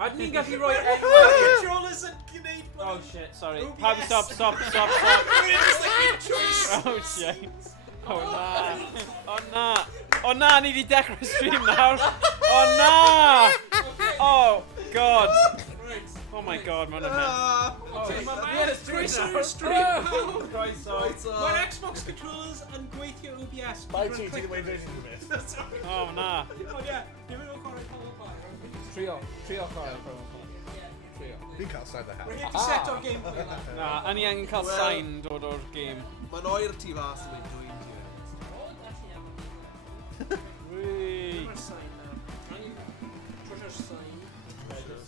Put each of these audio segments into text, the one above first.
I didn't gallu rhoi Controllers yn gwneud... Oh shit, sorry. OBS. Pawb stop. We're just like in choice. Oh shit. Oh na. Oh na. Oh na, ni di dechrau stream nawr. Oh na. Oh god. Oh my god, man. Mae'n croeso i'r stream. Mae'r Xbox controllers yn gweithio OBS. Bai ti wedi weid fe'n unrhyw beth. Oh na. O ie, dim yn chwarae Pummel Party. Trio chwarae Pummel Party. Trio. Fi'n cael saith a half. We're here to set our gameplay now. Na, a ni angen cael sign dod o'r game. Mae'n oer tu fas yn mynd dwi'n ti. Wee. Mae'r sign now. Treasure's sign.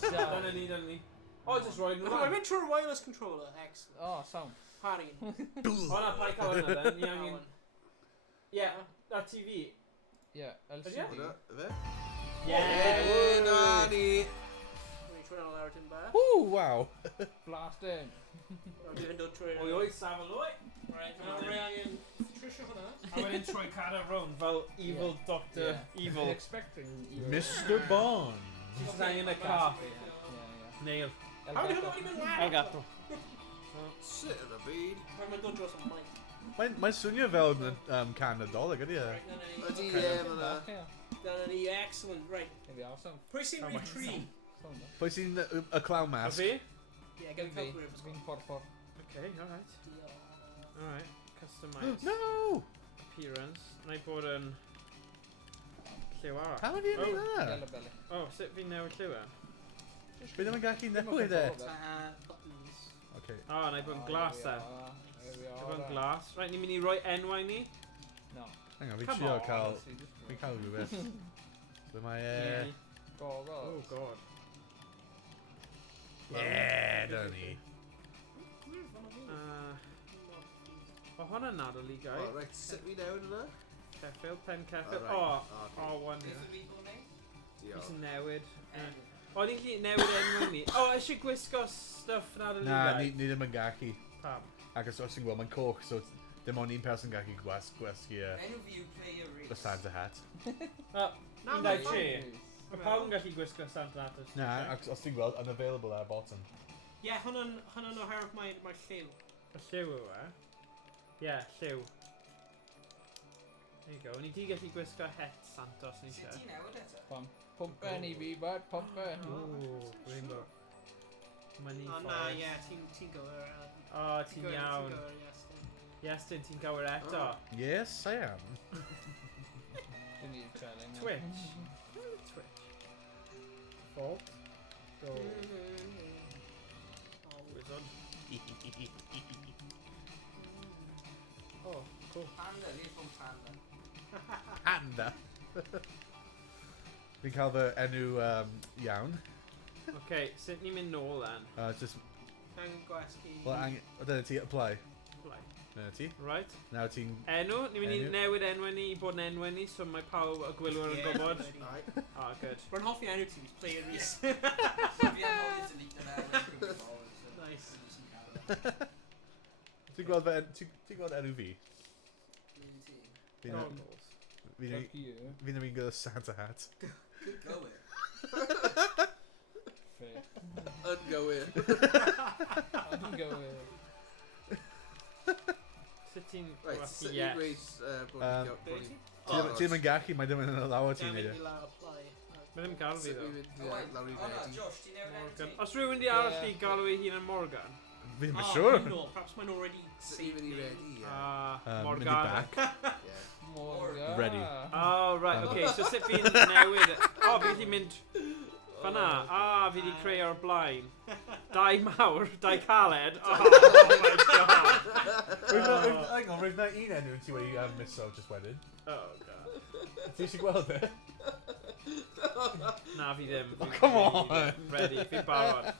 Dyna ni. Oh, just rhoi nhw. Mae'n mynd trwy'r wireless controller. Excellent. Oh, sound. Harry. O na, pa i cael hwnna then. Ni angen... Ie, na TV. Yeah, LCD. Hwna, fe? Ie. Na ni. We're trying to allow it in back. Woo, wow. Blasting. Dwi'n dod trwy'r... Oi, safon oi. Right, now we're angen... Trisha hwnna. A wedyn trwy cara rown fel evil doctor, evil. Expecting evil. Mr. Bond. Just angen y car. Neil. How did hwnna wedi mynd lan? Elgato. Sit yn y byd. Mae'n dod dros y mic. Mae'n swnio fel can Nadolig, ydy e? Ydy, ie, mae'na. Dyna ni, excellent. Right. Maybe awesome. Pwy sy'n retreat? Pwy sy'n y clown A mask? fi? Ie, gael cael gwyrdd. Fi'n porffor. Okay, alright. Alright, customise. No! Appearance. Na i bod yn... Lliw arall. How ydy yn hynna? Yellow belly. Oh, sut fi'n newid lliw e? Fi ddim yn gallu newid e. Buttons. Okay. O, na i bod yn glas e. Here we Na i are. bod yn glas. Right, ni'n mynd i roi enwau ni? No. Hang on, fi'n Come trio on. cael... Fi'n cael rhywbeth. Ble mae e... Go. Oh god. Yeah, dyna ni. O, hwnna'n Nadolig, O, guys. reit, sut fi newid yna? Ceffil, pen ceffil. Oh, right. O, one. Diolch. Fys newid. O, ni'n gallu newid enwau ni. O, eisiau gwisgo stuff Nadolig, Na, guys. ni ddim yn gallu. Pam. Ac os ti'n gweld, mae'n coch, so dim ond un person gallu gwasgu y Santa hat. Na, Un mae'n dau tri. Mae pawb yn gallu gwisgo Santa Natas. Na, ac os ti'n gweld, unavailable ar bottom. Ie, hwnna'n oherwydd mae'r lliw. Y lliw yw e? Ie, lliw. There you go. Ni di gallu gwisgo het Santa os ni eisiau. Pumpen i fi, bud. Pumpen. Ooh, rainbow. Money O na, forest. ie, ti'n gywir. O, ti'n iawn. Iestyn, ti'n gywir eto. Yes, I am. Dyn ni'n trailing. Twitch. Twitch. Fault. Gold. Wizard. Oh, cool. Anda. Fi'n cael fy enw iawn. Okay, sut ni'n mynd nôl then? Just, Hang gwasgu. well, dyna ti, apply. Play. Dyna ti. Right. Nawr ti'n... Enw, ni'n mynd i Enw. newid enwau ni i bod yn enwau ni, so mae pawb y gwylwyr yn gwybod. Ah, good. Rwy'n hoffi enw ti, play a Rhys. Nice. Ti'n gweld enw fi? Goggles. Fi'n Fuck you. fi'n gyda Santa hat. Fair. Yn gywir. I'm going. Sut ti'n Reit, gwasgu sut ni'n yes? gweud bod Um, ni'n Dirty? Ti ddim yn gallu, mae ddim yn allow ti Down wneud in e. your lab apply. Mae ddim galw fi Sut ddo. ni'n mynd lawr i fedi. Morgan. Os rhywun di arall di galw ei hun yn Morgan? Fi ddim yn siŵr. No, perhaps mae'n already Sut ni'n mynd i redi, ie. Ah, Mynd i Morgan. back. Morgan. Ready. Oh, right, okay, so sut fi'n newid... Oh, fi wedi mynd... Fanna. Ah, fi wedi creu o'r blaen. Dau mawr, dau caled. Oh my god. Hang on, roedd na un enw ti wedi miso just wedyn. Oh god. Ti eisiau gweld e? Na, fi ddim. Come on! Ready, fi'n barod.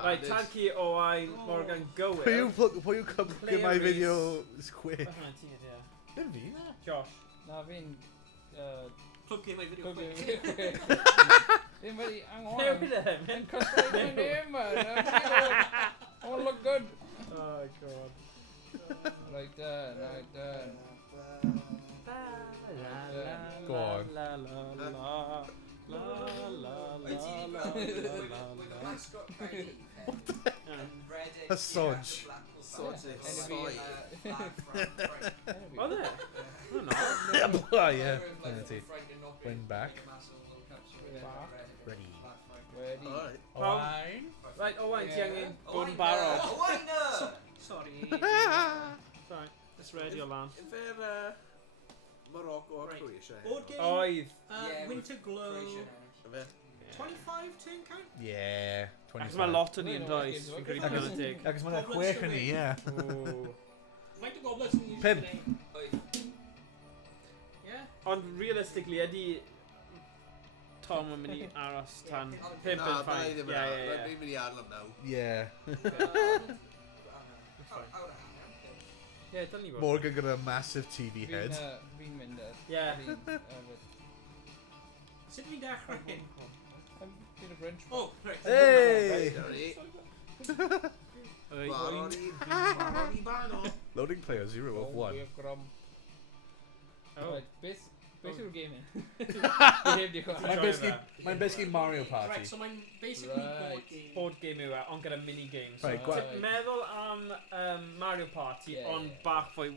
Right, tanci Owain, Morgan, gywir. Pwy yw gymau fideo squid? Hwnna'n ti, ie. Dim fi. Josh. Na fi'n... Plug in my video Plug in. quick. Ddim wedi... Hang on. Newid e. Yn cysgu my name, man. I want to look good. Oh god. Right there, right there. Go on. La la la la la la la Well, with a mascot crazy and red A sodge. Sodge. Yeah. Soy. Oh, there. Oh, no. Oh, yeah. Bring back. Ready. Ready. Alright. Owain. Right, Owain, ti Yeah. angen bod yn barod. Owain! Sorry. Sorry, it's ready o lan. Fe'r Morocco or Right. Croatia? Board game. Oedd. Winter Glow. Fe? 25 turn count? Yeah. Ac mae 25. lot o ni yn Well, does. no, Fi'n it's credu okay. bod yn dig. Ac os mae'n chwech yn ni, ie. Faint o goblets yn usually Pump. gwneud? Yeah? Ond realistically, ydy Tom yn mynd i aros tan 5 yn Na, ffain. byddai ddim yn Ie, ar. ie, ie. Dwi'n mynd i adlam naw. Yeah. Ie, dyna ni bod. Morgan gyda massive TV head. Fi'n mynd ar. Ie. Sut ni'n dechrau hyn? Fi'n y brunch. Oh, right. Hey! Sorry. Oi. Baroni bano. Loading player 0 of 1. Oh. Beth yw'r game hyn? Fi heb di chwarae. Mae'n basically Mario Right, Party. so mae'n basically Right. board game. Board game yw e, ond gyda mini-games. Right, Right. Meddwl am Mario Party, Yeah, ond yeah. bach fwy...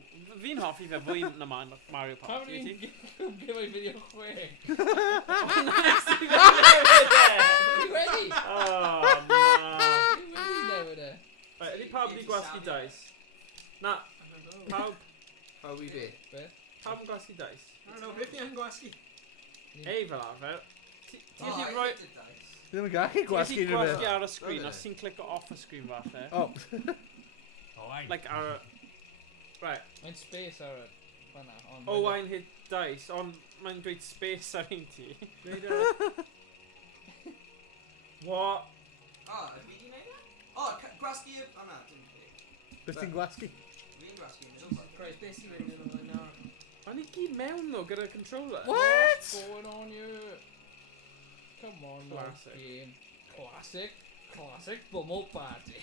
Fi'n hoffi fe fwy na Mario Pam Party, ni'n wyt ti? gyda'i fideo chwech? Fi wedi? Oh, na. Fi wedi newid e. Right, ydy pawb wedi gwasgu dice? Na, pawb How we be? yn gwasgu dice? I don't know, beth ni yn gwasgu? Ei, fel arfer. Ti gallu rhoi... Fi ddim yn gallu Ti gwasgu gallu unrhyw gwasgu beth. ar y sgrin, Oce. os ti'n clicio off y sgrin falle. Oh. Like ar y... Right, Mae'n space ar y fanna. ond- Owain hit dice, ond mae'n dweud space ar un ti. What? Gwasgu y... O na, dim fi. Beth ti'n gwasgu? Fi'n gwasgu yn middle button. Right, beth sy'n rhaid yn ymlaen nawr? O'n i gyd mewn nhw gyda'r controller. What? What's going on here? Come on, Classic. game. Classic Pummel Party.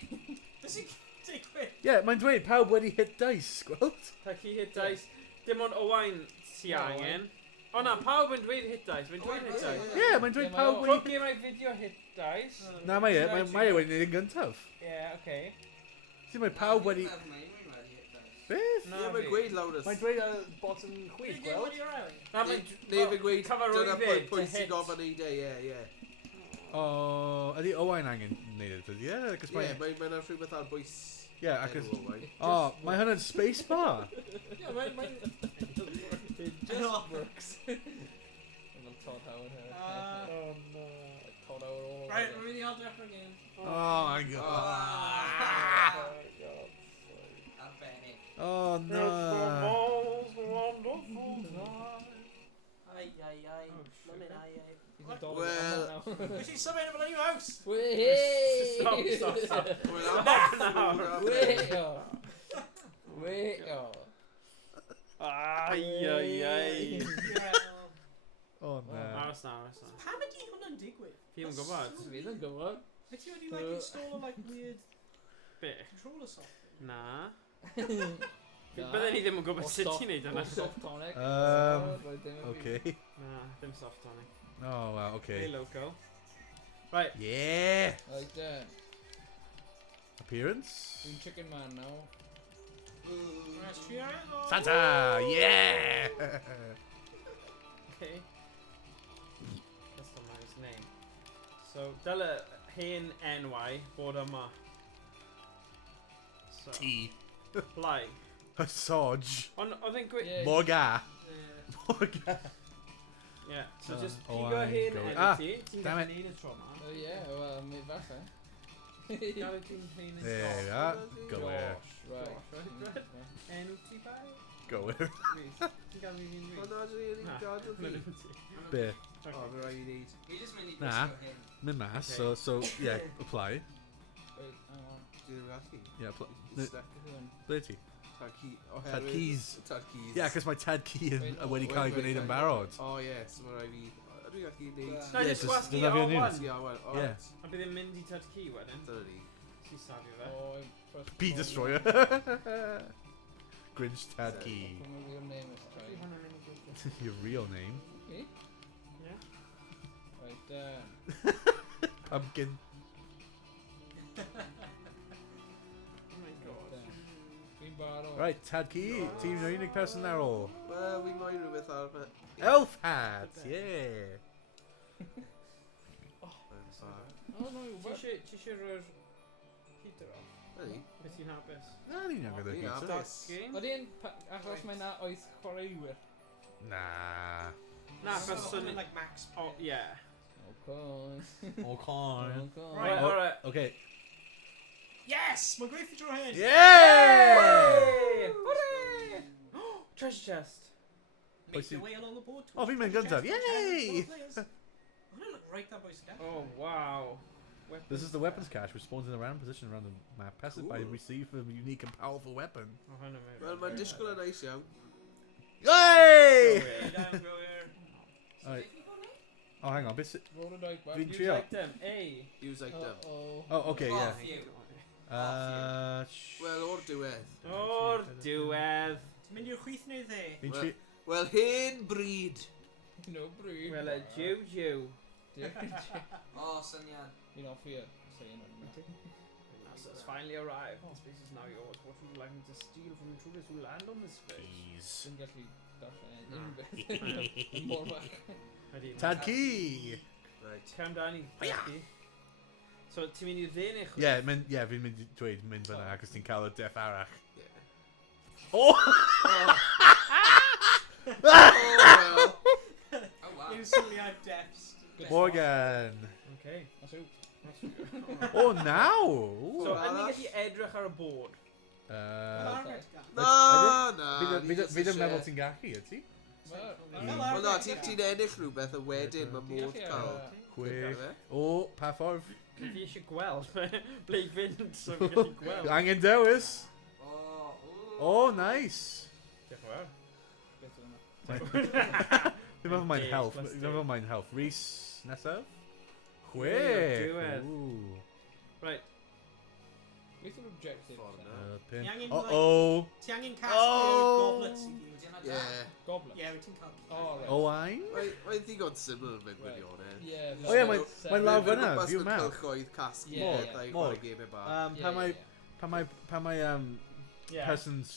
Beth sy'n digwydd? Yeah, mae'n dweud pawb wedi hit dice, gweld? Ta chi hit dice. Dim ond Owain ti No, angen. O na, pawb yn dweud hit dice. Mae'n dweud hit dice. Yeah, mae'n dweud Yeah, pawb Rhwng wedi... gemau fideo hit dice. Na, mae e wedi neud yn gyntaf. Yeah, okay. Ti'n dweud pawb wedi... Beth? Na, Ie, mae'n fi. gweud lawr ys. Mae'n dweud ar y bottom chwith, Wedi gweld? wedi rhaid? Na, mae'n... Neu fe gweud, Cyfarwydd dyna fyd, pwynt to sy'n hit. gofyn neud e, ie, ie. O, ydy Owain angen neud e, ie? Cos Ie, mae... mae'n rhywbeth ar bwys. Ie, ac ys... enw Owain. O, mae hwnna'n space bar. Yeah, mae'n... It just works. Fel Todd Howard here. Oh no. Like Todd Howard all over Right, there. mae'n mynd i hal dechrau game. Oh my god. Oh It's the no. most wonderful time. Ai, ai, ai. Oh, Mae'n ai, ai. He's a dog Well- now. Beth sy'n symud yn y house? Wait! Stop. Wel, Wait! Oh. Wait! Oh. Ai, ai, ai. Oh no. Aros na. Pam ydi hwnna'n digwydd? Fi yn gwybod. Fi ddim yn gwybod. Ydy ti wedi like install like weird Be? controller software? Na. Byddwn ni ddim yn gwybod sut ti'n neud yna. O soft tonic. Okay. Na, ddim soft tonic. Oh wow, okay. Hey, loco. Right. Yeah. Like that. Appearance? Dwi'n chicken man now. Right, cheerio. Santa! Yeah! Okay. Customize name. So, dyle hen NY bod yma. So, T. Blai. Hysodge. Ond oedd e'n gweud... Yeah. Morga. Yeah. Morga. Yeah, so Oh, just oh, pigo I hen go- enw Ah, ti. Ti'n damn gallu it. neud y tro ma. Oh yeah, well, mi falle. Gael ti'n hen enw. There we are. Go where? Right. Right. Enw ti bai? Go where? Rhys. Ti'n gael fi fi'n Rhys? Hwna dwi'n Na, gadw mae'n fi. enw ti. Be? O, mae'n rhaid i wneud. Nah. Mynd mas, Okay. so, yeah, apply. Wait, hang on. Dwi'n gallu. Yeah, apply. Stuck. Ble ti? Tad key. Tad keys. Tad keys. Yeah, cos mae Tad Key yn Wait, no, wedi cael ei wait, gwneud wait, yn wait. barod. O, ie, so mae'n rhaid fi... Dwi'n gallu neud. Na, Yeah, just just gwasgu dyna fi yn O1. news. Ia, wel, o. Yeah. A bydd e'n mynd i Tad Key wedyn. Dyna ni. Ti'n safio fe. Oh, I pressed Bee the Destroyer. button. Grinch Tad Key. What was your name this time? Your real name. Me? Yeah. Right there. pumpkin. Oh my god. Fi'n barod. Right, Tad Key, team yr unig person ar ôl. Wel, fi'n moyn rhywbeth ar yma. Elf hat, yeah. Oh no, Ti eisiau rhoi'r heater off? Ydy. Beth ti'n hapus? Na, ni'n iawn gyda'r Fi'n pizza. hapus. Game? Oedd e'n achos mae na oedd chwaraewyr. Na. Na, achos So, swn i... like Max. Oh, yeah. Okay. Right, alright. Okay. Yes! Mae'n gweithio drwy hyn! Yeah! Hooray! Treasure chest. Make your way along the board. Oh, fi'n mynd gyntaf. Yay! I'm gonna look right that boy's down. Oh, wow. This is the weapons cache, which spawns in a random position around the map. Pass it by Cool. receive a unique and powerful weapon. Oh, hang on, mate. Wel, mae'n disgwyl yn neis iawn. Yay! Down, go here. Alright. Oh, hang on. Bit Roll a dice back. Fi'n Use trio. item, A. Use item. Oh. Oh, okay, yeah. Wel, o'r diwedd. O'r diwedd. Ti'n mynd i'r chwith neu dde? Fi'n Wel- trio. Wel, hen bryd. No breed. Wel, y jiw. Oh, syniad. You're not fear. Saying it. NASA's finally arrived. The space is now yours. What would you like me to steal from intruders who land on this space? Jeez. Dwi'n gallu darllen Na. unrhyw More back. Tad Key! Right. Cam down i Becky. So, ti'n mynd i'r dde neu chwith? Fi'n mynd i dweud mynd fyna agos ti'n cael y deff arach. Yeah. Oh! Oh, well. Oh, wow. Instantly I'm depths. Morgan! Okay. That's who. Oh, now! So, Ooh. yn ni gallu edrych ar y board? Uh, Na, na. fi ddim meddwl ti'n gallu, ydy? Wel na, ti'n ennill rhywbeth a wedyn mae modd cael. Chwech. O, pa ffordd? Fi eisiau gweld ble i fynd, so fi gallu gweld. Angen dewis! Oh, Oh, nice! Diolch yn fawr. Fi'n meddwl mae'n health. Plus Fi'n meddwl mae'n health. Rhys, nesaf? Yeah, Chwech! diwedd. Ooh. Right. Beth yw'r objective? Ffordd na. Pin. Ti angen, Uh-oh! Ti angen casglu'r Oh! goblets i gyd. Yeah. Goblet. Ie, wyt ti'n cael. Oh, right. Owain? Mae'n ddigon syml yn mynd gwirionedd. Yeah. O ie, mae'n lawr fyna, view map. Cylchoedd casglu Ie. pethau i Mor. chwarae gemau bach. Pa mae Yeah. person's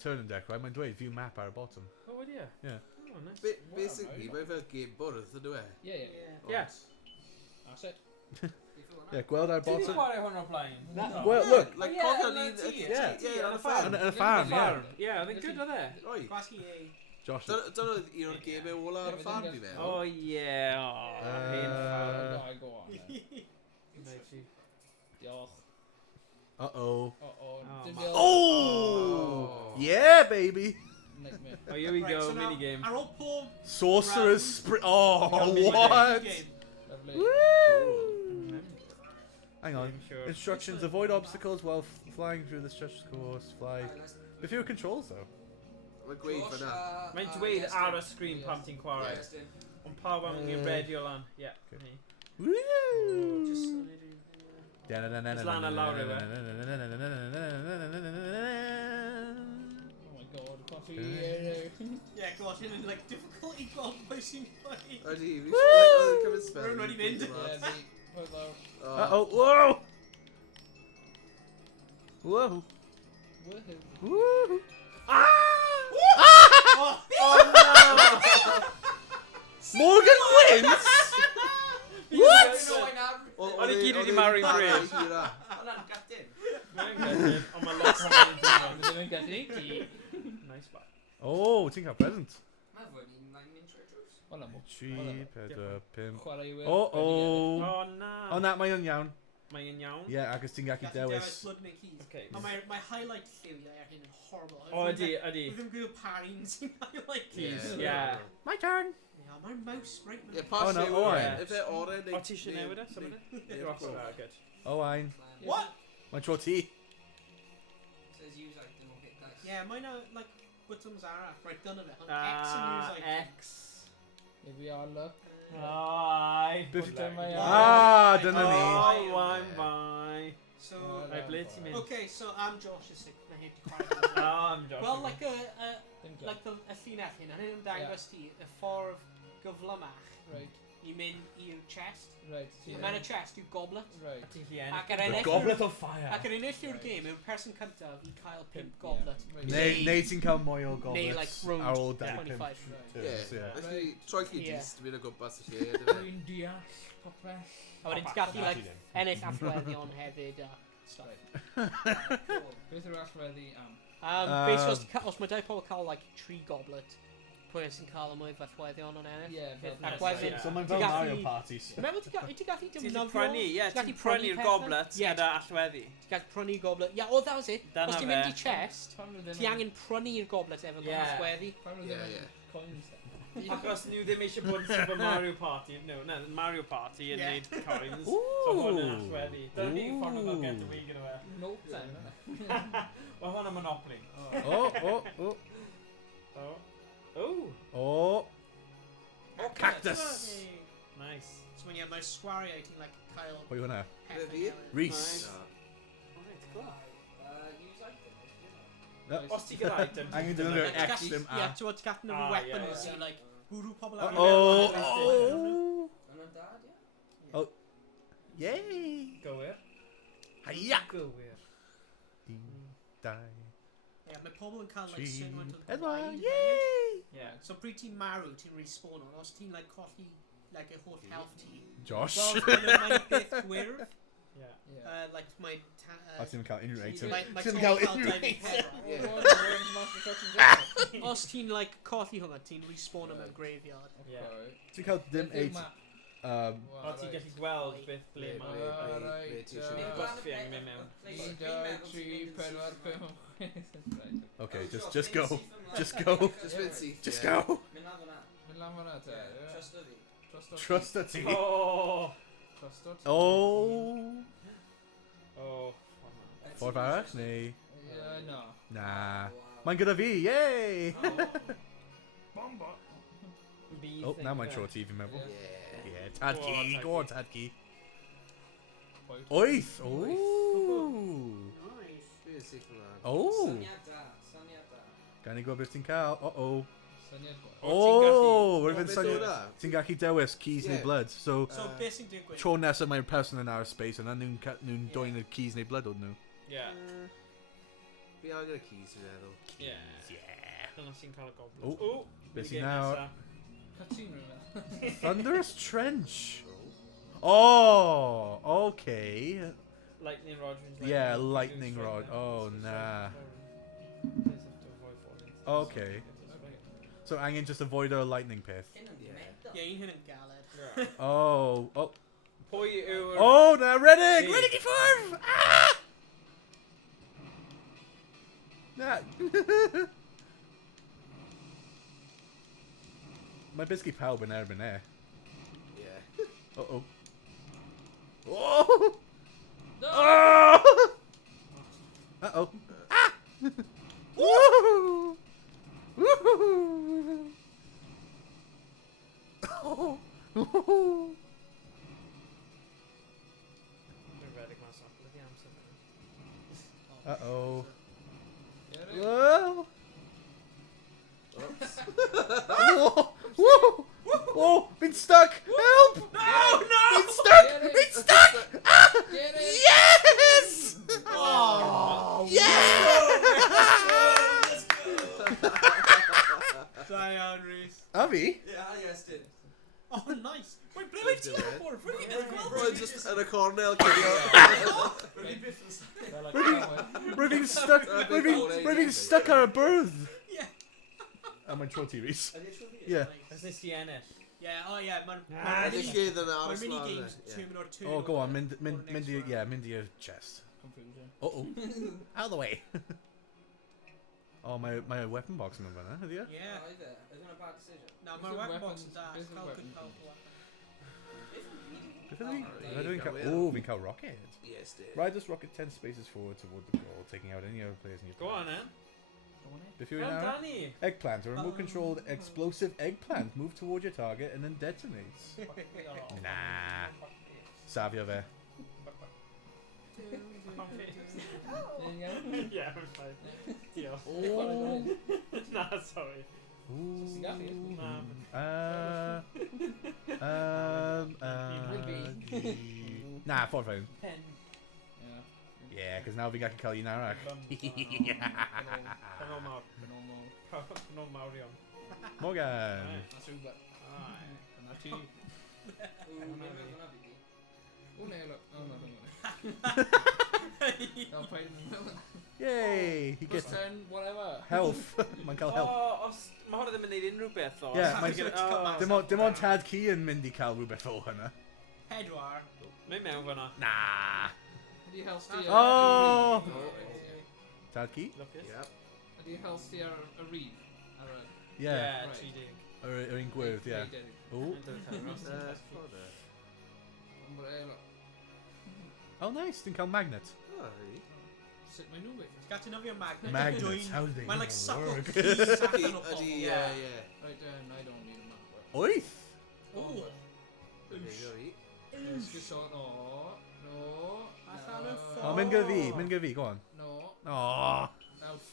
turn yn dechrau, mae'n dweud view map ar y bottom. Oh, wedi e? Yeah. Oh, nice. Basically, mae fel game bwrdd yn dweud. Yeah. Yeah. That's it. Yeah, gweld ar Ti wedi bottom. chwarae hwn o'r blaen? Well, look. Like, Yeah, cofio yn y ni... tŷ, Ie, yn y yn y ffarm. ffarm. Yn y ffarm, ie. Ie, oedd yn good oedd e? Oi. Gwasgu A. Josh. Dyna oedd un o'r gemau ola ar y ffarm fi mewn. Oh, yeah. Oh, hen ffarm. No, go on. Nice. Diolch. Uh-oh. Oh. Oh! Yeah, baby! Nightmare. Oh, here we Right, go, so now, minigame. ar ôl pob Sorcerer's Sprint. Oh, minigame, what? Lovely. Woo! Hang on. I'm sure. Instructions: avoid obstacles while flying through the stretch course. Fly. With fewer controls, though. Mae'n gweud fyna. Mae'n dweud ar y sgrin pam ti'n chwarae. Iestyn. Ond pawb am yn redio lan. Yeah. Okay. ni. Woo! Just lan a lawr yw e. Oh my god, coffee. Yeah, gosh, yn like difficulty gweld pwy sy'n play. Ydy, fi eisiau cymryd spell. Rwy'n wedi mynd. Uh-oh. Whoa! Whoa! Woohoo. Woo! Oh, Morgan wins! What? O'n i gyd wedi marry Rhys. Hwna'n gatyn. Mae'n gydyn, ond mae lot o'n Nice bag. Oh, ti'n cael present. Mae fwy ni'n mynd trwy'r drws. Wel am. 3, 4, 5. Chwaraewyr. Oh. Oh, na. O na, mae'n iawn. Mae'n iawn. Ie, agos ti'n gallu dewis. blood neu keys. Okay. Mae highlight lliwiau ar hyn yn horrible. O, ydi. Wydd ddim gwybod parin sy'n highlight Keys. keys. Yeah. My turn! Yeah, mae'r mouse right Ie, man. pa Oh, no, lliw Owain. Efe oren neu... O, ti eisiau newid e? Symud e? Dros o, good. Owain. What? Mae'n tro ti. Says use item or hit dice. Yeah, mae'n like buttons arall. Right, done of it. X and use item. X. If we all look. Ai. Beth- dyna ni. Oh, I'm by. So, Ai, ble ti'n mynd? okay, so I'm Josh is sick. Na heb di chwarae. Oh, I'm joking. Well, like y Dim llinell hyn, a hyn yn dangos ti y ffordd gyflymach Right. I I mynd i'r chest. Right. A mewn y chest yw goblet. Right. Ac ar ennill... Goblet of fire. Ac ar ennill yw'r game, yw'r person cyntaf i cael 5 goblet. Neu ti'n cael mwy o Neu, like, goblets round ar ôl 25 25. turns, Ie. ie. Felly, troi chi Ie. dis, dwi'n mynd o gwmpas y lle. Dwi'n deall popeth. A wedyn ti'n gallu, like, ennill allweddion hefyd a stuff. Beth yw'r allweddi am? Basically, os mae dau pobl cael, like, 3 goblet, pwy sy'n cael y mwy o allweddion o'n ennill? Ie, Ac wedyn... So mae'n Ti'n fel gallu- Mario parties. Ti'n gallu defnyddio... Ti'n gallu prynu, ie, ti'n prynu'r goblet gyda allweddi. Ti'n gallu prynu goblet... Yeah, oh, that was it. Dyna Os ti'n fe. mynd i chest, ti angen prynu'r goblet efo Ie. allweddi. Pan nhw Ie, ddim ie. yn coins. Achos nhw ddim eisiau bod yn Super Mario Party, no, Mario Party yn Ie. neud coins. So hwn yn allweddi. Dyna ni ffordd o gael get away gyda fe. No pen. Wel hwn yn Monopoly. O. Oh. Cactus! Nice. So when mae'r chwarae, ti'n like cael... Pwy hwnna? peth Be fi? newydd. Rhys. Alright, cool. Use item. No. Os ti gyda items... Angen ti'n defnyddio dod- X dim Ie, A. ti'n bod ti'n gallu Ah, nhw'n ie, weapons ie. i, like, gwrw pobl Oh. And I'm dad, yeah. Yay! Gywir. Haia! Gywir. Un, dau, Ie, mae pobl yn cael, like, tri, syniad o pedwar, gwaed yay! Yeah. So pryd ti'n marw, ti'n respawn ond os ti'n like colli like y holl health ti. Josh. Wel, mae'n beth gwyrdd. Yeah. Like mae'n... A ti'n cael unrhyw item. Mae Ti'n Tom cael cael unrhyw diving item. head. Os ti'n like colli hwnna, ti'n respawn mewn graveyard. Ti'n cael dim eight. O ti'n gallu gweld beth ble Ie, mae... Be ti eisiau Neu neud? gosbi angen mynd mewn. 1, 2, 3, 4, 5. Okay, just go. Just go. Just mynd syth. Just ie. go. Mynd lan fyna. Mynd lan fyna te. Trust ydi. Trust a ti. Oh! Trust o ti. Oh. Oh. Ffordd arall, neu? No. Na. Mae'n gyda fi, yay! Bomba. Oh, na mae'n tro ti fi'n meddwl. Ie. Ie, tadci, Go on, go on tadci. Wyth. Wyth! Ooh! Dwi'n syth ymlaen. Oh! Syniad da. Syniad da. Gan i gwybod beth ti'n cael. Oh! Syniad gwaith. Oh! Rwy'n Beth syniad. yw hwnna? Ti'n gallu dewis keys neu Ie. blood. So, So beth sy'n digwydd? tro nesaf mae'r person yn our space yna, nhw'n doi'n y keys neu blood o'n nhw. Yeah. Fi angen y keys fi'n meddwl. Yeah. Yeah! Dyna sy'n cael y goblet. Oh. Beth Beth sy'n nawr? Cutscene rhywun. Thunderous Trench! Oh! Okay. Lightning rod. Yeah, lightning rod. Oh, nah. Okay. So angen just avoid a lightning pith. Hyn yn Ie. mental. Ie, un hyn yn galed. Oh! Oh! Pwy yw'r... Oh, na, Reddick! Hey. Reddick i ffwrdd! Ah! Na. Mae bisgi pawb yn erbyn e. Ie. Uh-oh. Oh! No! Oh! Uh-oh. Ah! Woohoo! Woohoo! Oh! Woohoo! Uh-oh. Get it? Whoa! Oops. Whoa! Whoa! Whoa! Been stuck! Help! No, no! Been stuck! Get it! Been stuck! Ah! Get it! Yes! Oh! Yes! Diane Rhys. A fi? Ie, Iestyn. Oh, nice. Wait, ble wyt ti'n Dwi'n o'r bwrdd? Rwy'n gweld Roedd ti. just yn y cornel cynio. Rwy'n byth yn start. Rwy'n fi'n stuck. Rwy'n fi'n stuck ar y byrdd. Ie. A mae'n tro ti, Rhys. Ydy'r siwr fi? Ie. Ys nes i ennill. Ie, o ie, mae'n... Ydy lle yn aros Mae'r lan. mini-games ie. Terminor 2. Oh, go on. Mynd i'r chest. Confusion. Uh-oh. Out of the way. Oh, mae weapon box yma fanna, ydy e? Ie. Oh, Oedd e? Oedd hwnna'n bad decision? Na, Beth mae'r yw'r weapon box weapons- yn da. beth It's yw'r cael weapons? good help weapon. Beth ydw i? There you go, Oh, fi'n cael rocket. Yes, dear. Ride this rocket 10 spaces forward toward the goal, taking out any other players in your Go on, plan. then. Beth yw'n Wel, nawr? Danny. Eggplant, a remote-controlled explosive eggplant. Move towards your target and then detonates. Nah. Safio fe. Yeah, I'm fine. Diolch. Oh. Na, sorry. Ooh. Nah, ffordd fewn. Pen. Yeah, because now fi gallu cael un arall. Penol mawr. Penol mawrion. Morgan. That's rhywbeth. Dyna ti. O ne, look. Oh, no. No, paid. Yay! He Plus gets 10, whatever. health. Mae'n cael health. Os mae hwnna ddim yn neud unrhyw beth o. Yeah, mae'n... Dim ond tad ci yn mynd i cael rhywbeth o hynna. Pedwar. Mae'n mewn fyna. Nah. Ydy health ti Oh! Tad ci? Lwcus. Yep. Ydy health ti ar y rif? Ar y... Yeah. Right. 30. Yr un gwyrdd, yeah. Ooh. Oh, nice. Ti'n cael magnet. Oh, really? Sut mae nhw wedi? Gatyn nofio magnet. Magnets. How do they Mae'n like suck work? up keys allan o Ydy, pobl. yeah. Right, I don't need a map. Wyth? Ooh. Okay, go eat. Let's just sort no. Allan y ffordd. Oh, mynd gyda fi, go on. No. Oh. Elf.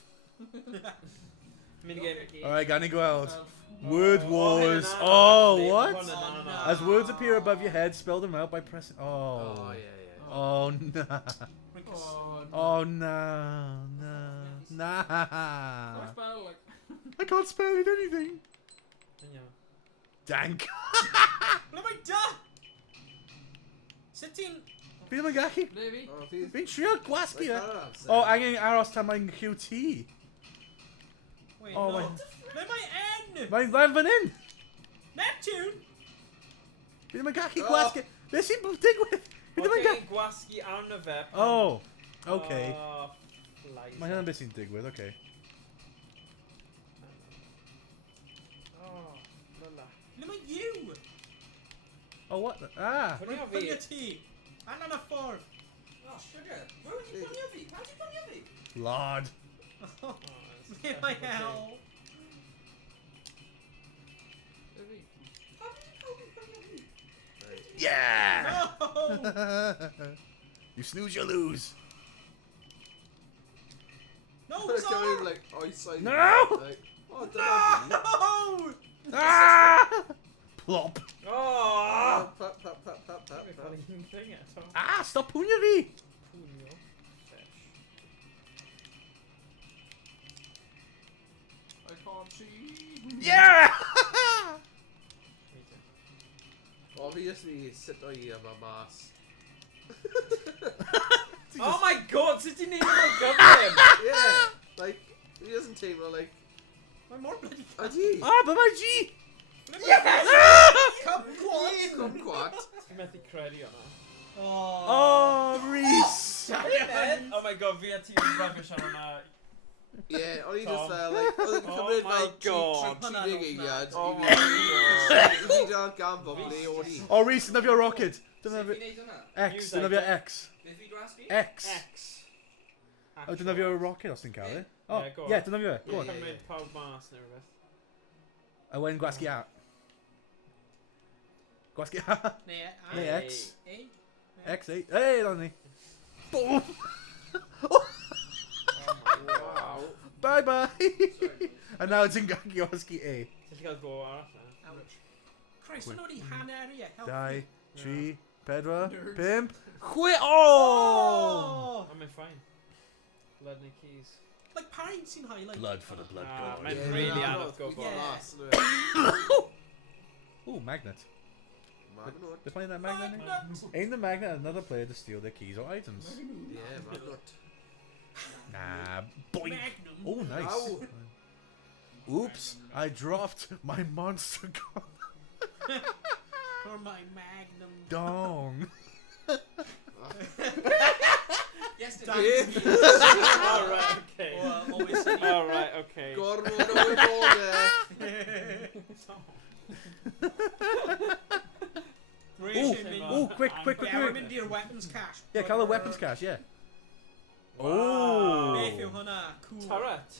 Minigame. Alright, gan I gweld. Elf. Word wars. hynna. Oh, what? Hwnna, na. As words appear above your head, spell them out by pressing... Oh, Oh. yeah. Oh, no. Oh, no. Oh, no. Nah. Not spell, like... I can't spell it anything. Dank. Ble mae da? Sut ti'n... Fi ddim yn gallu. Levi? Oh, fydd... Fi'n trio gwasgu e. Oh, O, angen aros tan mae'n QT. Wait, Oh, no. my- Ble mae N? Mae'n lan fan hyn. Neptune? Fi ddim yn gallu Oh. gwasgu. Be sy'n digwydd? Fi ddim yn gallu... Oce, gwasgu arno fe. Oh, okay. Oh, flies. Mae hynna'n beth sy'n digwydd, okay. Oh, lola. Ble mae you? Oh, what? Ah. Pwnnio fi. Pwnnio ti. Allan y ffordd. Oh, sugar. Where would you put your feet? How'd you put your feet? Lord. Ble mae hell? Levi? How did you put your feet? Yeah! No! You snooze, you lose. No, But it's going Czar! like eyesight. No! Like, oh, don't No! Ah! Plop. Oh! Pap. Ah, stop pwnia fi. Pwnio. Fish. I can't see. Yeah! Obviously, sit o i am a mas. Oh my god, sut ti'n neud o'r gyflym? Yeah, like, he doesn't take like, Mae mor bloody ydi? Ah, but my G. Yes! Come quat. Dwi'n methu credu hwnna. Oh, Rhys. Oh my god, fi a ti yn rhagor sian hwnna. Yeah, o'n i just Tom. like, oedd yn Oh cymryd my fel God. 30 eiliad. Oh I my fi god. dan gambo ble o'n i. Oh, Rhys, dyna fi o rocket. Dyna Sut fi... fi'n neud hwnna? X, dyna fi o X. Beth fi gwasgu? X. X. Oh, dyna fi o rocket os ti'n cael e. Oh, Yeah, go on. yeah, dyna fi o. Go on. Yeah. Cymryd pawb mas neu rhywbeth. Owain gwasgu A. Gwasgu A. Neu Neu Hey. X. Ei. X, A. Hey, dyna ni. Boom. Wow. Bye bye. And now ti'n gallu gwasgu A. Ti'n cael go arall na. Ouch. Christ, ma'n wedi hanner i e. Help 2, me. 3, 4, Nerds. 5, 6. Oh! Oh, mae'n fine. Blood neu keys. Like, pa'n sy'n highlight? Blood for the blood Ah, god. mae'n Yeah, really yeah. anodd go Yeah. boss. Ooh, magnet. Magnot. They're playing that magnet. Magnet. Aim the magnet at another player to steal their keys or items. Yeah, Magnot. Nah, boink. Magnum. Oh, nice. Ow. Oops, I dropped my monster gun. For my magnum. Dong. Yes, Yeah. Alright, okay. Always city. Alright, okay. Gormod o wybodaeth. Ooh, quick. Gael mynd i'r weapons cache. Yeah, call the weapons cache, yeah. Oh. Beth yw hwnna? Cool. Turret.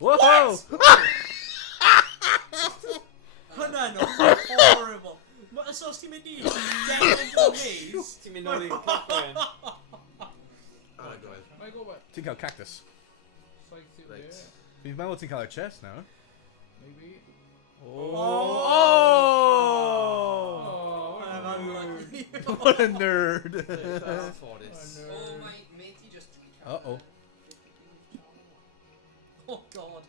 Whoa! Hwnna'n horrible. Os oes ti'n mynd i dead into the maze... Ti'n mynd nôl i'r cychwyn. Ah, gwaith. Might go wet. Ti'n cael cactus. Psych through Right. there. Fi'n meddwl ti'n cael y chest nawr. Maybe. Oh! I'm unlucky. What a nerd! Forest. Oh, my matey just Uh-oh. Oh god.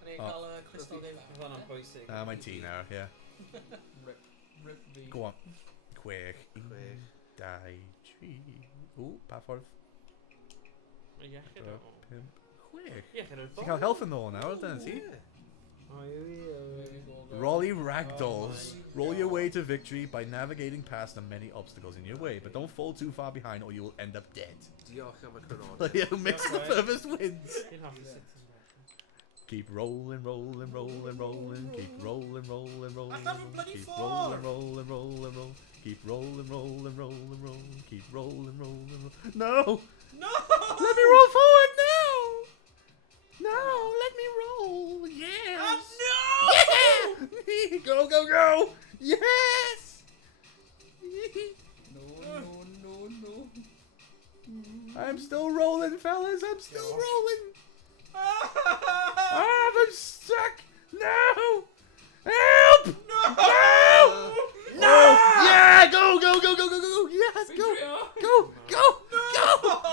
And then Oh. call Crystal Game. Fan am bwysig. My tea now, yeah. Rip fi. Go on. Quick. Quick. Die. Tree. Ooh, Pathfordd. Ie, Pimp. Quick. Ie, chyda. Ti'n cael health yn ôl nawr, dyna ti? Rolly ragdolls. Roll your way to victory by navigating past the many obstacles in your way, but don't fall too far behind or you will end up dead. Diolch am y cynod. Yeah, who makes the furthest wins. Ti'n hoffi sut. Keep rolling, rolling, rolling, rolling. Keep rolling, rolling, rolling. I've done bloody Keep four. rolling, rolling, rolling, rolling. Keep rolling, rolling, rolling, rolling. Keep rolling, rolling, rolling. No! No! Let me roll forward now! No, let me roll. Yes. No! Yeah! Go, go, go! Yes! No. I'm still rolling, fellas. I'm still rolling. Ah, I'm stuck. No! Help! No! No! No! Oh, yeah! Go, go, go, go, go, go, go! Yes, go! Go! Go! Go!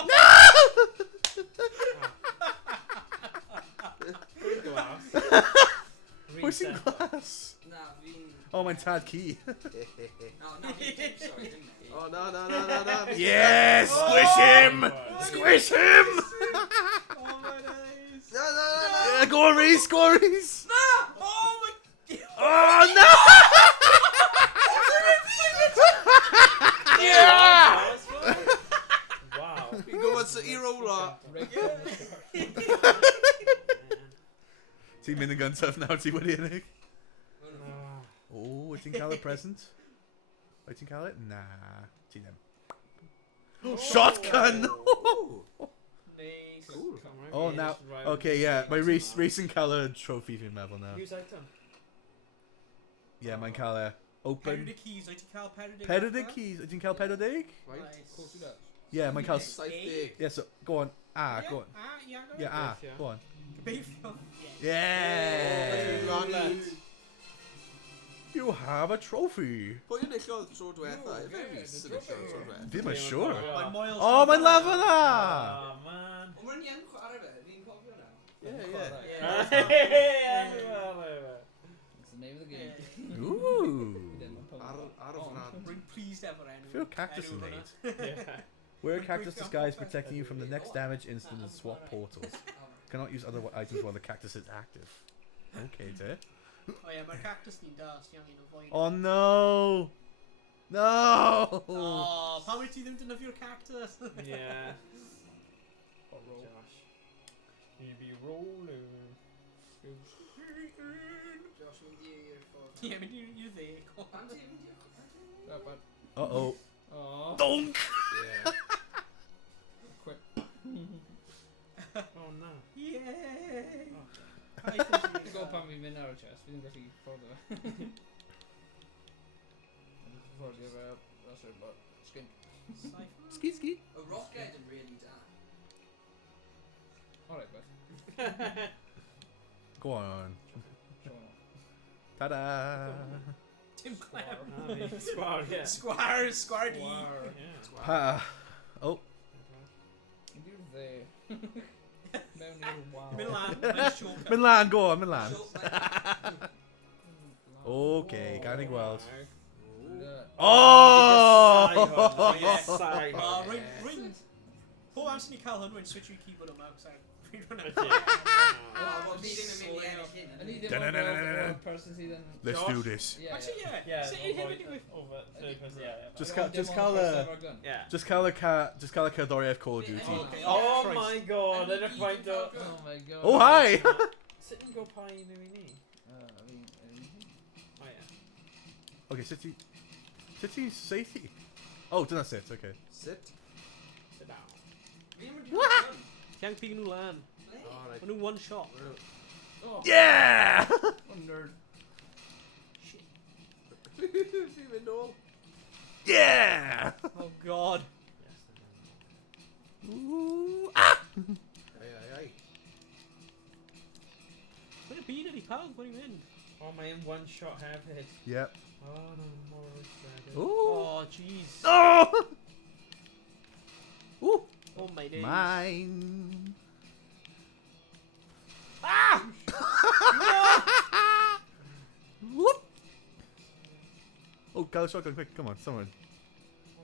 No! Pushing glass. Nah, fi'n... Oh, my tad key. No, na, fi'n dim, sorry, dim me. Oh, no. Yes! Squish him! Squish him! Oh my days! No. Yeah, go on, Rhys! Go on, Rhys! No! Oh my... Oh, no! Yeah! Wow. Fi'n gwybod sut i rowlo. Ti'n mynd yn gyntaf nawr, ti wedi ennig? O, wyt ti'n cael y present? Wyt ti'n cael e? Na, ti ddim. Shotgun! Nice. Cool. Oh, now, okay, yeah, mae Rhys yn cael y trophy fi'n meddwl nawr. Use item. Yeah, mae'n cael e. Open. Perydig keys, wyt ti'n cael perydig? Perydig keys, wyt ti'n cael perydig? Right. Nice. Yeah, mae'n cael... 70. Yeah, so, go on. Ah, go on. Yeah, ah, go on. Gobeithio. Yeah! Ronnie. You have a trophy. Pwy yn eich tro diwetha? Efe Rhys yn eich tro diwetha? Ddim yn siŵr. Mae'n moel... Oh, mae'n lafo na! Oh, man. Ond mae'n YnChwarae fe, fi'n cofio na. It's the name of the game. Ooh. Ar y fran. Rwy'n pleased efo'r enw. Feel cactus in enw it. Yeah. Wear a cactus disguise protecting you from the next damage instant and swap portals. Cannot use other items while the cactus is active. Okay, dear. Oh yeah, mae'r cactus ni'n das, ti angen avoid. Oh no! No! Oh, pam wyt ti ddim defnyddio'r cactus? Yeah. Or roll. Josh. You be rolling. Josh, mynd i'r ffordd. Ie, mynd i'r dde. Pan ti mynd i'r ffordd? That bad. Uh-oh. Oh. Donk! Yeah. Quit. Oh, no. Yay! Dwi'n gwybod pan fi'n mynd ar y chest, fi ddim gallu ffordd o. Ffordd i'r skin. Ski, ski. Y rocket yn really da. Alright, bud. Go on. Show on. Ta-da! Tim Clem. Square, yeah. Square D. Yeah. Pa. Oh. Mynd i'r dde. Mewn i'r wow. Mynd lan, go on, mynd lan. So, Okay, gael ni gweld. Oh! Oh! Rwy'n... Pob amser ni cael hwn, rwy'n switch i'r keyboard yma, cos rwy'n rwy'n... Wel, fi ddim yn mynd i ennill hyn. Yn i ddim yn gweld person sydd yn... Let's do this. Actually, yeah. Yeah, Sut i hyn wedi gweithio? over third person. Yeah. Just cael y cerddoriaeth Call of Duty. Okay. Oh my god, edrych faint o... Oh my god. Oh, hi! Sut ni'n go pa i nhw i ni? Oh yeah. Okay, sut ti'n seithi? Oh, dyna sut, okay. Sit. Sit down. Fi ddim yn gweld hwn. Ti angen pig nhw lan. Alright. Maen nhw one shot. Oh, Yeah! what a nerd. Fi'n mynd nôl. Yeah! Oh god. Ooh, ah! Ai. Mae'n y byd ydi pawb. one shot hefyd. Yep. Oh, no, more excited. Ooh. Oh, jeez. Oh! Ooh. Oh my days. Mine. Ah! Whoop. Oh, go shotgun quick. Come on, someone. Oh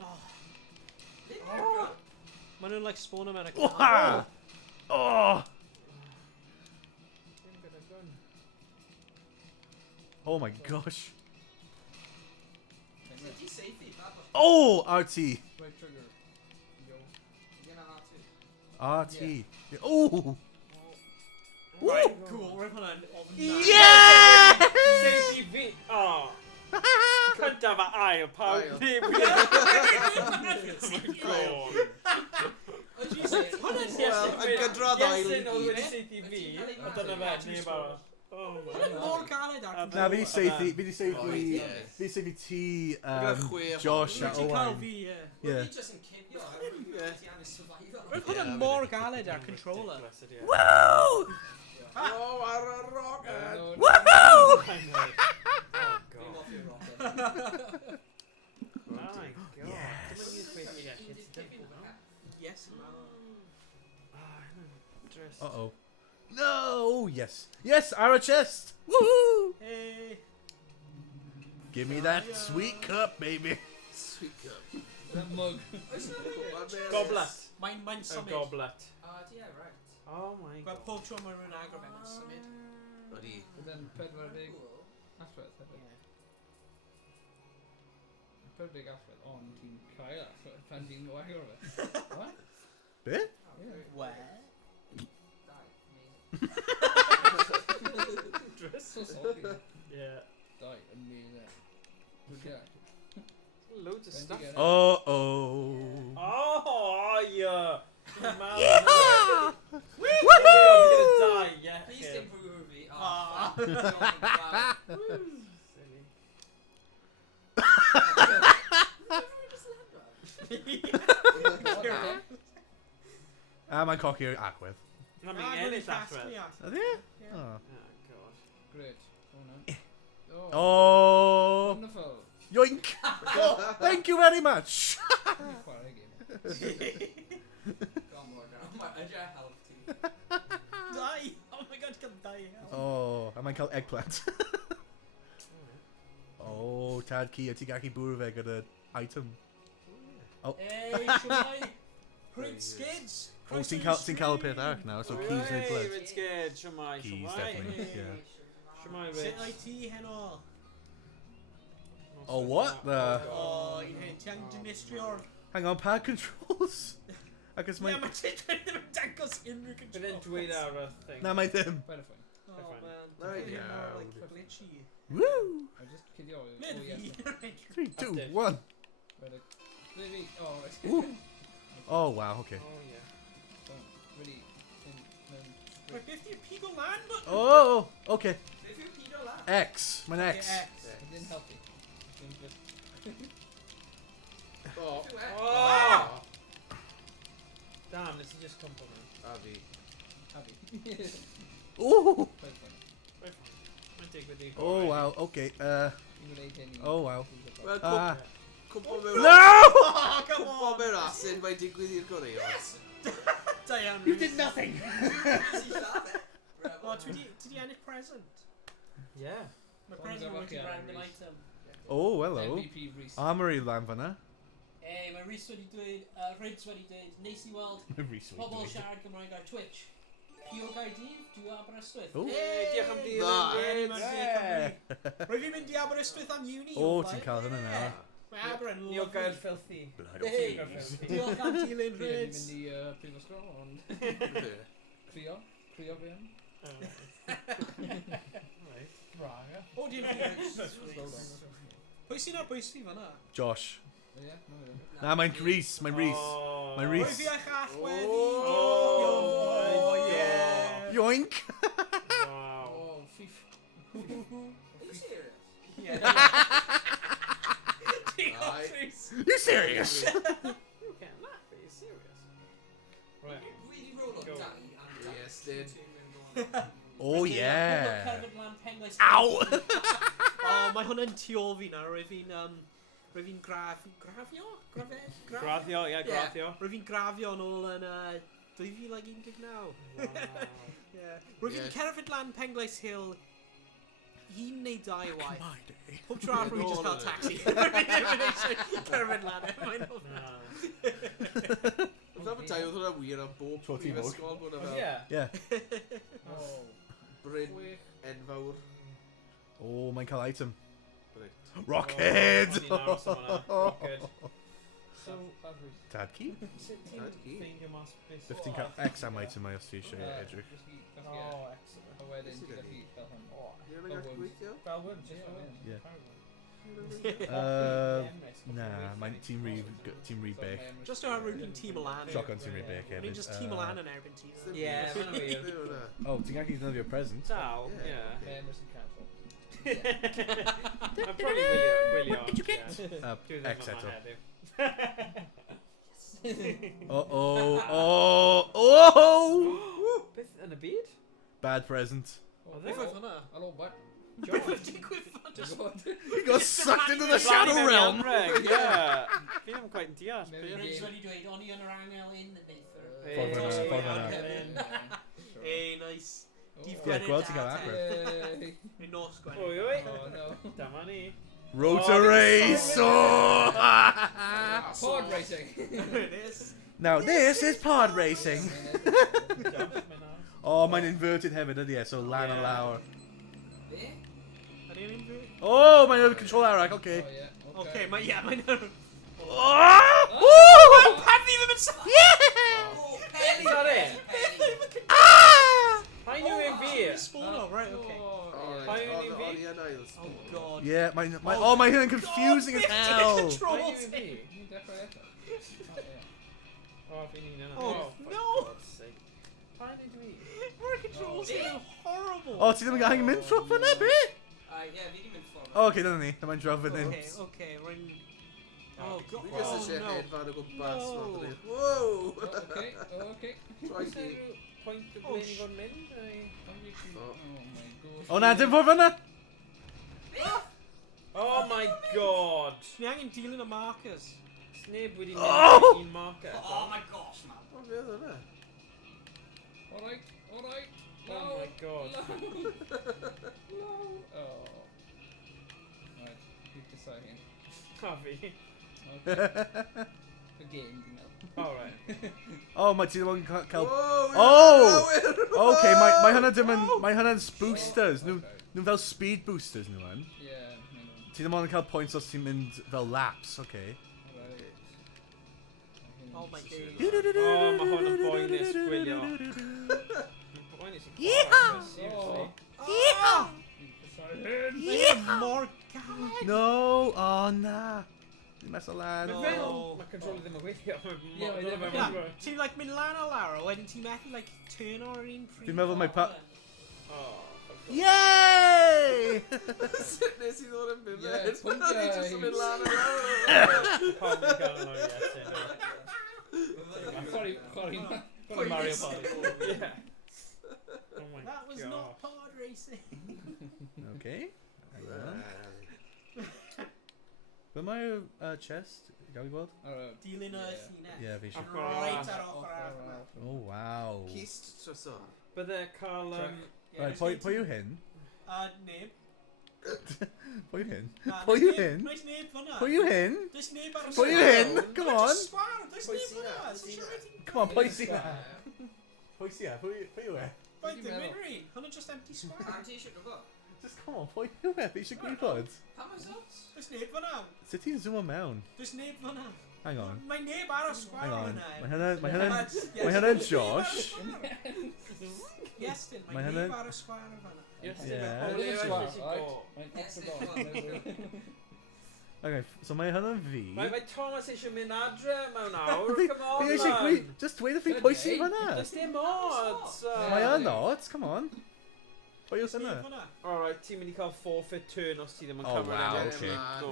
my god. Oh. Man, don't like spawn him at a Oh! Oh! Oh my gosh. Oh, RT. Right trigger. Yo. RT. Oh! Right, cool. We're gonna. Yeah! Safety V. Oh. Cunt have an aisle, pawb. Aisle. Dim. Oh my god. Wel, yn gydradd oil i Iestyn oedd wedi gyd. seithi fi. A dyna fe, neb arall. Oh my Mor god. galed ar. Na, fi di seithi Oh, yeah. ti, Gyda chwech Josh a Ti'n cael Owain. fi, ie. Yeah. Roedd hwnna'n mor galed ar controller. Woo! Oh, ar y rocket! Woohoo! Oh god. My god. Yes, Uh-oh. No! Yes. Yes, our chest! Woohoo! Hey. Give me that sweet cup, baby. Sweet cup. Mug. Goblet. Mae'n A symud. goblet. Yeah, right. Oh my Mae god. pob tro mae rhywun agor fe'n symud. Odi. Then 40 allwedd hefyd. 40 allwedd, ond ti'n cael allwedd pan ti'n wagor fe. What? Be? Where? So salty. Yeah. Dau, amazing. Good guy. Loads of stuff. Uh-oh. Oh, yeah. Man, Yeehaw! I'm Woohoo! gonna die, yeah. Please him. improve me. Ah. Silly. Mae'n coci agwedd. Na mi'n ennill adref. Ydy? Oh. Oh, god. Great. Oh no. Oh. Oh! Wonderful. Yoink! Oh, thank you very much! Chwarae game. Come on, I just help you. Die! Oh my god, you can die. Oh, a mae'n cael eggplant. Oh, tad ci, a ti gallu bwrw fe gyda item. Hey, siwmai! Pryd skids! Oh, ti'n cael y peth arall nawr, so keys neu Hooray, blood. Red scared. Siwmai, Keys, siwmai. definitely, yeah. Siwmai, Sut Rhys. ai ti, Heno? Oh, what the? Oh, un hyn, ti'n dinistriwr. Hang on, pad controls? Agus Ie, mae... mae ti ddim yn dangos unrhyw Bydd control. e'n dweud ar y thing. Na, mae ddim. Better fine. Oh, Fine. man. Right, Dwi'n yeah. mor, like, glitchy. Woo! I just kid you. Nid Oh yes. fi. 3, 2, Update. 1. Ready. Ready. Oh, right. Ooh. Oh, wow, okay. Oh, yeah. Ready. Mae beth di'r pigo lan? Oh, okay. If you pedo laugh. X. Mae'n X. It didn't help you. Oh. Oh! Damn, this is just compliment. A fi. Happy. Ooh! Quite funny. Mae'n digwydd i Oh, wow, okay. You will eat any. Oh, wow. Wel, Ah. cwmpo mewn... No! Oh, come Cwmpo on! mewn asyn, mae'n digwydd i'r goreio. Diane, You did nothing! Easy laugh. O, ti di ennill present? Yeah. Mae Ond present dyma wedi chi ar random Rhys. item. Oh, hello. MVP Rhys. Armory lan fanna. Ei, mae Rhys wedi dweud, Rhys wedi dweud, nes i weld Rhys wedi pobl dweud. siarad Gymraeg ar Twitch. Pio Gaerdydd, dwi Aberystwyth. Ooh. Hey, diolch am dir. Na. Ie, mae'n Yeah. Cymru. Rwy fi mynd i Aberystwyth am uni. Oh, ti'n cael hynny nawr. Mae Aber yn Ni o gael lyflu. filthy. Blood Hey, of Jesus. diolch am dilyn Dwi'n Rhys. mynd i prifysgol, ond crio fi am. Right. Braga. O, di'n Rhys. Pwy sy'n ar bwys fi fanna? Josh. Ie, no, ie. Na, mae'n Rhys, mae'n Rhys. Oh. Mae'n Rwy Rhys. fi a'ch allweddi. Oh, yeah. Yoink! Wow. Oh, fif. Are you serious? Aye. You serious? You can't laugh, are you serious? Right. You really roll on Go. die and die. Iestyn. Oh yeah. Cerfyd lan penglais. Ow! O, mae hwnna'n tu ôl fi nawr. Rwyf fi'n grafio? Graddio, ie, graddio. Rwyf fi'n grafio yn ôl yn 2019. Rwyf fi'n cerfyd lan penglais Hill 1 neu 2 waith. Pob tro rwyf fi'n just cael taxi. Rwyf fi'n cerfyd lan. Mae'n Oedd am y dau oedd hwnna wir am bob Tro ti prifysgol bod yna fel Yeah. bryn enfawr. Oh, mae'n cael item. Reit. Rocket! Rocket. So, Tad key? Tad key. 15 X am item mae os ti eisiau edrych. Oh, excellent. A wedyn, ti'n gallu fel hwn. Ie, mae'n gallu gweithio? Fel hwn, just fel hwn. Yeah. Na, mae'n team re-bake. Just o rwyf fi'n tîm lan. Shotgun team re-bake hefyd. Ni'n just tîm lan yn erbyn ti. Ie, mae'n wir. Oh, ti'n gallu ddefnyddio present? Dal, ie. Emerson Castle. Mae'n probably gwylio. What did you get? Dwi ddim X yma eto. heddiw. Oh! Beth yn y byd? Bad present. Beth oedd hwnna? Hello, what? Beth oedd digwydd fan? He got sucked into the shadow realm! Yeah. Fi ddim quite yn deall. Rhys wedi dweud, o'n i yn yr angel un yn neithio. Hey, nice. Ie, gweld ti'n cael agor. Yn nos gwen. Oi, oi. Oh, no. Dyma ni. Rotor race! Oh! Pod racing. It is. Now this is pod racing. Jump, mae'n nawr. Oh, mae'n inverted hefyd ydy e, so lan a lawr. Be? Yn un fi? Oh, mae'n control arach, okay. Oh, yeah. Okay, mae'n... Oh! Woo! Pan fi ddim yn sa... Oh, penny! Is that it? Penny! Ah! Pa'n yw ein fi? Oh, right, okay. Oh, God. Yeah, oh, my hand confusing as hell. Pa'n yw ein fi? O, fi'n un yna. Oh, no! Pa'n yw fi? Mae'r controls yn horrible. Oh, ti ddim yn gael mynd trwy fyny, be? Ie, fi di mynd ffordd. Oh, okay, dyna ni. Dyma'n draf fyny. Okay, rwy'n... Oh, God. Fi gys Oh, eisiau no. hedfan o gwmpas. No. Wow! Okay. Twice ni. Pwynt y ble ni fod yn mynd? Oh my god. Oh, na, dim ffordd fyny. Oh my god! Ni angen dilyn y markers. Sneb wedi Oh! mynd un marker. Oh my gosh, man. O, fe oedd yna. Alright. Oh my god. No. Oh. Right, keep deciding. A fi. Okay. Again, you know. Alright. Oh, mae ti ddim yn cael... Oh! Oh! Okay, mae hynna dim yn... Mae hynna'n boosters. Nhw'n fel speed boosters nhw yn. Yeah, Ti ddim ond yn cael points os ti'n mynd fel laps, okay. right. Oh my God. Oh, mae hwn yn boenus gwylio. Boenus i Yeehaw! chwarae, seriously. Yeehaw! Mae'n mor gad. No! Oh, na. Ti'n mes o lan. No. Mae control ddim yn gweithio. Yeah, ti'n like mynd lan a lawr, a wedyn ti'n methu like turn o'r un pryd. Fi'n meddwl mae pa... Oh, Yay! Nes i ddod yn byd. Yeah, pwynt Ni jyst yn guys. mynd lan yn lawr. pawb yn cael yn o'r Iestyn. Chwarae Mario Party. Yeah. Oh my god. That was not pod racing. Okay. Be mae'r chest? Gael i gweld? Dilyn y llinell. Ie, fi eisiau. Right ar ochr arall. Oh, wow. Cist trysor. Bydde cael... Right, pwy yw hyn? Neb. Pwy yw hyn? Na, Pwy yw hyn? Does neb fyna. Pwy yw hyn? Does neb ar y Pwy yw hyn? Come on. Does neb fyna. Come on, pwy sy'n na? Pwy sy'n na? Pwy yw e? Faint dim yn ri. Hwnnw just empty square. Pam ti eisiau gwybod? Just come on, pwy yw e? Fi eisiau gwybod. Pam oes ots? Does neb fyna. Sut ti'n zoom mewn? Does neb fyna. Hang on. Mae neb ar y square Hang on. fyna. Mae hynna'n Josh. Iestyn, Mae mae hynny- neb ar y square fyna. Okay, so mae hynna'n fi. Mae Thomas eisiau mynd adre mewn awr, Fi come on eisiau man! gwi... Just dweud wrth fi pwy sy'n fyna. Does dim odds! Mae yn odds, come on. Pwy yw Does neb hynna? fyna. Alright, ti'n mynd i cael forfeit turn os ti ddim yn Oh, cymryd wow, yn okay. So,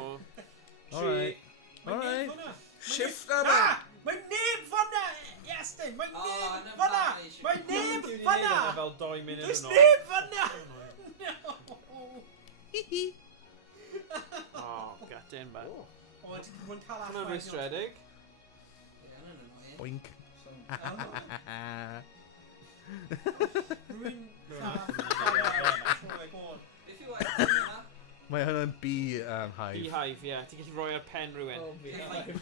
Alright. Mae Alright. neb fyna. Shift Ah! na! Mae neb fyna! Iestyn, mae'n O, neb na fanna! fan eisiau. Mae'n neb Dwi 'di neud fanna! hwnna fel 2 munud Does yn ôl. neb fanna! No! Oh, gutting, man. O, ti'n cael Hwnna'n rwystredig. Ie, hwnna'n annoying. Boink. Rwy'n Beth yw Iestyn yna? Mae hwnna'n hive. Beehive, ie. Ti'n gallu rhoi ar pen rhywun. Oh, beehive.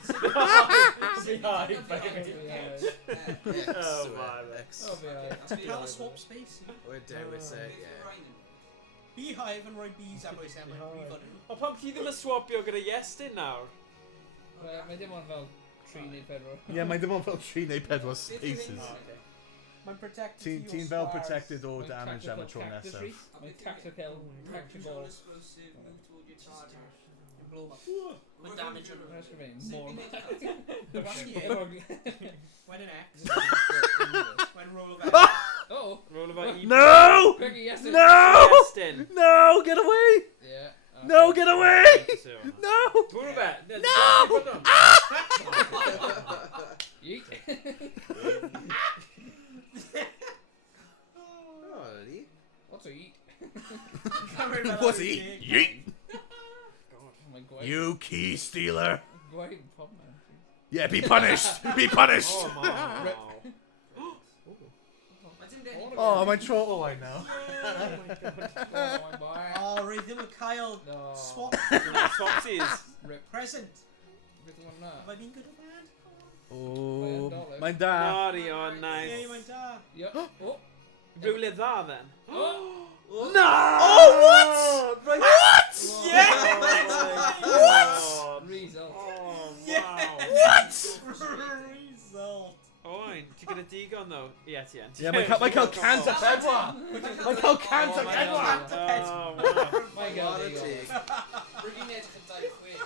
Beehive, Beehive. Oh, my, X. Oh, beehive. Ti'n cael y swap space. We're dewis e, Beth ie. yw Rhino? Beehive yn rhoi bees am oes am rwy'n fod. O, pam chi ddim yn swapio gyda Iestyn nawr? Mae dim ond fel 3 neu 4. Ie, mae dim ond fel 3 neu 4 Beth yw spaces. hyn? Mae'n protected Ti'n fel protected o damage am y tro nesaf. Mae'n tactical. Tactical. Explosive, move toward your target. Yn blow up. Mae'n damage yn Mae'n sgrifennu. Sut More. fi'n neud hynna? Wedyn X. Wedyn roll of X. Oh! Roll about E. No! Quicky, yes. No! Iestyn. No! Get away! Yeah. No! Get away! No! Twrw fe. No! Yeet. Oh, really? What's a yeet? What's he? Yeet! Oh my god. You key stealer! Gwain, pop man. Yeah, be punished! Be punished! Oh, my. Ma' dim deud Oh, mae'n tro Owain now. Oh my boy. O, rwy ddim yn cael No. swap Swapsies. Rip. present. Beth yw hwnna? Mae fi'n good o bad? Oh, mae'n da. Nori, oh, Ie, nice. mae'n da. Yep. Oh. Rhywle dda, then. No! Oh, what? What? Yeah! What? Result. Oh, Yeah. wow. Result. Owain, ti'n gyda digon, though? Ie, ti yn. Yeah, mae'n cael cant a pedwar! Mae'n cael cant a Oh my pedwar! God. Oh, wow. My god, Chwarae there you teg. go. Rwy'n edrych yn 2 chwech.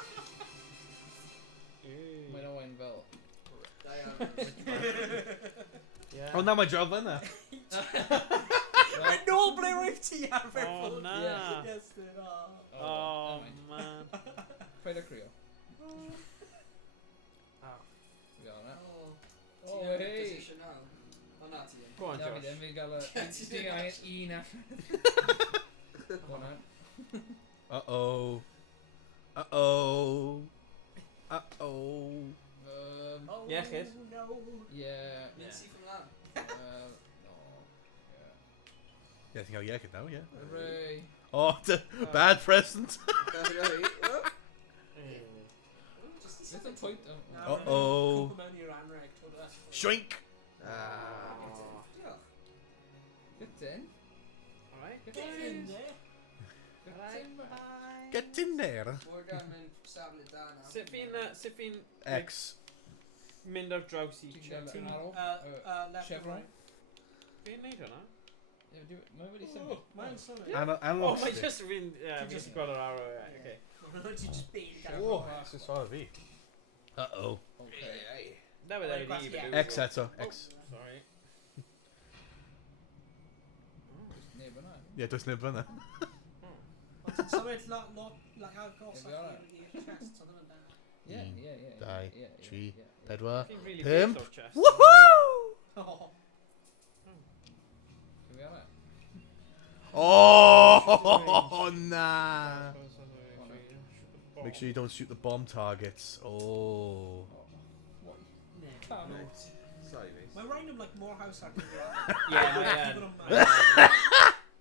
Mae'n Owain fel. Da iawn. O, na, mae job yna. Mae'n nôl ble roedd ti arfer Oh, fod. na. Yes, dyn, o. Oh, never mind. man. Paid a criw. Oh. Fi o'n e. Ti'n Oh, yn hey. position nawr. O na ti yn. Go on, Na fi Josh. ddim, fi'n gael y... Ti'n angen un allan. Go on, Uh-oh. Uh-oh. Uh-oh. Iechyd. No. Yeah. Mincy from that. No. Yeah. Yeah, ti'n cael iechyd now, yeah. Hooray. Oh, bad present. Right, oh. Just Beth yn pwynt? Uh-oh. Cwp mewn i'r anreg, twyd o. Shrink. Diolch. Get in. Alright. Get Get in. in there. Get in. Get in there. We're going mynd safle da nawr. Sut fi'n X. mynd ar draws i Ti'n gael Ti'n, arrow. left and Chevron. right. Fi'n neud hwnna? Mae'n wedi symud. Mae'n symud. Oh, Analog mae stick. just fi'n... Ie, fi'n just gweld yr arrow, ie, okay. Ti'n just bein gan. Oh, this is far fi. Uh-oh. Okay. Na fe ddau ni, but... X eto. X. Sorry. Neb yna. Yeah, does neb fyna. Ti'n symud lot, like agos Ie, fi ara. i'r chest, so ddim yn da. Yeah. Dau, tri, yeah. pedwar. Fi'n really Pimp. pissed off chest. Woohoo! Oh. Fi ara. Oh, nah. Make sure you don't shoot the bomb targets. Oh. Come on. Sorry, mate. Mae rhaid am, like, more house ar gyfer. Ie, mae yn.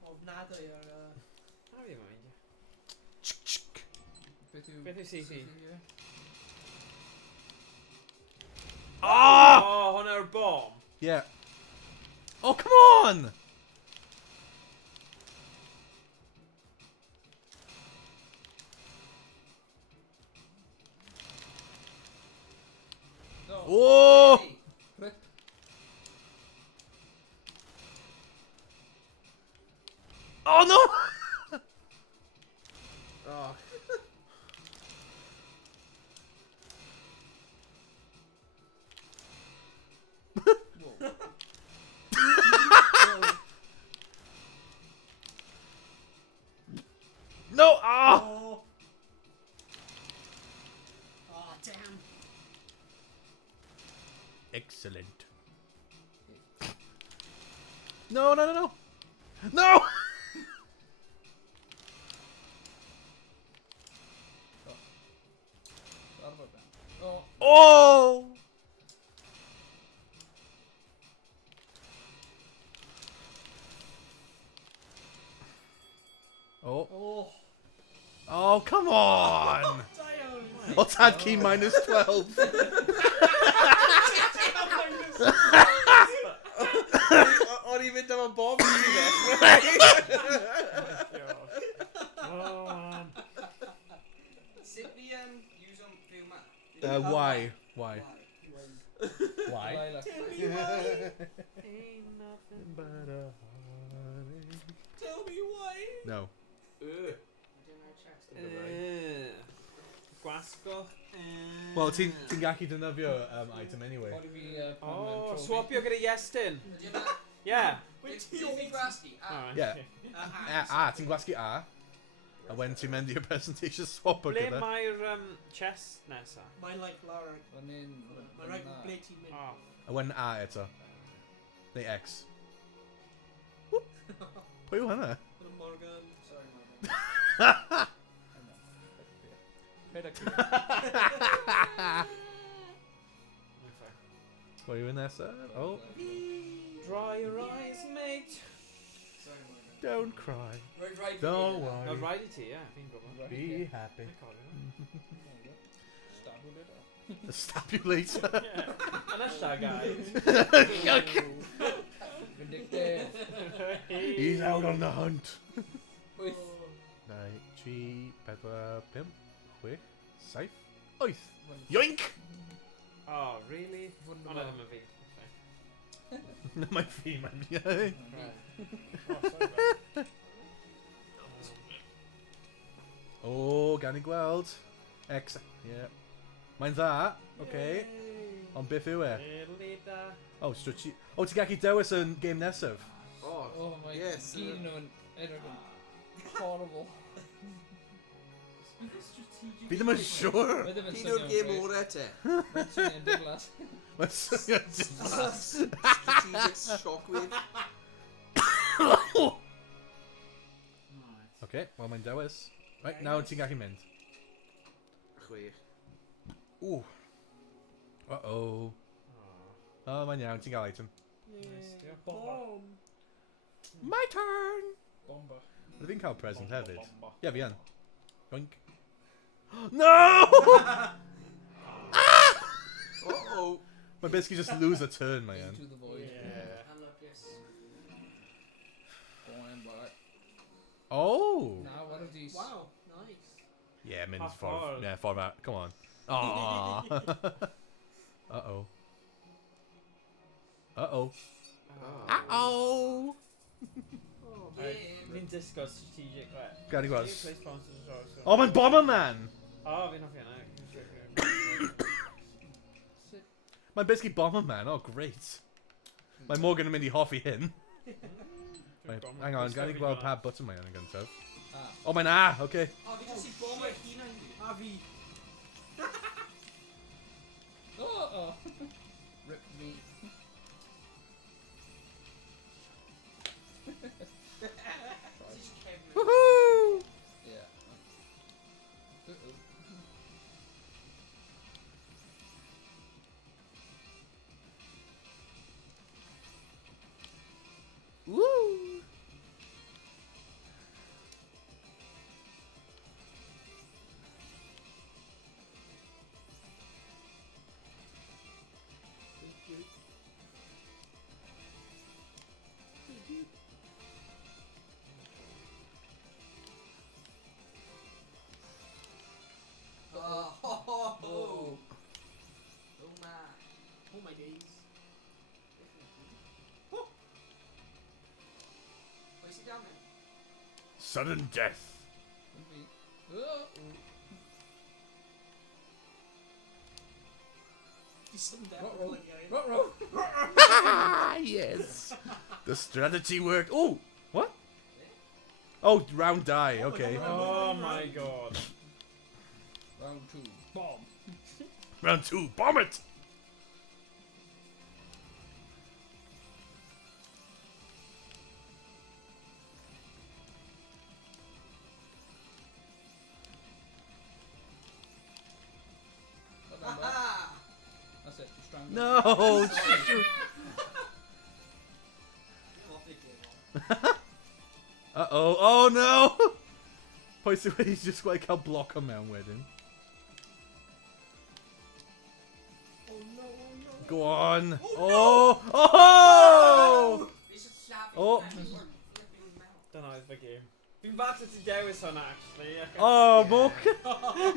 O, nado i'r... Na fi moyn. Beth yw CC? Ah! Oh, hwnna yw'r bomb. Yeah. Oh, come on! No. Oh! Hey, Rip. Oh, no! Oh. No! Ah! Oh. Oh, damn. Excellent. No, no, no, no. No! Oh. Oh! Oh. Oh. Oh, come on! I'll add key minus 12. O'n i'n mynd am y bomb i fi. Oh, man. Sut fi use on fyw ma? Why? Why? Why? Lilac. Ain't nothing But a heartache. Tell me why. No. I don't know checks. Gwasgo. Well, ti'n gallu defnyddio item anyway. What if we Oh, swapio gyda Iestyn. Yeah. Ti'n gwasgu? Alright. Yeah. Ti'n gwasgu A. A when ti'n mynd i'r presentation swap o Ble gyda. mae'r chest nesa? Mae'n like Lara. Mae'n Mae'n rhaid ble ti'n mynd. Oh. A when A eto. Neu X. Whoop. Pwy yw hynna? Morgan. Sorry, Morgan. Pwy yw nesa? Oh. Dry your eyes, mate. Sorry, Morgan. Don't cry. Right, Don't No, worry. rhaid i ti, ie. Fi'n gwybod. Be happy. Stab Stab you later. Yna llagau. Vindictive. He's out on the hunt. Wyth. 9, 3, 4, 5, 6, 7, 8. Yoink! Oh, really? O, na ddim yn fi. Na mae'n fi, man. O, gan I gweld. X. Yeah. Mae'n dda. Okay. Ond beth yw e? O, O, ti'n gallu dewis yn game nesaf? Oh, Oh my yes. gyd nhw'n edrych yn horrible. Fi ddim yn siwr. Mae ddim yn Un o'r swnio'n gêm grêt. orau te. Mae'n swnio'n diflas. Mae'n swnio'n diflas. Strategic shockwave. Okay, wel mae'n dewis. Right, nawr ti'n gallu mynd. Chwech. Ooh. Uh-oh. Oh, mae'n iawn, ti'n gael item. Bomb. My turn! Bomba. Rydw fi'n cael present hefyd. Ie, fi yn. Yoink. No! Uh-oh. Mae'n basically just lose a turn, mae yn. Into the void. Unluckiest. Going back. Oh! Now what are these? Wow, nice. Yeah, mynd Half ffordd. forward. Yeah, ffordd out. Come on. Aww. Uh-oh. Uh-oh. Uh-oh! Fi'n disgo strategic, right. Gad i gweld. Place sponsors as well, so- Oh, mae'n Bomberman! Oh, fi'n hoffi hynna. Mae'n basically Bomberman. Oh, great. Mae Morgan yn mynd i hoffi hyn. Right, hang on, gad i gweld pa button mae yn gyntaf. Ah. Oh, mae'n A, okay. Oh, fi jyst i bomb eich hunan. A fi. Oh, oh. Rip me. Woohoo! Yeah. Uh-oh. Woo! Oh, man. Oh my days. Where's he down there? Sudden death. Could be. Oh. He's sitting down. Ruh-roh. Ruh-roh. Ah, yes. The strategy worked. Oh, what? Oh, round die. Okay. Oh my god. Round 2. Bomb. Round 2. Bomb it. No! Shoot. Uh-oh. Oh, no! Pwys yw he's just gwaith cael bloc o mewn wedyn. Go on. Oh! Oh! Oh! Dyna oedd fy gêm. Fi'n fath o ti dewis hwnna, actually. Oh, Mwc! Fi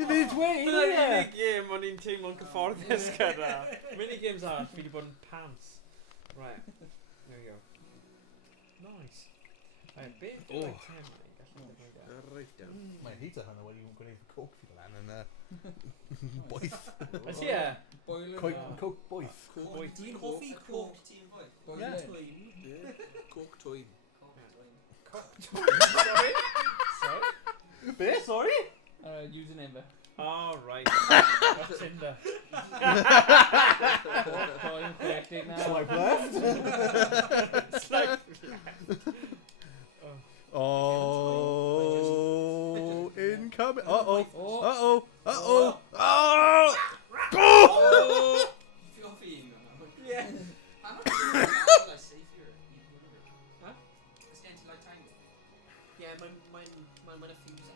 wedi dweud, Dyna'r ie! unig gêm o'n i'n teimlo'n cyfforddus gyda. Mini-games arall, fi wedi bod yn pants. Right, there we go. Nice. Right, beth yw'r item? Right down. Mae'n hyd o hynny wedi gwneud coc fi lan yn boeth. Ys ie? Coc boeth. Dwi'n hoffi coc. Coc twyn. Sorry? Sorry? Be? Sorry? Username fe. Oh, right. That's Tinder. Coin collecting now. Swipe left. Swipe Oh, incoming. Uh-oh. Oh. Uh-oh. Uh-oh. Oh! Oh! Yeah. Yeah, mae'n a fuse.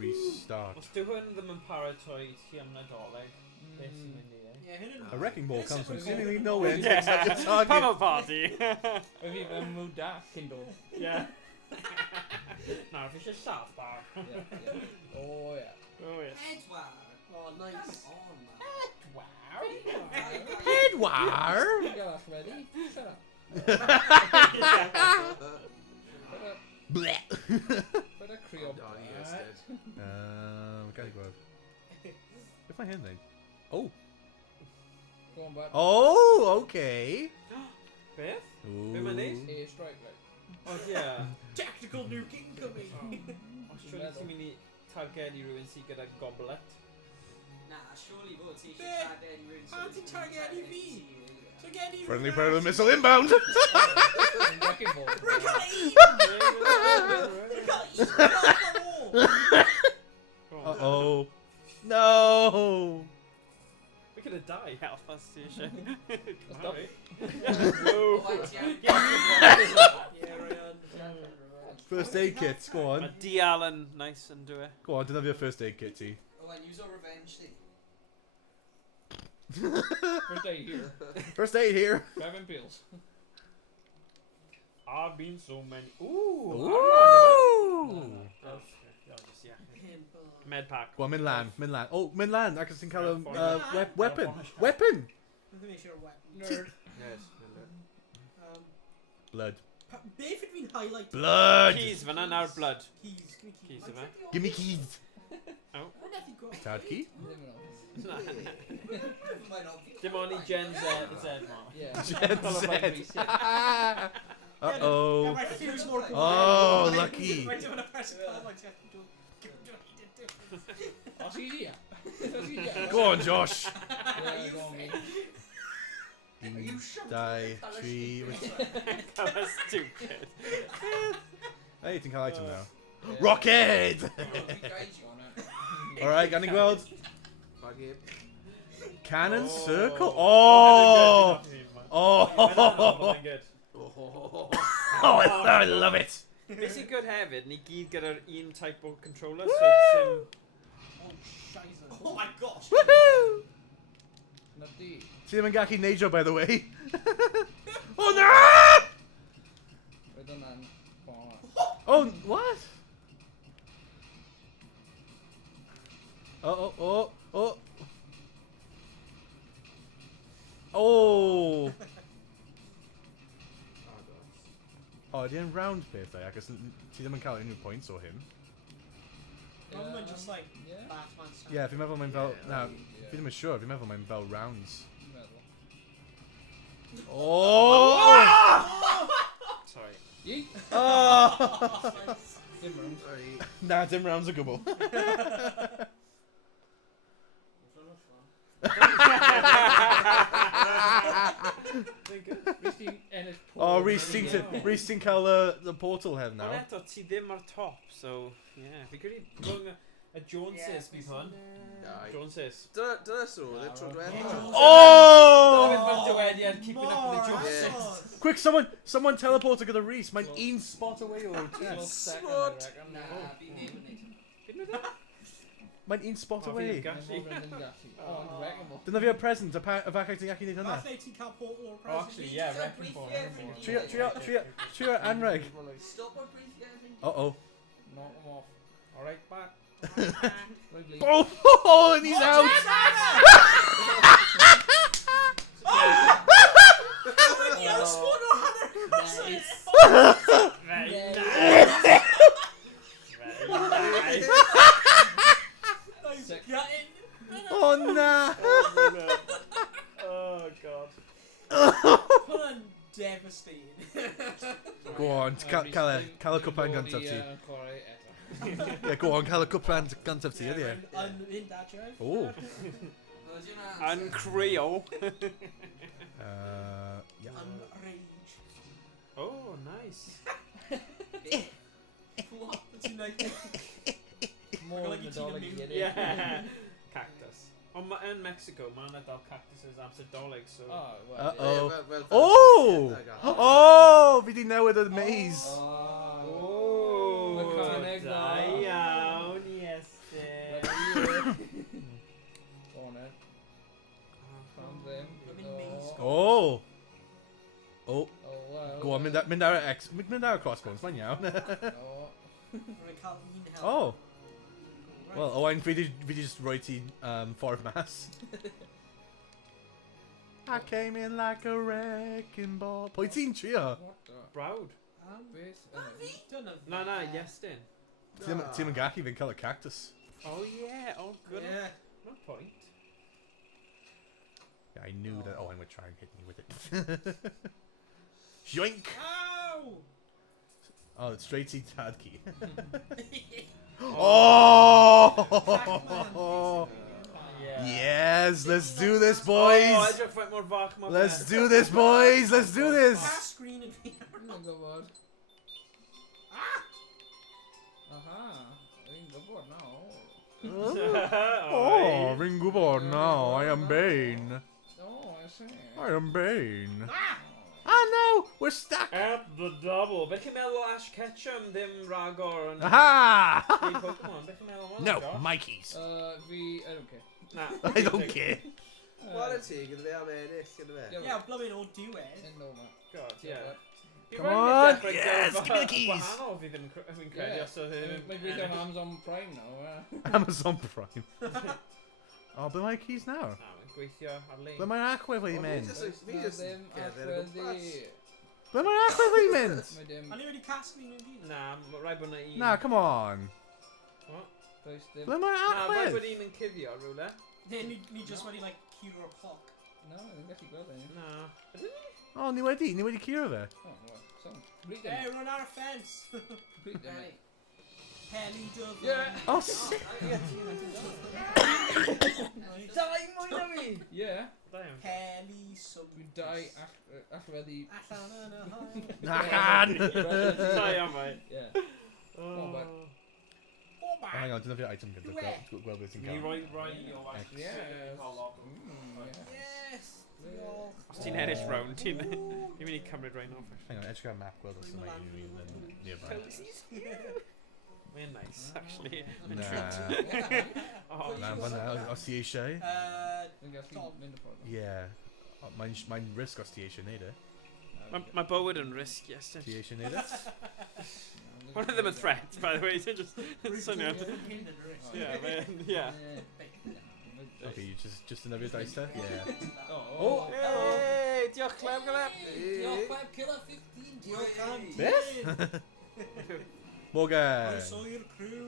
Restart. Os dyw hwn ddim yn paratoi ti am Nadolig, beth sy'n mynd i ei? Yeah, hyn yn... A wrecking ball comes from seemingly nowhere and Yeah. takes out your target. Pummel Party! Wyf fi yn mwyd da, Kindle. Yeah. Na, fi eisiau llath bar. Oh, yeah. Oh, yes. Oh, nice. Edward! You got us ready? Shut up. Blech. Put a criw. Gael gweld. Beth mae hyn dweud? Oh. Go on back. Oh, okay. Beth? Ooh. Be mae'n neud? A strike, right? Oh, yeah. Tactical nuke incoming! Os trwy'n ti'n mynd i targedu rhywun sydd gyda goblet? Pam ti'n targedu fi? Targedu Friendly predator missile inbound! Wrecking ball. We're gonna eat him! We're gonna eat him all! Uh-oh. No! We're gonna die, health fast station. Stop. Whoa. Yeah, Ryan. First aid kit, go on. Mae D. Allen nice yn dwi. Go on, dyna fi first aid kit ti. Owain, use our revenge thing. First aid here. First aid here. Grabbing pills. I've been so many. Ooh! Ooh! Med pack. Go on, mynd lan, mynd lan. Oh, mynd lan, ac os ti'n cael weapon. Weapon. Weapon! Let me make sure weapon. Nerd. Yes. Blood. Beth ydw fi'n highlight? Blood! Keys fyna nawr, blood. Keys. Give me keys. Keys yma. Give me keys. Tad key? Dim ond i Gen Z ma. Yeah. Gen Z. Uh-oh. Oh, Oh, lucky. Right, I'm gonna press it. Oh, my God. That's easy, yeah. That's easy, yeah. Go on, Josh. Yeah, go on, mate. Die. Tree. That was stupid. Hey, ti'n cael item now. Rocket! Alright, gan i gweld. Cannon circle. Oh! Oh! Oh, I love it. Beth sy'n good hefyd, ni gyd gyda'r un type o controller, so it's Oh my gosh! Woohoo! Not D. Ti ddim yn gallu neud o, by the way. Oh no! Wait on that. Oh, what? Oh, oh, oh, oh. Oh! Oh, di yn round pethau, ac os ti ddim yn cael unrhyw points o hyn. Rather just like Yeah. Batman style. Yeah, fi'n meddwl mae'n fel... Na, Yeah. fi ddim yn siŵr, fi'n meddwl mae'n fel rounds. Meddwl. Oh! Sorry. Yeet. Oh! Dim rooms. Na, dim rounds o gwbl. Oh, Rhys, ti'n cael y portal hef Ond nawr. eto, ti ddim ar top, so, yeah. Fi credu rhwng Y Joneses bydd hwn. Joneses. Dyna so, ddim tro diwethaf. Oh! Mae'r dywediad keeping up with the Joneses. Quick, someone teleporter gyda Rhys. Mae'n un spot away o'r chest. Smart. Na, fi ddim yn neud. Mae'n un spot away. Oh, Dyna fi o'r present, y falle ti'n gallu neud hynna. Falle ti'n cael portal o'r Oh, present. actually, yeah, wrecking ball. Trio anreg. Stop o'r breithiau. Uh-oh. Knock him off. Alright, back. Wrigley. Oh, and he's out! Very nice. Very nice. Oh, nah! Oh, God. Hwnna'n devastating. Go on, cael y cwpan gyntaf ti. Yeah, go on, cael y cwpan gyntaf ti, ydy e? Yn dadref. Oh. YnChwarae. Yeah. Rage. Oh, nice. What? Ti'n like... More Like you Nadolig, see the Yeah. Cactus. Ond in Mexico, mae'n dal cactuses amser dolig, so... Oh, well. Uh-oh. Oh! Oh! Fi di newid y maze. Oh! Mechanic Da iawn, Iestyn. Go on then. Found them. Oh! Oh. Oh, well. Go on, mynd ar y crossbones, mae'n iawn. No. Rwy'n cael un help. Oh! Well, Owain, fi di just roi ti ffordd mas. I came in like a wrecking ball. Pwy ti'n trio? What the? Brawd. Beth? Dyna. Na, Iestyn. Ti'n yn gallu fi'n cael y cactus. Oh, yeah. Oh, good. Yeah. No point. Yeah, I knew that Owain would try and hit me with it. Yoink! Ow! Oh, it's straight to Tadki. Pac-Man. Oh! Yeah. Yes, let's do this, boys! Oh, edrych faint mor fach mae Let's do this, boys! Let's do this! Pass screen yn fi. Oh, God. Aha. Ring the board now. Oh, ring gwybod now, I am Bane. Oh, I see. I am Bane. Ah no, we're stuck! At the double. Beth chi'n meddwl Ash Ketchum ddim ragor yn Aha! ei Pokemon? Beth chi'n meddwl hwnna, No, Josh? Mikeys. I don't care. Na. I don't care. Chwarae ti gyda fe am ennill, gyda fe. Yeah, blywyn o diwedd. No, man. God, yeah. Come on, yes, give me the keys. Gwahanol fi ddim yn credu os oedd ddim... Mae gweithio am Amazon Prime now. Amazon Prime. Oh, ble mae'r keys nawr? Na, mae'n gweithio ar-lein. Ble mae'r aqua wedi mynd? Fi just gerdded o gwmpas. Ble mae'r aqua wedi mynd? A ni wedi casglu nhw'n gyd. Na, rai bod yna un... Na, come on. Ble mae'r Na, aqua? rai bod un yn cuddio rhywle. Ne, ni just wedi, like, cure o'r clock. No, I'm gallu gweld e. Na. Oh, ni wedi curo fe. Oh, well, some. Complete Hey, them. run out of fence. Complete them. mate. Heli dyfod. Yeah. Oh, sick. Dau mwy na fi! Yeah. Daim. Heli sub. Dwi'n dau allweddi... Allan yn y hael. Nacan! Da iawn, mate. Yeah. Oh. but- O, Oh, hang on, dyna fi'r item gyda. Gweld beth ti'n Ni cael. roi o waith. Yes. Mm, Yes. Diolch. Os ti'n ennill round, ti'n mynd i cymryd rhain off. Hang on, edrych ar map, gweld os yma unrhyw un yn nearby. Mae'n nice, actually. Mae'n Na. treat. Oh, Na, fanna, os ti eisiau. Dwi'n gallu mynd y ffordd. Yeah. Mae'n risg os ti eisiau neud e. Mae bywyd yn risg, yes. Ti eisiau neud e? Hwna ddim yn threat, by the way, ti'n just syniad. Yeah. Okay, you just yn nefyd dice te? Yeah. Oh. Hey, diolch Clem, Clem. Diolch, Fab Killer 15. Diolch am. Beth? Morgan! Croeso i'r criw.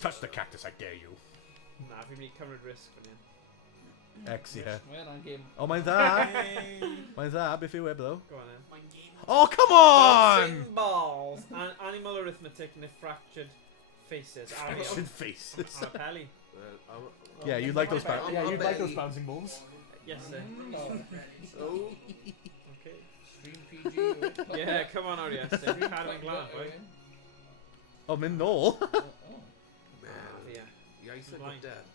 Touch the cactus, I dare you. Na, fi'n mynd i cymryd risg fan hyn. X, yeah. Mae'n on game. Oh, mae'n dda! Mae'n dda, beth yw e, blo? Go on then. Mae'n game. Oh, come on! Symbols! Animal arithmetic and fractured faces. Fractured faces. Apelli. Yeah, you'd like those bouncing balls. Yes, sir. Oh, Okay. Stream PG. Yeah, come on, Iestyn. Cadw'n glad, boy. Oh, mynd nôl. Iaith yn Ymlaen. gyda'r.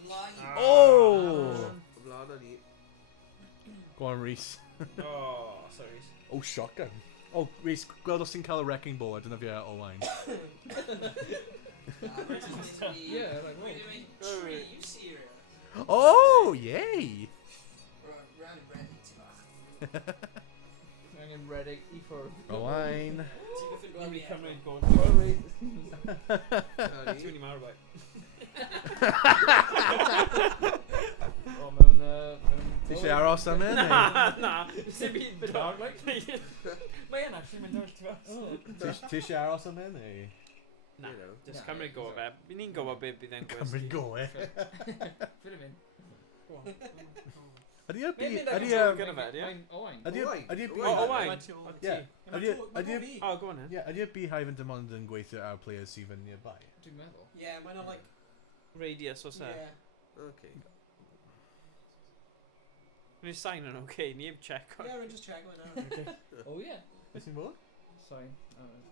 Ymlaen. Oh! Ymlaen â ni. Go on, Rhys. Oh, sorry. Oh, shotgun. Oh, Rhys, gweld os ti'n cael y wrecking ball a dyna fi a Owain. Yeah, like, Wait a minute. Tree, you serious? Oh, yay! Run ready to I'm in Reddit, E4. Owain. Maybe Cymraeg go. Alright. Too many marw bai. Oh, mewn... Ti eisiau aros am hyn? Na, sy'n byd Dog, like? Mae yna, sy'n mynd o'r ti'n fawr. Ti eisiau aros am hyn? neu? Na, You know. just Na, Cymraeg go fe. Fi ni'n gwybod beth bydd e'n gwestiwn. Cymru go, eh? Fydd yn mynd. Ydy y Mae'n bi... mynd ag Ydy yn y... sôn gyda fe, di? Owain. Ydy y... Ydy y... O, Owain. Ie. Ydy y... Oh, go on then. Ie, ydy y beehive yn dim ond yn gweithio ar players sydd yn nearby? Dwi'n meddwl. Yeah, mae'n like... Radius, os e. Yeah. Okay. Ni'n sign yn okay, ni heb check on. Yeah, we're just checking it out. Oh, yeah. Beth sy'n bod? Sorry.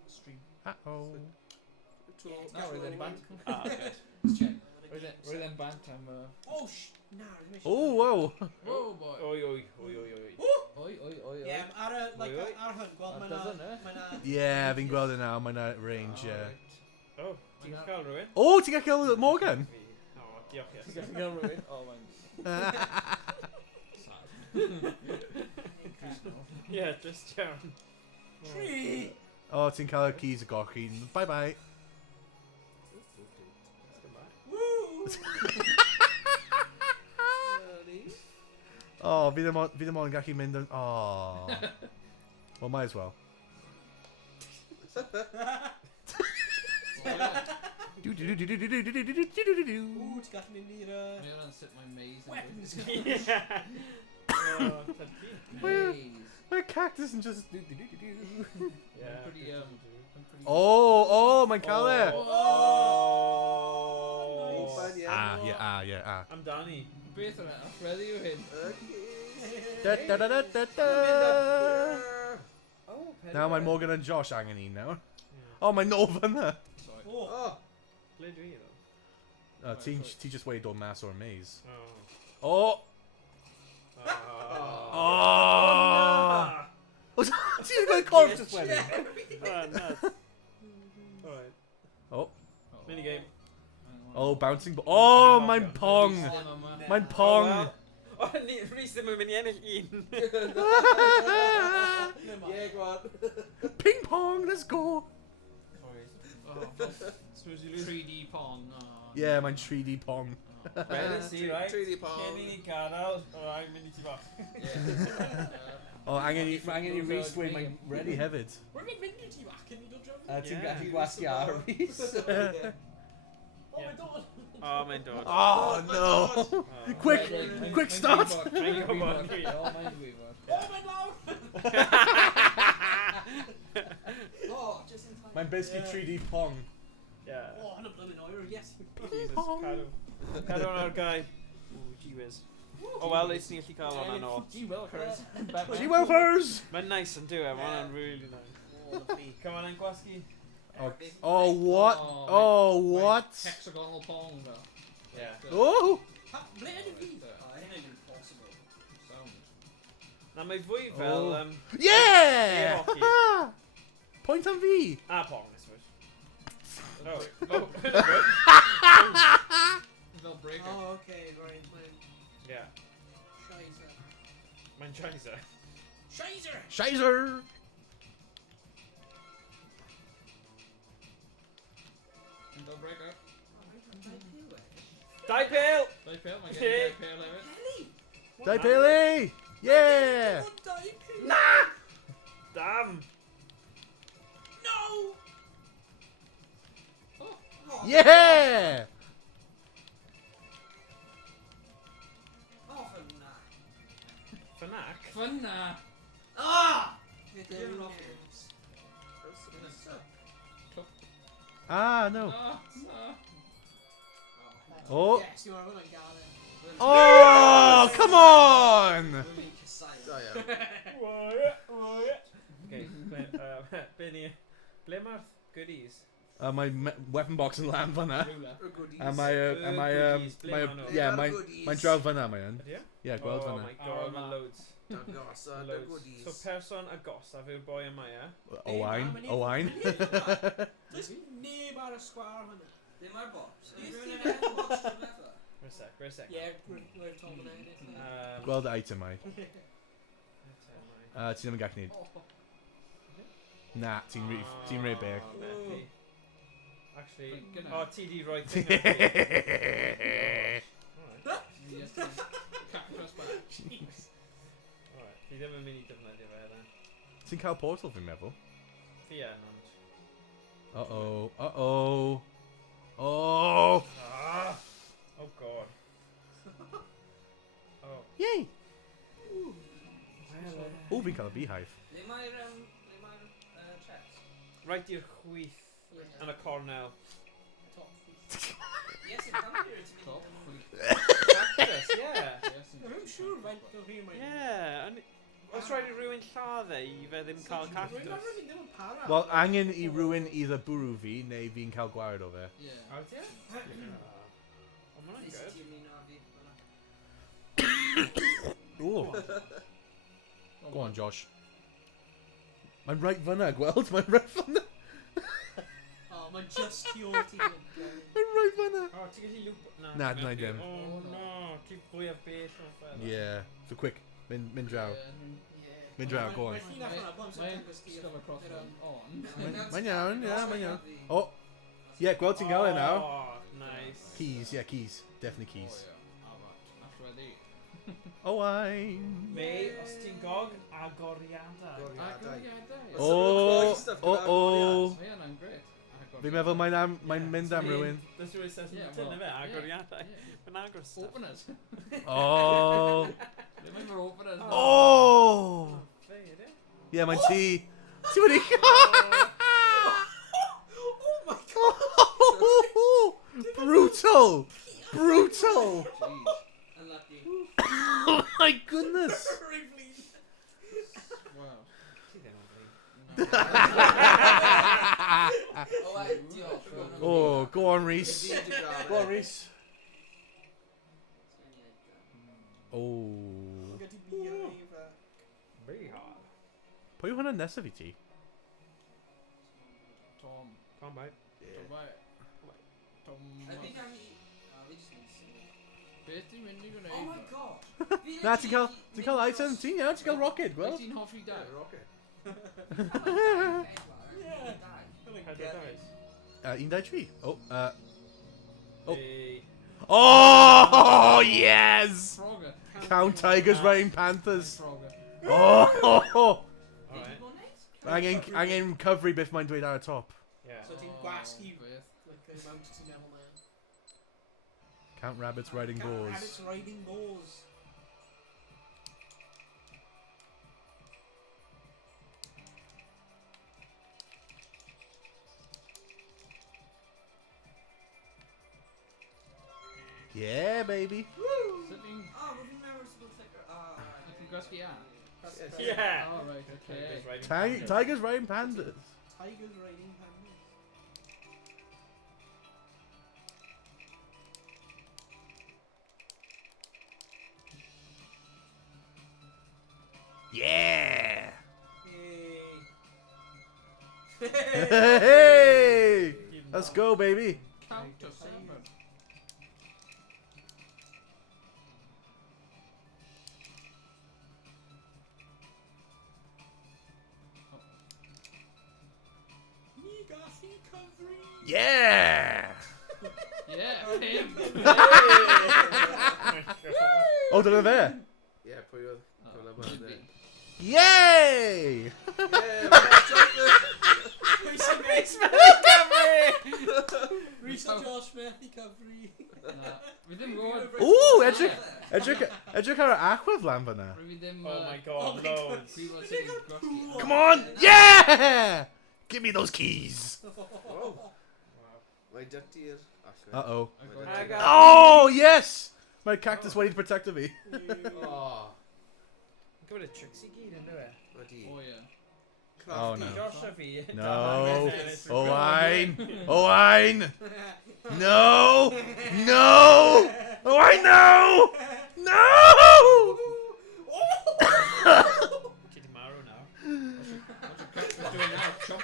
Stream. Uh-oh. Yeah, it's No, got we're really then back. weird. Ah, good. Let's check. We're then back. I'm... Oh, nah. Oh, whoa! Oh, boy. Oi, oi, oi, oi, oi. Oi, oi, oi, oi. Yeah, ar y, like, Oi, oi. ar hwn, gweld That mae'n doesn't, eh? Yeah, fi'n gweld e nawr, mae'n range, yeah. Oh, ti'n cael rhywun? Oh, ti'n gael kill Morgan? O, diolch, Ti'n Iestyn. gallu gael rhywun? Oh, mae'n... Yeah, just iawn. Tree! Oh, ti'n cael y keys y gochi. Bye-bye. Woo! Oh, fi ddim ond yn gallu mynd yn... Oh. Well, might as well. Ooh, ti'n gallu mynd i'r... Mae hwnna'n sut mae maze yn Weapons. Yeah. Oh, Turkey. Maze. My cactus and just... I'm pretty, I'm pretty... Oh, mae'n cael e! Oh. Ah. Amdani. Beth yna? Allweddi yw hyn? Da. Oh, Now mae Morgan and Josh angen un nawr. Oh, mae nôl fyna. Sorry. Oh, Oh, Ble dwi ddo? Ti just wedi dod mas o'r maze. Oh. Oh! Oh! Ti'n gwneud corff just wedyn? Oh, nuts. Alright. Oh. Minigame. Oh, bouncing ball. Oh, mae'n pong! Mae'n pong! Oh, Rhys ddim yn mynd i ennill un. yeah, go on. Ping pong, let's go! Snooze you lose. 3D pong. Yeah, mae'n 3D pong. Wedyn si, right? 3D pong. Kenny ni gadael. Alright, mynd i ti bach. Oh, angen i Rhys dweud mae'n ready hefyd. we're going to mynd i ti bach, can you don't jump? Ti'n Yeah. gallu gwasgu ar Rhys? Oh my god! Oh, mae'n dod. Oh, no! Oh. Quick start! Oh, Mae'n gwybod. mae'n gwybod. Oh my lord! Oh, just in time. Mae'n basically 3D pong. Yeah. Oh, I'm a bloody noir, yes. Jesus, cadw. Cadw hwnna o'r gai. Ooh, gee whiz. O wel, leis ni allu cael hwnna nôl. Gee Wilkers. She welfers! Mae'n nice yn dyw e, mae hwnna'n really nice. Oh, lovely. Come on, yn gwasgu. Oh, what? Oh, what? Hexagonal pong, though. Yeah. Oh! Ha, ble ydy fi? Oh, hynny'n impossible. Sound. Na mae fwy fel... Oh. Yeah! Air hockey. Point am fi! A pong, I suppose. Oh. Fel breaker. Oh, okay, right, mae'n... Yeah. Scheisse. Mae'n Chinese. Scheisse! Scheißer! Fel breaker. Dau pêl! Dau pêl, mae'n gen i dau pêl hefyd. Dai Pele! Yeah! Na! Damn! No! Yeah! Oh, for nah. Fanac? Fynna. Ah! You're not Ah, no. Ah. Oh. Yes, you are going to get it. Oh, come on! Da iawn. Okay, be ni... Ble mae'r goodies? Mae weapon box yn lan fan'na. Rhywle. Y goodies. A mae'n draw fan'na mae yn. Ydy e? Ie, gweld Oh fan'na. my god, mae loads. Dangos y Loads. goodies. So person agosaf yw'r boi yma, ie? Owain. Does neb ar y sgwar hwnna? Dim ar box. Rhywun yn edrych box trwy bethau. Rhys sec. Ie, rwy'n top yn edrych. Gweld y itemau. Ti ddim yn gallu neud. Na, ti'n rhy big. Actually, Gynna. ti di roi thing Iestyn. Cactus bach. Alright, fi ddim yn mynd i defnyddio fe then. Ti'n cael portal fi'n meddwl? Fi yn, ond... Uh-oh. Oh! Ah! Oh god. Oh. Yay! Wel, O, fi'n cael y beehive. Le mae'r chest? Right i'r chwith yn y cornel. Yes, yn camp here to Top. Cactus, yeah. Rwy'n siŵr faint o hyn mae'n... Yeah. Os rhaid i rywun lladd i fe ddim cael Rwy'n cactus. meddwl ddim yn para. Wel, angen i rywun either bwrw fi neu fi'n cael gwared o fe. Ie. Out ie? Oh, mae'n Nes i good. ti'n mynd a fi. O! Go on, Josh. Mae'n right fan'na, gweld? Mae'n right fan'na. O, mae'n just tu ôl ti hyn. Mae'n right fan'na. Oh, ti'n gallu loop... Na, dyna i dim. Oh no, ti'n fwy o bell o'n ffedd. Yeah. So quick, mynd draw. Ie. Mynd draw, go on. Mae'n ffyn allan o bom sy'n Mae'n dangos ti. scum across on. Mae'n iawn, ie, mae'n iawn. O! Ie, gweld ti'n gael e nawr. Oh, nice. Keys, yeah, keys. Definitely keys. After wedi. Owain! Neu, os ti'n gog, agoriadau. O! O! Mae yna'n gret. Fi'n meddwl mae'n mynd am rywun. Does rhywun sef Ie, yn wel, fe, agoriadau. ie. Mae'n agor stuff. Openers. O! Le mae'n mae'r openers. O! Fe, ydy? Ie, mae'n ti. Ti wedi... Brutal! Brutal! Unlucky. Oh my goodness! Wow. Ti ddim yn fi. O, ai, diolch. Oh, go on, Rhys. Go on, Rhys. Oh. Gyti beehive. Very hard. Pwy yw hwnna nesaf i ti? Tom. Come on, mate. Tom White. Tom. I think I'm... fi jyst mynd sy'n... Beth ti'n mynd i gwneud? Oh my god. Na, ti'n cael item? Ti'n iawn? Ti'n cael rocket, Wyt gweld? ti'n hoffi da? Rocket. Pedwar dawes. 1, 2, 3. Oh, Oh. Hey. Oh, yes! Frogger. Count tigers, rain panthers. Frogger. Oh! Alright. Angen cyfri beth mae'n dweud ar y top. Yeah. So ti'n gwasgu Beth? like y amount ti'n meddwl na. Count rabbits riding And boars. it's riding bulls. Yeah, baby. Sitting. Oh, we've never supposed to... Ti'n gwasgu a? Yeah. Oh, right, okay. Tigers riding pandas. Tigers riding pandas. Yeah! Hey. Hey! Let's go, baby. Count to 7. Ni gallu cyfri. Yeah! Yeah, him. Oh, dyna fe. Ie, pwy oedd? Dyna ma, ne. Yay! Rhys a Josh methu cyfri. Na, fi ddim gwybod. Ooh, edrych ar y achwedd lan fyna. Fi ddim... Oh my god, loads. Fi weld sy'n gwasgu. Come on! Yeah! Give me those keys. Mae dyrti'r allwedd. Uh-oh. I got- Oh, yes! Mae'r cactus wedi protecto fi. Oh, Gwyd y tricks i gyd yn dweud. wedi. O, ie. Oh, no. Josh a fi. No. Owain. Owain. No. No. Owain, no. No. Ti di marw nawr. Doing now, chop.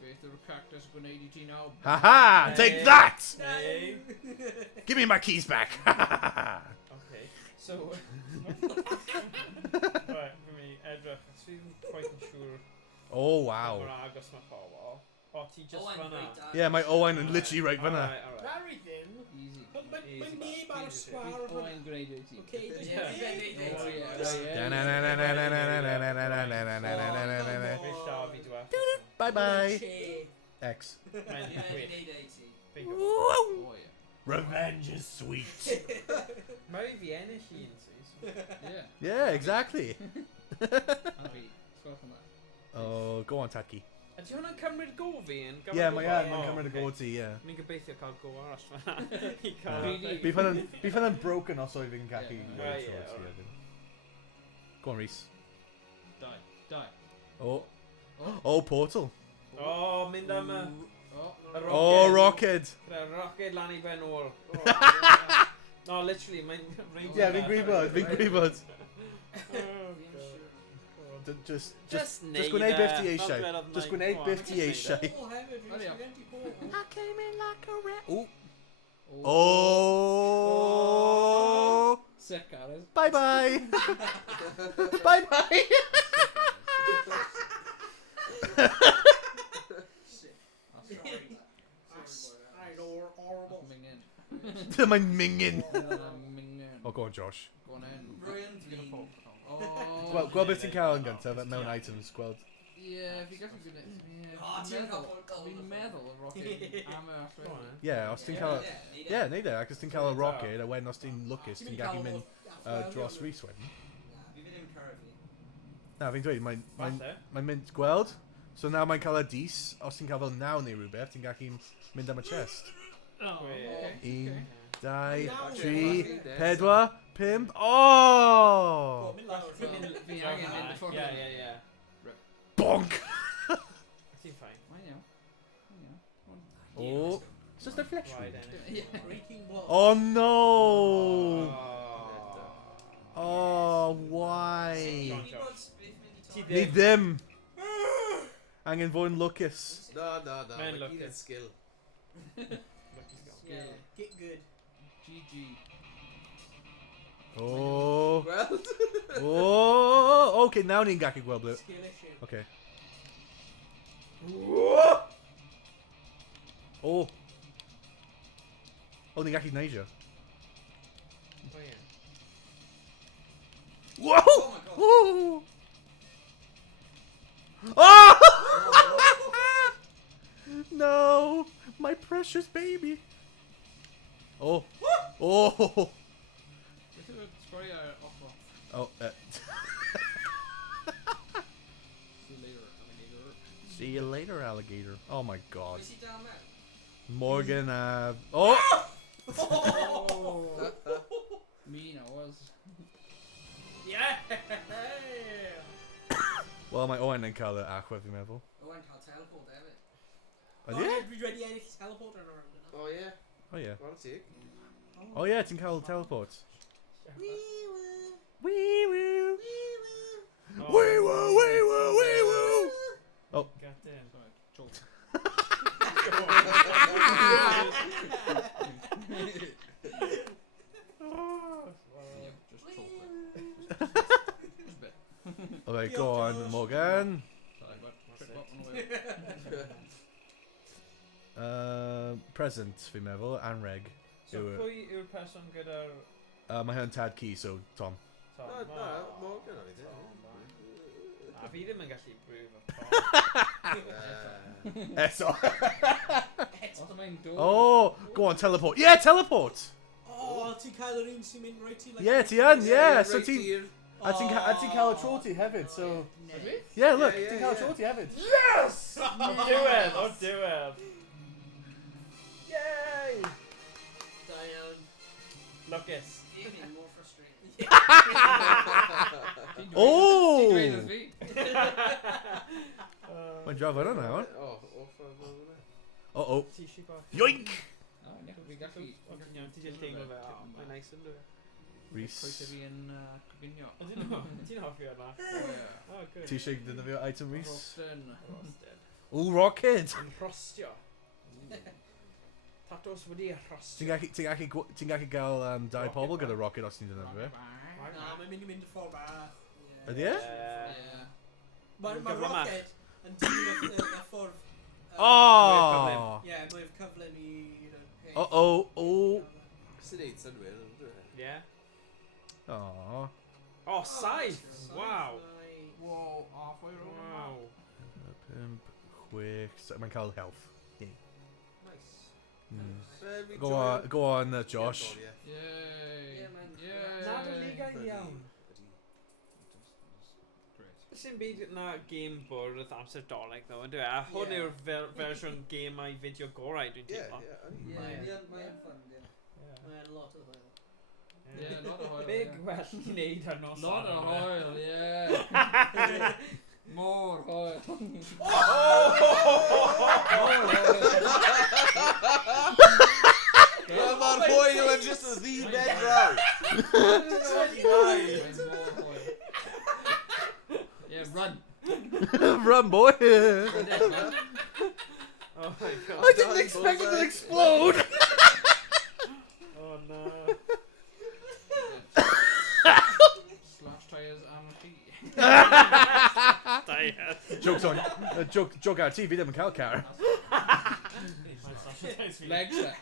Beth yw'r cactus gwneud I ti nawr? Haha. Take that. Hey. Give me my keys back. Okay, so... right, for me, edrych. Dwi'n quite yn siŵr Oh, wow. mor agos mae pobl. O, ti just fanna. Yeah, my Owain and literally right fanna. Alright. Rari ddim. Easy. Mae'n neb ar y sgwar o hwnna. Owain gwneud I ti. Okay, just Yeah. neb yn neud Oh, it. yeah. Fish da fi dwi. Bye bye. Che. X. Mae'n gwych. Bingo. Oh, yeah. Revenge is sweet. Mae fi ennill un, sis. Yeah. Yeah, exactly. Happy. Sgwelch yma. Oh, go on, Tadki. Ydy hwnna'n cymryd go fi yn? Yeah, mae yn cymryd y go ti, yeah. Ni'n gobeithio cael go arall fanna. I cael... Really? Bydd hwnna'n broken os oedd fi'n gallu. Yeah. Right, yeah, alright. Go on, Rhys. Die. Die. Oh. Oh. Oh, portal. O, mynd am y... Oh. y Oh, rocket. Gyda rocket lan I ben ôl. No, literally, mae'n... Yeah, fi'n gwybod, fi'n gwybod. Just gwneud beth ti eisiau. Just gwneud beth ti eisiau. Paul hefyd, Rhys, Hurry up. mae'n empty Paul. I came in like a rat. Ooh. Oh. Oh. Sick, Aris. Bye bye. Bye bye. I know, horrible. Mingin. Mae'n mingin. Mingin. Oh, go on, Josh. Go on in. Brilliant. Oh. Gweld beth ti'n cael yn gyntaf mewn items, gweld. Yeah, fi gallu gwneud... Oh, ti'n cael gold. Fi'n meddwl y rocket am y Go on, allweddau. Yeah, os ti'n cael... Yeah, neud e, ac os ti'n cael y rocket, a wedyn os ti'n lwcus, ti'n gallu mynd dros Rhys wedyn. Fi fydd ddim cyrraedd fi. Na, fi'n dweud, mae'n Falle. mynd gweld. So nawr mae'n cael y dis, os ti'n cael fel naw neu rhywbeth, ti'n gallu mynd am y chest. Oh, Gwych. 1, 2, Naw. 3, 4, 5. Oh! Mynd lawr. Fi angen mynd y ffwrdd. Yeah. Bonk! Ti'n ffain. Mae'n iawn. Mae'n iawn. Oh, it's just a flesh Right, wound. ennill. Yeah. Breaking blood. Oh no! Oh. Oh, why? Ti Ni ddim. ddim! Angen fod yn lwcus. No, Man, mae look gyd yn it. skill. Yeah, get good. GG. Oh. Gweld? Oh, okay, nawr ni'n gallu gweld blw. Skill issue. Okay. Oh. Oh, ni'n gallu neidio. Whoa! Oh my god. Whoa! Oh! No, my precious baby. Oh. Oh. Beth yw'r sgwariau ochr? Oh. See you later, alligator. See you later, alligator. Oh my God. Is he down there? Morgan. Oh. Oh! Mean I was. Yeah! Well, mae Owain yn cael y achwedd fi'n meddwl. Owain cael teleport hefyd. Ydy e? Dwi wedi ennill teleporter yn around yna. Oh ie. Oh yeah. Wel ti. Oh yeah, ti'n cael teleport. Wee woo. Wee woo. Wee woo, wee woo, wee woo. Oh. Got in. Sorry, choke. Yep, just choke it. Just a bit. Okay, go on, Morgan. Sorry, but That's trip it. up on the way. Present fi'n meddwl, Anreg. So pwy yw'r person gyda'r Mae hyn tad key, so Tom. Tom? No, Morgan o'n i ddim. A fi ddim yn gallu prove y Tom. Eso. Os mae'n dod. Oh, go on, teleport. Yeah, teleport. Oh, ti'n cael yr un sy'n mynd right i like... Yeah, ti yn, yeah. So Right ti... here. A ti'n cael y tro ti hefyd, so... Ydy? Yeah, look, Yeah, ti'n cael y yeah. tro ti hefyd. Yes! Diwedd, o diwedd. Yay! Da iawn. Lucas. Even more frustrating. Oh! Ti'n dweud wrth fi? Mae'n drafod hwnna, nawr. off am hwnna. Uh-oh. Ti eisiau bach? Yoink! O, nech fi gallu... Ti eisiau teimlo fe? O, mae'n neis yn dweud. Rhys. Croeso fi yn cyfinio. Ti'n hoffi o'na? O, good. Ti eisiau defnyddio item Rhys? Rostyn. Ooh, rocket! Yn rostio. Tatos wedi rostio. Ti'n gallu gael dau Rocket pobl bar. gyda rocket os ti'n defnyddio fe? Na, mae'n mynd i mynd y ffordd a... Ydy e? Ie. Mae Gyflym rocket yn dilyn y ffordd... Oh! Ie, mwy'r cyflym i... Uh-oh. Sy'n neud synwyr, yn dwi? Ie. Oh. O, saith! Waw! Wow, halfway round. Waw. 5, 6... Mae'n cael health. Nice. Go on, Josh. Yay. Ie, Nadolig iawn. Great. Sy'n byd na game bwrdd amser doleg ddo, yn dwi? A hwn yw'r fersiwn game a'i fideo gorau dwi'n teimlo. Mae'n ffyn, ie. Mae'n lot o hwyl. Ie, lot o hwyl. Big well i wneud ar nos. Lot o hwyl, ie. More hwyl. Mae'r hwyl yn just y ddibed raw. Yeah, run. Run, boy! Oh my god. I didn't expect it to explode! Oh no. Slash tires am chi. Joke's on. Joke ar ti, fi ddim yn cael car. Legs there.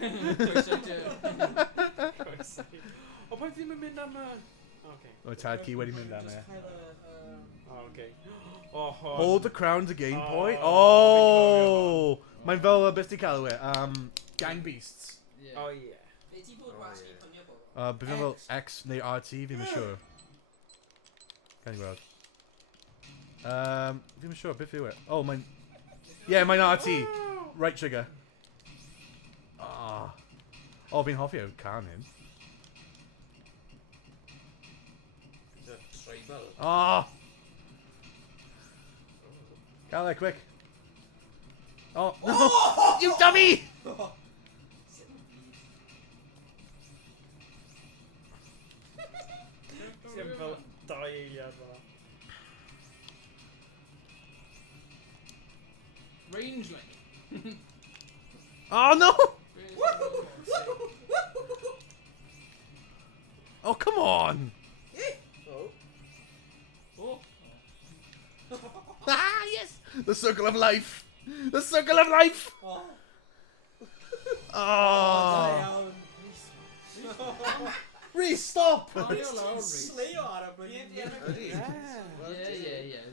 O, pa ddim yn mynd am y... Okay. O, tad ci wedi mynd am e. Oh, okay. Oh, Hold the crown to gain point. Oh, Oh! Mae'n fel y beth di cael e. Gang beasts. Yeah. Oh, yeah. Be ti bod wasgu pynio bobl? Bydd yn fel X neu RT, fi'n yn siŵr. Gan i gweld. Fi'n yn siŵr, beth yw e? Oh, mae'n... Yeah, mae'n RT. Right trigger. Ah. Oh, fi'n hoffi o'r can hyn. Tribal. Ah! Gael e, quick. Oh, no! You dummy! Sy'n fel dau eiliad fel. Range link. Oh, no! Oh, come on! Oh. Oh. Ah, yes! The circle of life! The circle of life! Oh! Rhys, stop! Sleio ar y bryd. Ydy. Yeah.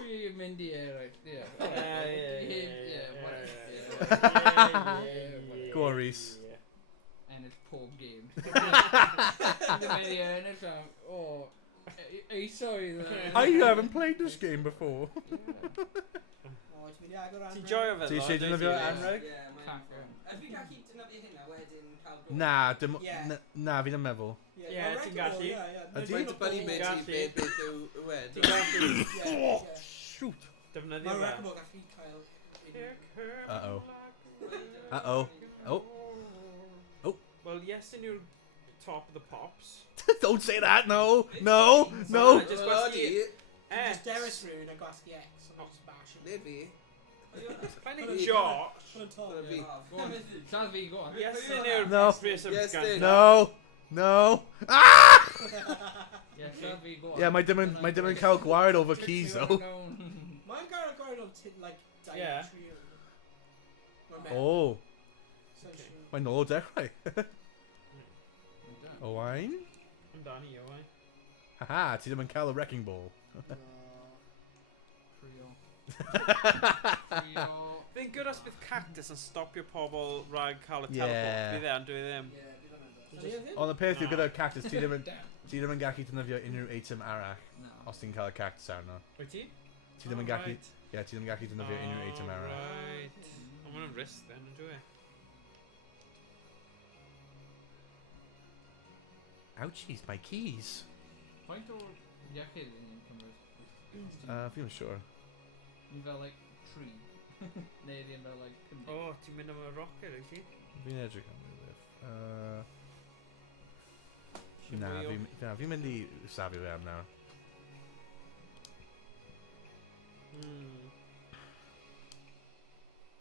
Dwi'n mynd i right. Go on, Rhys. Ennill pob game. Dwi'n mynd i ennill am... Oh. Sorry. I haven't played this game before. Ti'n joio fe? Ti eisiau defnyddio anreg? Ie, mae'n ffyn. Ydw i'n gallu defnyddio hynna wedyn cael gol? Na, fi'n yn meddwl. Ie, ti'n gallu. Ydi? Mae'n dibynnu beth Gallu. beth yw Owain. Ti'n gallu Oh, shoot! defnyddio Mae'n fe. rhaid bod gallu cael... Uh-oh. Uh-oh. Oh. Well, Iestyn yw'r top of the pops. Don't say that, no! No! No! Just Wel, gwasgu ydi. Just dewis rhywun a gwasgu X. And just bash him. Nid fi. Pa'n i Josh. Put on top. Dyna fi. Go on. Lladd fi, go on. Iestyn yw'r No. Rhys of Iestyn. Gandalf. No! No! Ah! Yeah, lladd fi, go on. Yeah, mae dim yn cael gwared over keys, though. Mae'n gael o'n tin, like, Yeah. dietary. Oh, So sure. mae'n nôl o dechrau. Owain? Amdani, Owain. Haha, ti ddim yn cael y wrecking ball. Fi'n good os bydd cactus yn stopio pobl rhag cael y Ie. teleport. Bydd e, ond dwi ddim. Ie, bydd hwnna'n dod. Ond y peth yw gyda cactus, ti ddim yn Damn. gallu defnyddio unrhyw item arall No. os ti'n cael y cactus arno. Wyt ti? Ti ddim yn gallu... Ie, ti ddim yn gallu defnyddio unrhyw item arall. Right. Ond ma'n risk then, yn dwi? Ouchies, my keys. Faint o'r iechyd yn Cymru? Fi'n siŵr. Ni fel, like, 3. Neu ydi yn fel, like, 5. O, ti'n mynd am y rocket, wyt ti? Fi'n edrych am rhywbeth. Fi'n mynd i safio fe am nawr.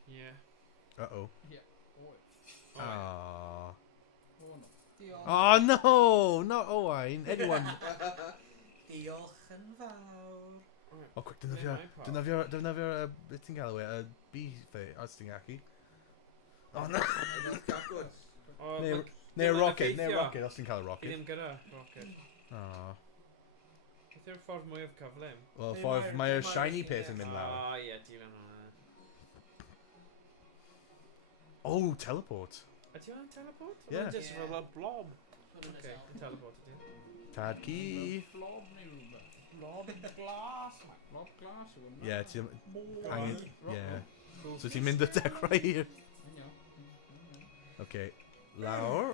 Yeah. Uh-oh. Yeah. Oi. Aww. Oh no. Diolch. Oh no! Not Owain. Anyone. Diolch yn fawr. Oh, quick, defnyddio'r beth ti'n galw e? B-face, os ti'n gallu. Oh no! Neu rocket, os ti'n cael y Ti rocket. ddim gyda rocket. Oh. Beth yw'r ffordd mwyaf cyflym? Wel, ffordd mae'r shiny peth yn mynd lawr. Ie, dilyn hwnna. Oh, teleport. Ydy hwnna'n teleport? Ie. Mae'n just Ie. fel y blob. Hwn yn Okay, ysel. yn teleport ydy. Tad key. Blob neu rhywbeth. Blob glas. Blob glas yw hwnna. Ie, ti'n... Angen... Ie. Cool. So ti'n mynd y dechrau hir. Yn iawn. Okay, lawr.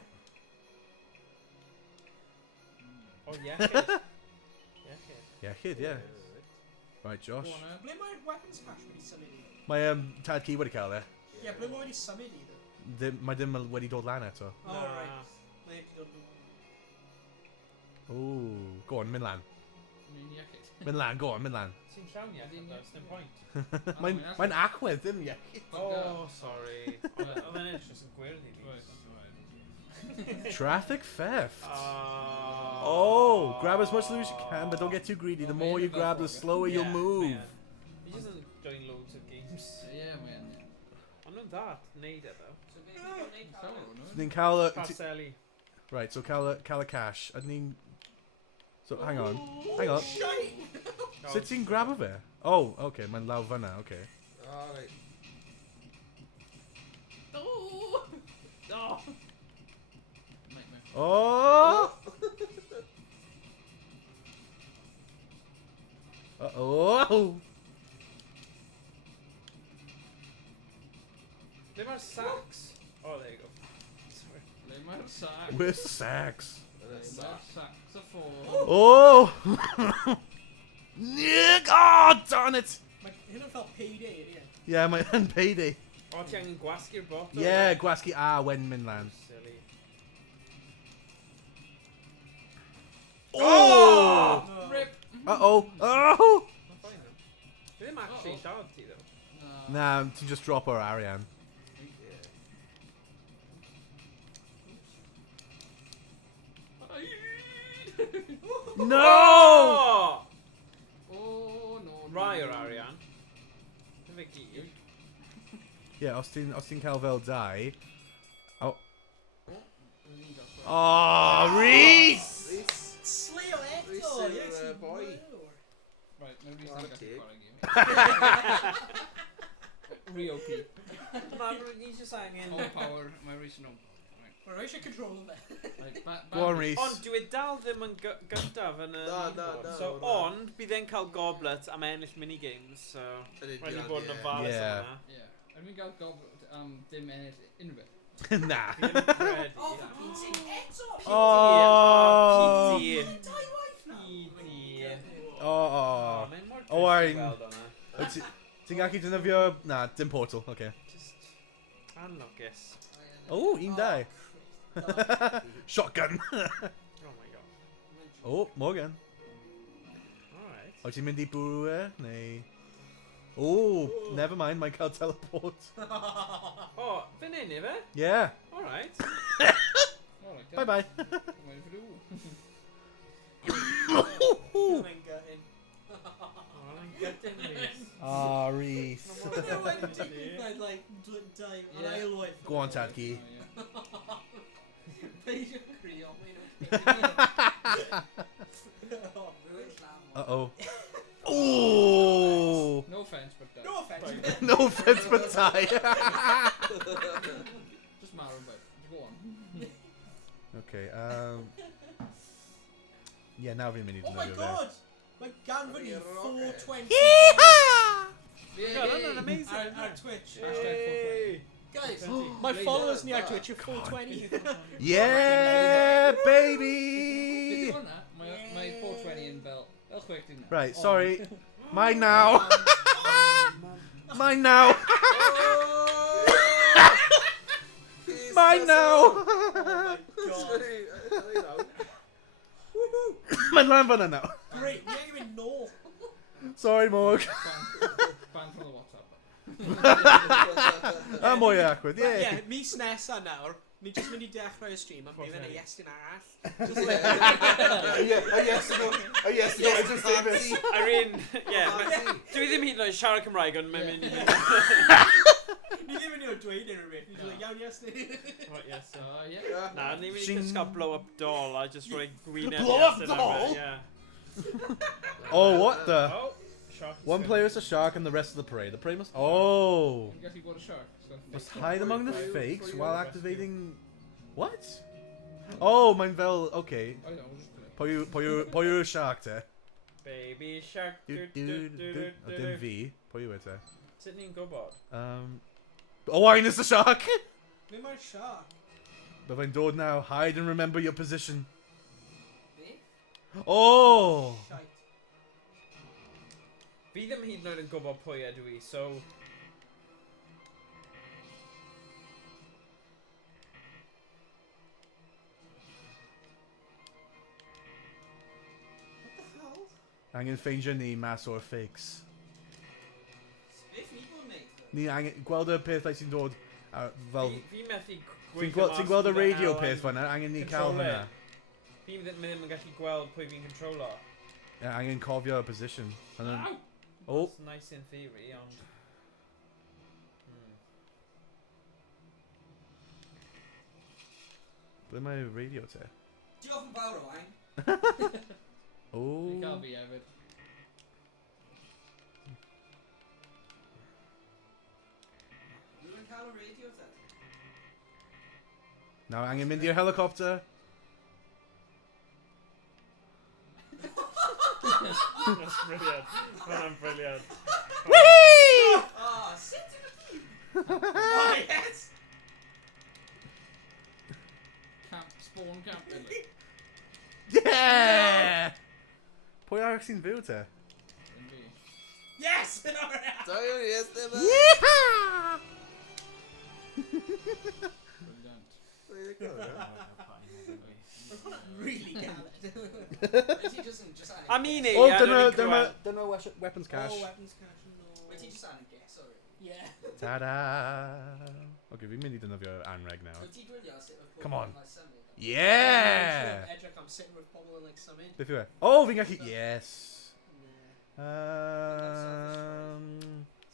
O, iechyd. Iechyd. Iechyd, ie. Right, Josh. Ble mae'r weapons cache wedi symud i? Mae Tad key wedi cael e. Ie, ble mae wedi symud i? Mae ddim wedi dod lan eto. Oh, right. Mae wedi dod nhw. Ooh, go on, mynd lan. Mi'n iechyd. Mynd lan, go on, mynd lan. Ti'n llawn iechyd, though, dim pwynt. Mae'n achwedd, ddim iechyd. Oh, sorry. Oedd e'n edrych yn gwirdd i fi. Traffic theft. Oh, Oh, grab as much loot as you can, but don't get too greedy. The more you grab, the slower you'll move. He just doesn't join loads of games. Ie, mae'n... Ond nhw'n dda, neud e, though. So beth yw'n neud So, Carl? no? Ni'n cael y... Parceli. Right, so cael y cash. A ni'n... So, hang on. Hang on. Sut ti'n grab o fe? Oh, okay, mae'n lawr fanna, okay. Alright. Oh! Oh! Oh! Uh-oh! Ble mae'r sacs? Oh, there you go. Sorry. Le mae'r sac? Where's the sax? Le mae'r saxophone? Oh! Nick! Oh, darn it! Mae hyn yn fel payday, ydy e? Yeah, mae'n payday. O, ti angen gwasgu'r botol? Yeah, gwasgu a wen mynd lan. Silly. Oh! Rip! Uh-oh! Oh! Mae'n fine, though. Fi ddim actually lladd ti, though. Nah, ti'n just drop o'r arian. No! Oh! Oh, no. Rai o'r arian. Ddim fe gyd. Yeah, os ti'n cael fel dau... Oh, Oh, oh Rhys! Rhys. Sleo eto! Rhys Ie, yw'r, ti'n boi. mawr. Right, mae'n rhys Oh, yn gallu okay. chwarae game. Rio P. Mae'n rhaid i just angen... All power, mae rhys yn o'n. Mae rhaid eisiau control fe. Go on, Rhys. Ond dwi dal ddim yn gyntaf yn y Na, leaderboard. na, So, na. ond, bydd e'n cael goblet am ennill minigames, so... Yn Rhaid i union, bod yn ie. ofalus Yeah. yma. Ie. Yn mi'n gael goblet am dim ennill unrhyw beth. Nah. Fi ddim yn credu. O, fi PT eto! Oh! Piti. Dau waith nawr! Piti. Oh. Mae'n mor Owain. trist i weld hwnna. Ti'n gallu defnyddio... Na, dim portal, okay. Just... Anlogus. Oh, un dau. Shotgun. Oh my god. Oh, Morgan. Alright. O, ti'n mynd i bwrw e, neu... Oh, never mind, mae'n cael teleport. Oh, fy nyn i fe? Yeah. Alright. Bye-bye. Mae'n ffrw. Mae'n gutting. Oh, I'm getting this. Ah, Rhys. Mae wedi digwydd like dau yn ailwaith. Go on, Tadki. Beidio crio, mae'n Uh-oh. Oh! No offence, but No offense. No offense, but die. Just matter of it. Go on. Okay, yeah, now fi'n mynd i Oh my defnyddio fe. god! Mae gan fy ni 420 God, that's amazing. ar Twitch. Hashtag 420. Guys, my followers need to Twitch are 420. Yeah, Did baby! you want that? My 420 in belt. They'll quick, didn't they? Right, sorry. Mine now. Mine now. Mine now. Mae'n lan fan'na now. Great, yeah, you're in no. Sorry, Morg. Ban from the WhatsApp. A mwy awkward, Yeah, yeah. mis nesa nawr, ni jyst mynd I dechrau y stream am bydd yn Iestyn arall. Iestyn entertainment. Irene, yeah. Dwi ddim hyd yn oed siarad Cymraeg, ond mae'n mynd I... Ni ddim yn i'w dweud yn rhywbeth, ni'n dweud iawn Iestyn. Right, yes. Yeah. Na, ni mynd I just gael blow up doll a just rhoi gwyneb Blow up Iestyn doll? ar fe, yeah. Oh, what the? Oh, shark. One player is a shark and the rest of the prey. The prey must... Oh! I guess you got a shark. Must hide among the fakes while activating... What? Oh, mae'n fel... Okay. I know, just Pwy yw'r shark te? Baby shark. O, dim fi. Pwy yw e te? Sut ni'n gwybod? Owain is the shark! Be mae'r shark? Byddai'n dod now. Hide and remember your position. Be? Oh! Shite. Fi ddim hyd yn oed yn gwybod pwy ydw I, so... What the hell? Angen ffeindio ni mas o'r fakes. Beth ni bod yn neud? Ni angen... Gweld y pethau sy'n dod... fel... Fi methu Ti'n gweld y radio peth fan'na? Angen ni cael hynna. Fi ddim yn gallu gweld pwy fi'n controlo. Angen cofio y position. And then... Ow! Oh! It's nice in theory, ond... Ble mae radio te? Diolch yn fawr Owain. Oh! You can't be Evid. Dwi'n cael y radio te. Now angen mynd i'r helicopter. That's brilliant. That's brilliant. Oh, sit in the team. Oh, yes! Spawn camp, really. Yeah! Pwy arall sy'n fyw te? Yes! Da iawn Iestyn. Yeehaw! Brilliant. There you go. Really galad. Wyt ti just yn angen... I mean it, Oh, yeah, dyna weapons cache. Oh, weapons cache, no. Wyt ti just angen guess, sorry. Yeah. Ta-da! Okay, fi'n mynd I dynofio anreg nawr. Wyt ti gwylio sut mae Come on. pobl yn symud? Yeah! Edrych am sitting with pobl yn like symud. Beth yw e? Oh, fi'n gallu... Yes!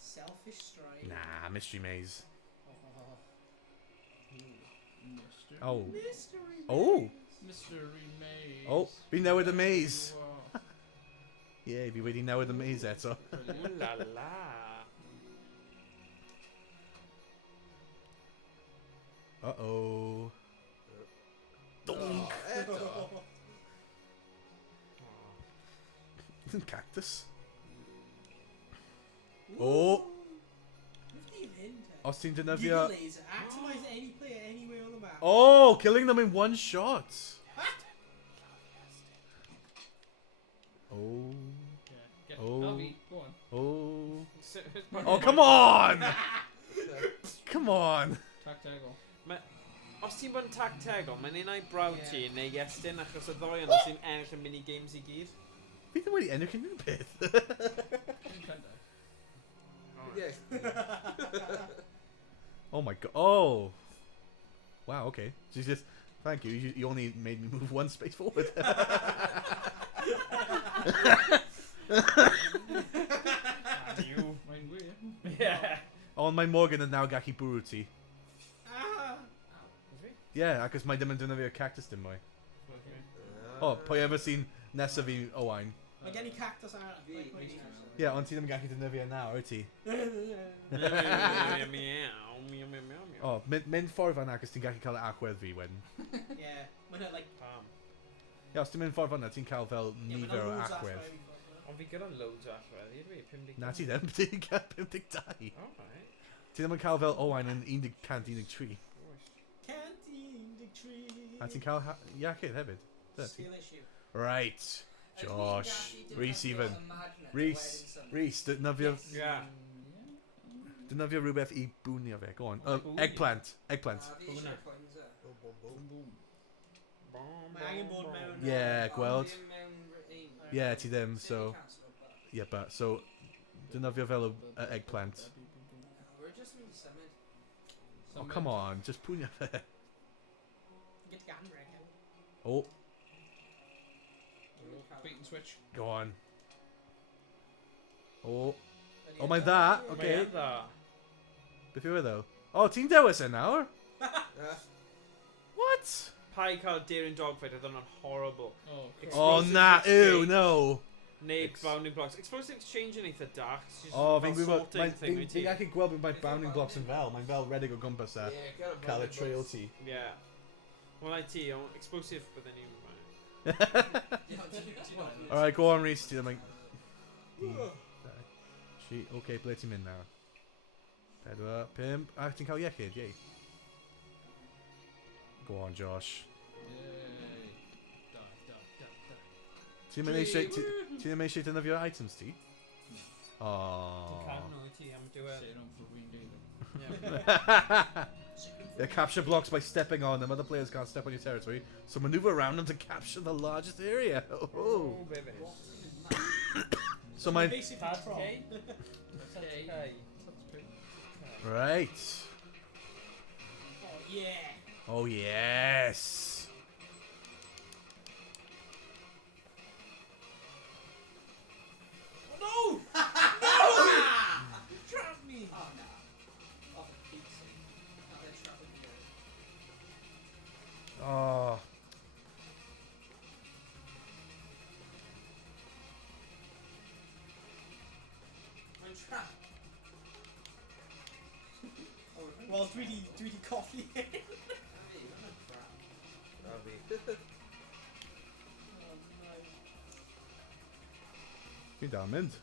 Selfish stride. Nah, mystery maze. Mystery. Oh. Mystery Oh! Mystery maze. Oh, fi newid y maze. Wow. Yeah, fi wedi newid y maze eto. Ooh la la. Uh-oh. Donk. Eto. Cactus. Oh! Os ti'n defnyddio... laser. Atomize any player anywhere on the map. Oh, killing them in one shot. Oh. Get Oh. Alfie, go on. Oh. So- Oh, come on! Come on! Tactical. Os ti'n bod yn tactegol, mae'n un o'i brawd ti neu Iestyn achos y ddoi ond sy'n ennill y mini-games I gyd. Fi ddim wedi ennill unrhyw beth. Nintendo. Yeah. Oh my god. Oh! Wow, okay. She's just... Thank you. You only made me move one space forward. You. Mae'n wir. Yeah. On mae Morgan yn nawr gallu bwrw ti. Ah! Yeah, acos mae ddim yn defnyddio cactus dim mwy. Oh, pwy efo sy'n nesaf fi Owain. Mae gen I cactus arall. Fi, like, fi. Yeah, ond ti ddim yn gallu defnyddio nawr, wyt ti? Meow, meow, meow, meow, meow. Oh, mynd ffordd fan'na acos ti'n gallu cael agwedd fi wedyn. Yeah. Mae'n like... Pam. Yeah, os ti'n mynd ffordd fan'na, ti'n cael fel Yeah, mae nifer o loads agwedd. allweddau fi. Ond fi gyda loads o allweddi, dwi, 50. Na, ti ddim, ti'n cael 52. Alright. Ti ddim yn cael fel Owain yn 113. A ti'n cael iachyd hefyd? Skill issue. Right. Josh. Rhys even. Rhys. Rhys, defnyddio... Yeah. Defnyddio rhywbeth I bwnio fe. Go on. Eggplant. Eggplant. Mae angen bod mewn... Yeah, gweld. Yeah, ti ddim, so... Yeah, but, so... Defnyddio fel eggplant. We're just mynd I symud. Oh, come on. Just pwnio fe. Get gan reg. Oh, Bait and switch. go on. Oh. Oh, mae'n dda. Okay. Mae'n dda. Beth yw e ddo? Oh, ti'n dewis e nawr? What? Pa I cael daring dogfight, oedd hwnna'n horrible. Oh, Oh, na. Ew, no. Neu bounding blocks. Explosive exchange yn eitha dark. It's just Oh, fel fi'n gwybod... sorting thing wyt ti. Fi'n gallu gweld beth mae bounding blocks yn fel. Mae'n fel redig o gwmpas a cael y trail ti. Yeah. Well, I ti, explosive, but then you... Alright, go on, Rhys. Ti ddim yn... Okay, ble ti'n mynd nawr? 4, 5... A ti'n cael iechyd, yei. Go on, Josh. Yay. Da. Ti'n mynd eisiau defnyddio items ti? Oh. Can nhw ti am diwedd. Say no for Wayne David. Yeah. They're capture blocks by stepping on them. Other players can't step on your territory, so maneuver around them to capture the largest area. Oh. Baby. So my Basically troll. Okay. right. Oh yeah. Oh yes. Oh, no! No! You trapped me! Oh no. Oh, for Pete's sake. Oh, they're trapping me. Oh. I'm trapped. Well, 3D coffee. Abi. Fi'n dal yn mynd.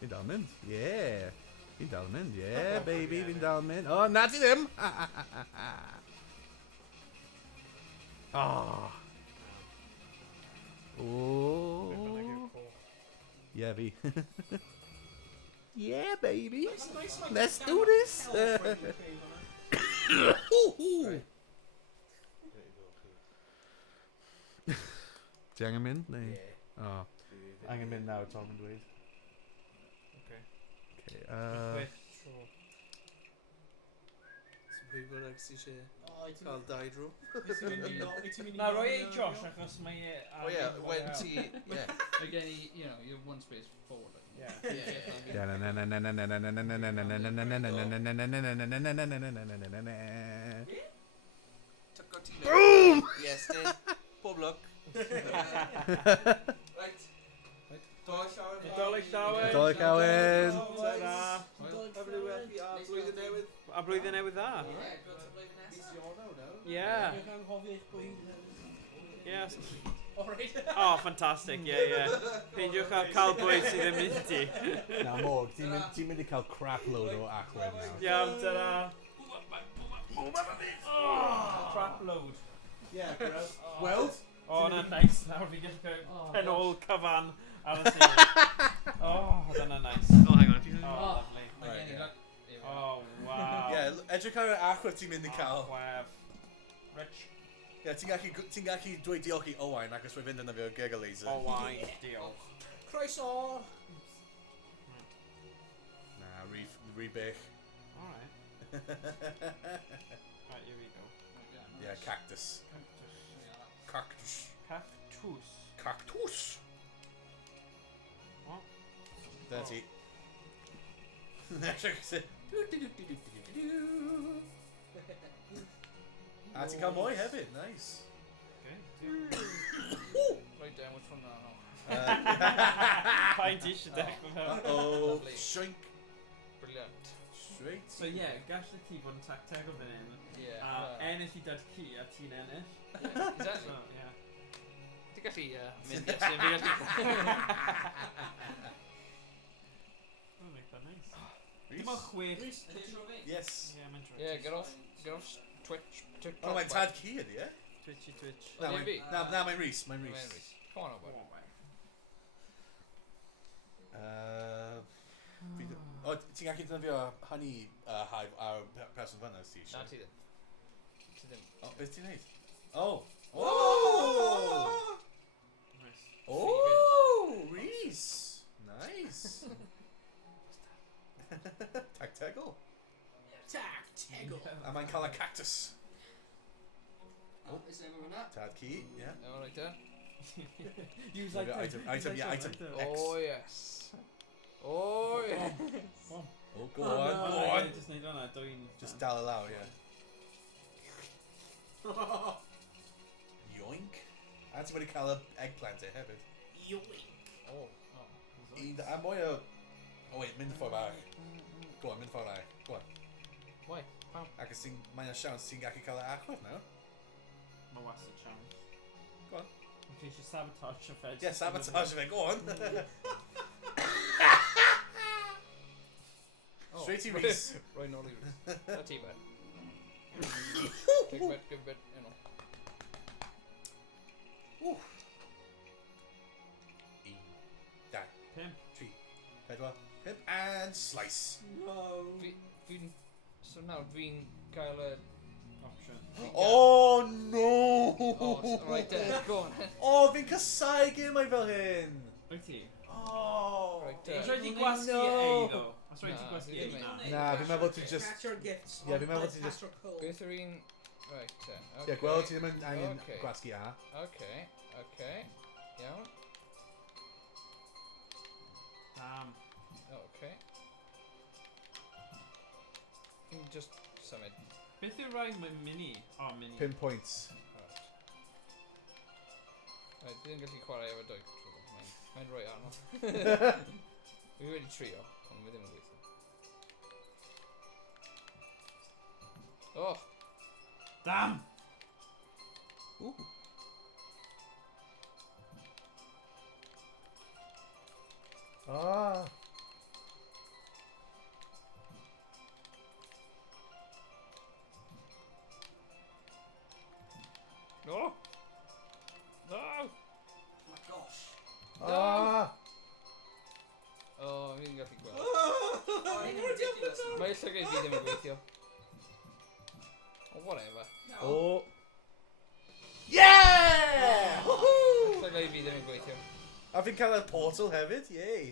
Fi'n dal yn mynd. Yeah. Fi'n dal yn mynd. Yeah, baby. Fi'n dal yn mynd. Oh, na ti ddim. Oh. Oh. Yeah, fi. Yeah, baby. Let's do this. Ti angen mynd? Neu? Oh. Angen mynd nawr, Tom yn dweud. Okay. Okay, Chwech tro. So pwy bynnag sy'n eisiau cael dau drw? Na, roi ei Josh achos mae e... Oh yeah, when ti... Yeah. Again, you know, you have one space forward. Yeah. Boom! Iestyn. Pob look. Right. Dolig llawer. Nadolig llawer. Nadolig llawer. Ta-ra. Blwyddyn newydd. A blwyddyn newydd dda. Yeah, go to blwyddyn nesaf. Yeah. Yes. Alright. Oh, fantastic. Yeah, yeah. Peidiwch â cael bwyd sydd yn mynd i. Na, Morg, ti'n mynd I cael crap load o achwedd nawr. Iawn, ta-ra. Oh, crap load. Yeah, bro. Weld? Oh, na nice. Nawr fi gallu cael pen ôl cyfan ar y tîm. Oh, dyna nice. Oh, hang on. Oh, lovely. Right, Oh, wow. Yeah, edrych ar y achwedd ti'n mynd I cael. Chwef. Rich. Yeah, ti'n gallu dweud diolch I Owain ac os fe fynd yna fi o Gega Laser. Owain, diolch. Croeso! Na, rebech. Alright. Right, here we go. Yeah, cactus. Cactus. Cactus. Cactus! What? Dyna ti. A ti'n cael mwy hefyd, nice. Okay. Right down, which one now? Pa'n ti eisiau dechrau fel? Uh-oh, Lovely. shink. Brilliant. Straight. So yeah, gallai ti bod yn tactegol fan hyn. Yeah. Ennill I dad ci a ti'n ennill. Exactly. So, yeah. Ti'n gallu mynd at sy'n fi gallu... Oh, make that nice. Dim ond chwech. Rhys, Ydych chi'n fi? Yes. Ie, mae'n trwy. Yeah, get off Twitch. Oh, mae'n tad ci ydi, e? Twitchy Twitch. Na, Oh, mae'n fi? mae'n Rhys, mae'n Rhys. Come on over. O, ti'n gallu defnyddio hynny hive ar person fanna, ti Na, eisiau? ti ddim. Ti ddim. O, beth ti'n neud? Oh! Oh! Nice. Oh! Rhys! Nice! Tactegol. Tactegol. A mae'n cael y cactus. Oh, is there one up? Tad ci, yeah. All right then. Use Maybe item X. Oh yes. Oh yeah. Oh, go on. Just neud hwnna, dwi'n... Just dal y law, yeah. Yoink. A ti'n wedi cael y eggplant e hefyd. Yoink. Oh. A mwy o... Oh wait, mynd ffordd arall. Go on, mynd ffordd arall. Go on. Why? How? Ac os ti'n... Mae'n siawns ti'n gallu cael y achwedd nawr. Mae wastad chance. Go on. Ti eisiau sabotage o fed. Yeah, sabotage fe, go on. Straight to Rhys. Right, no leave. Not too bad. Take a bit, give a bit, you know. Woo. 1, 2, Pimp. 3, 4, 5, and slice. No. So now fi'n cael y... Option. Oh no! Oh, right there, go on. Oh, fi'n casau gymau fel hyn. Wyt ti? Oh. Right Os there. rhaid ti gwasgu No. ei ddo. Os rhaid ti Na, gwasgu fi ei ddim na. Na, fi'n meddwl ti just... Catch your gifts. Yeah, fi'n meddwl ti just... Beth yw'r un... Right, okay. Yeah, gweld ti ddim yn angen Okay. gwasgu A. Okay. Iawn. Damn. Okay. Just symud. Beth yw'r rhaid mae'n mini? Oh, mini. 5 points. Right, fi ddim gallu chwarae efo dwy controller. Mae'n rhoi arno. Fi wedi trio, ond fi ddim yn gweithio. Oh! Damn! Ooh. Ah. No! No! Oh my gosh. Ah. Oh, fi'n gallu gweld. Oh, you're ridiculous. Mae llygau fi ddim yn gweithio. Oh, whatever. Oh. Yeah! Woohoo! Llygau fi ddim yn gweithio. A fi'n cael y portal hefyd, yay!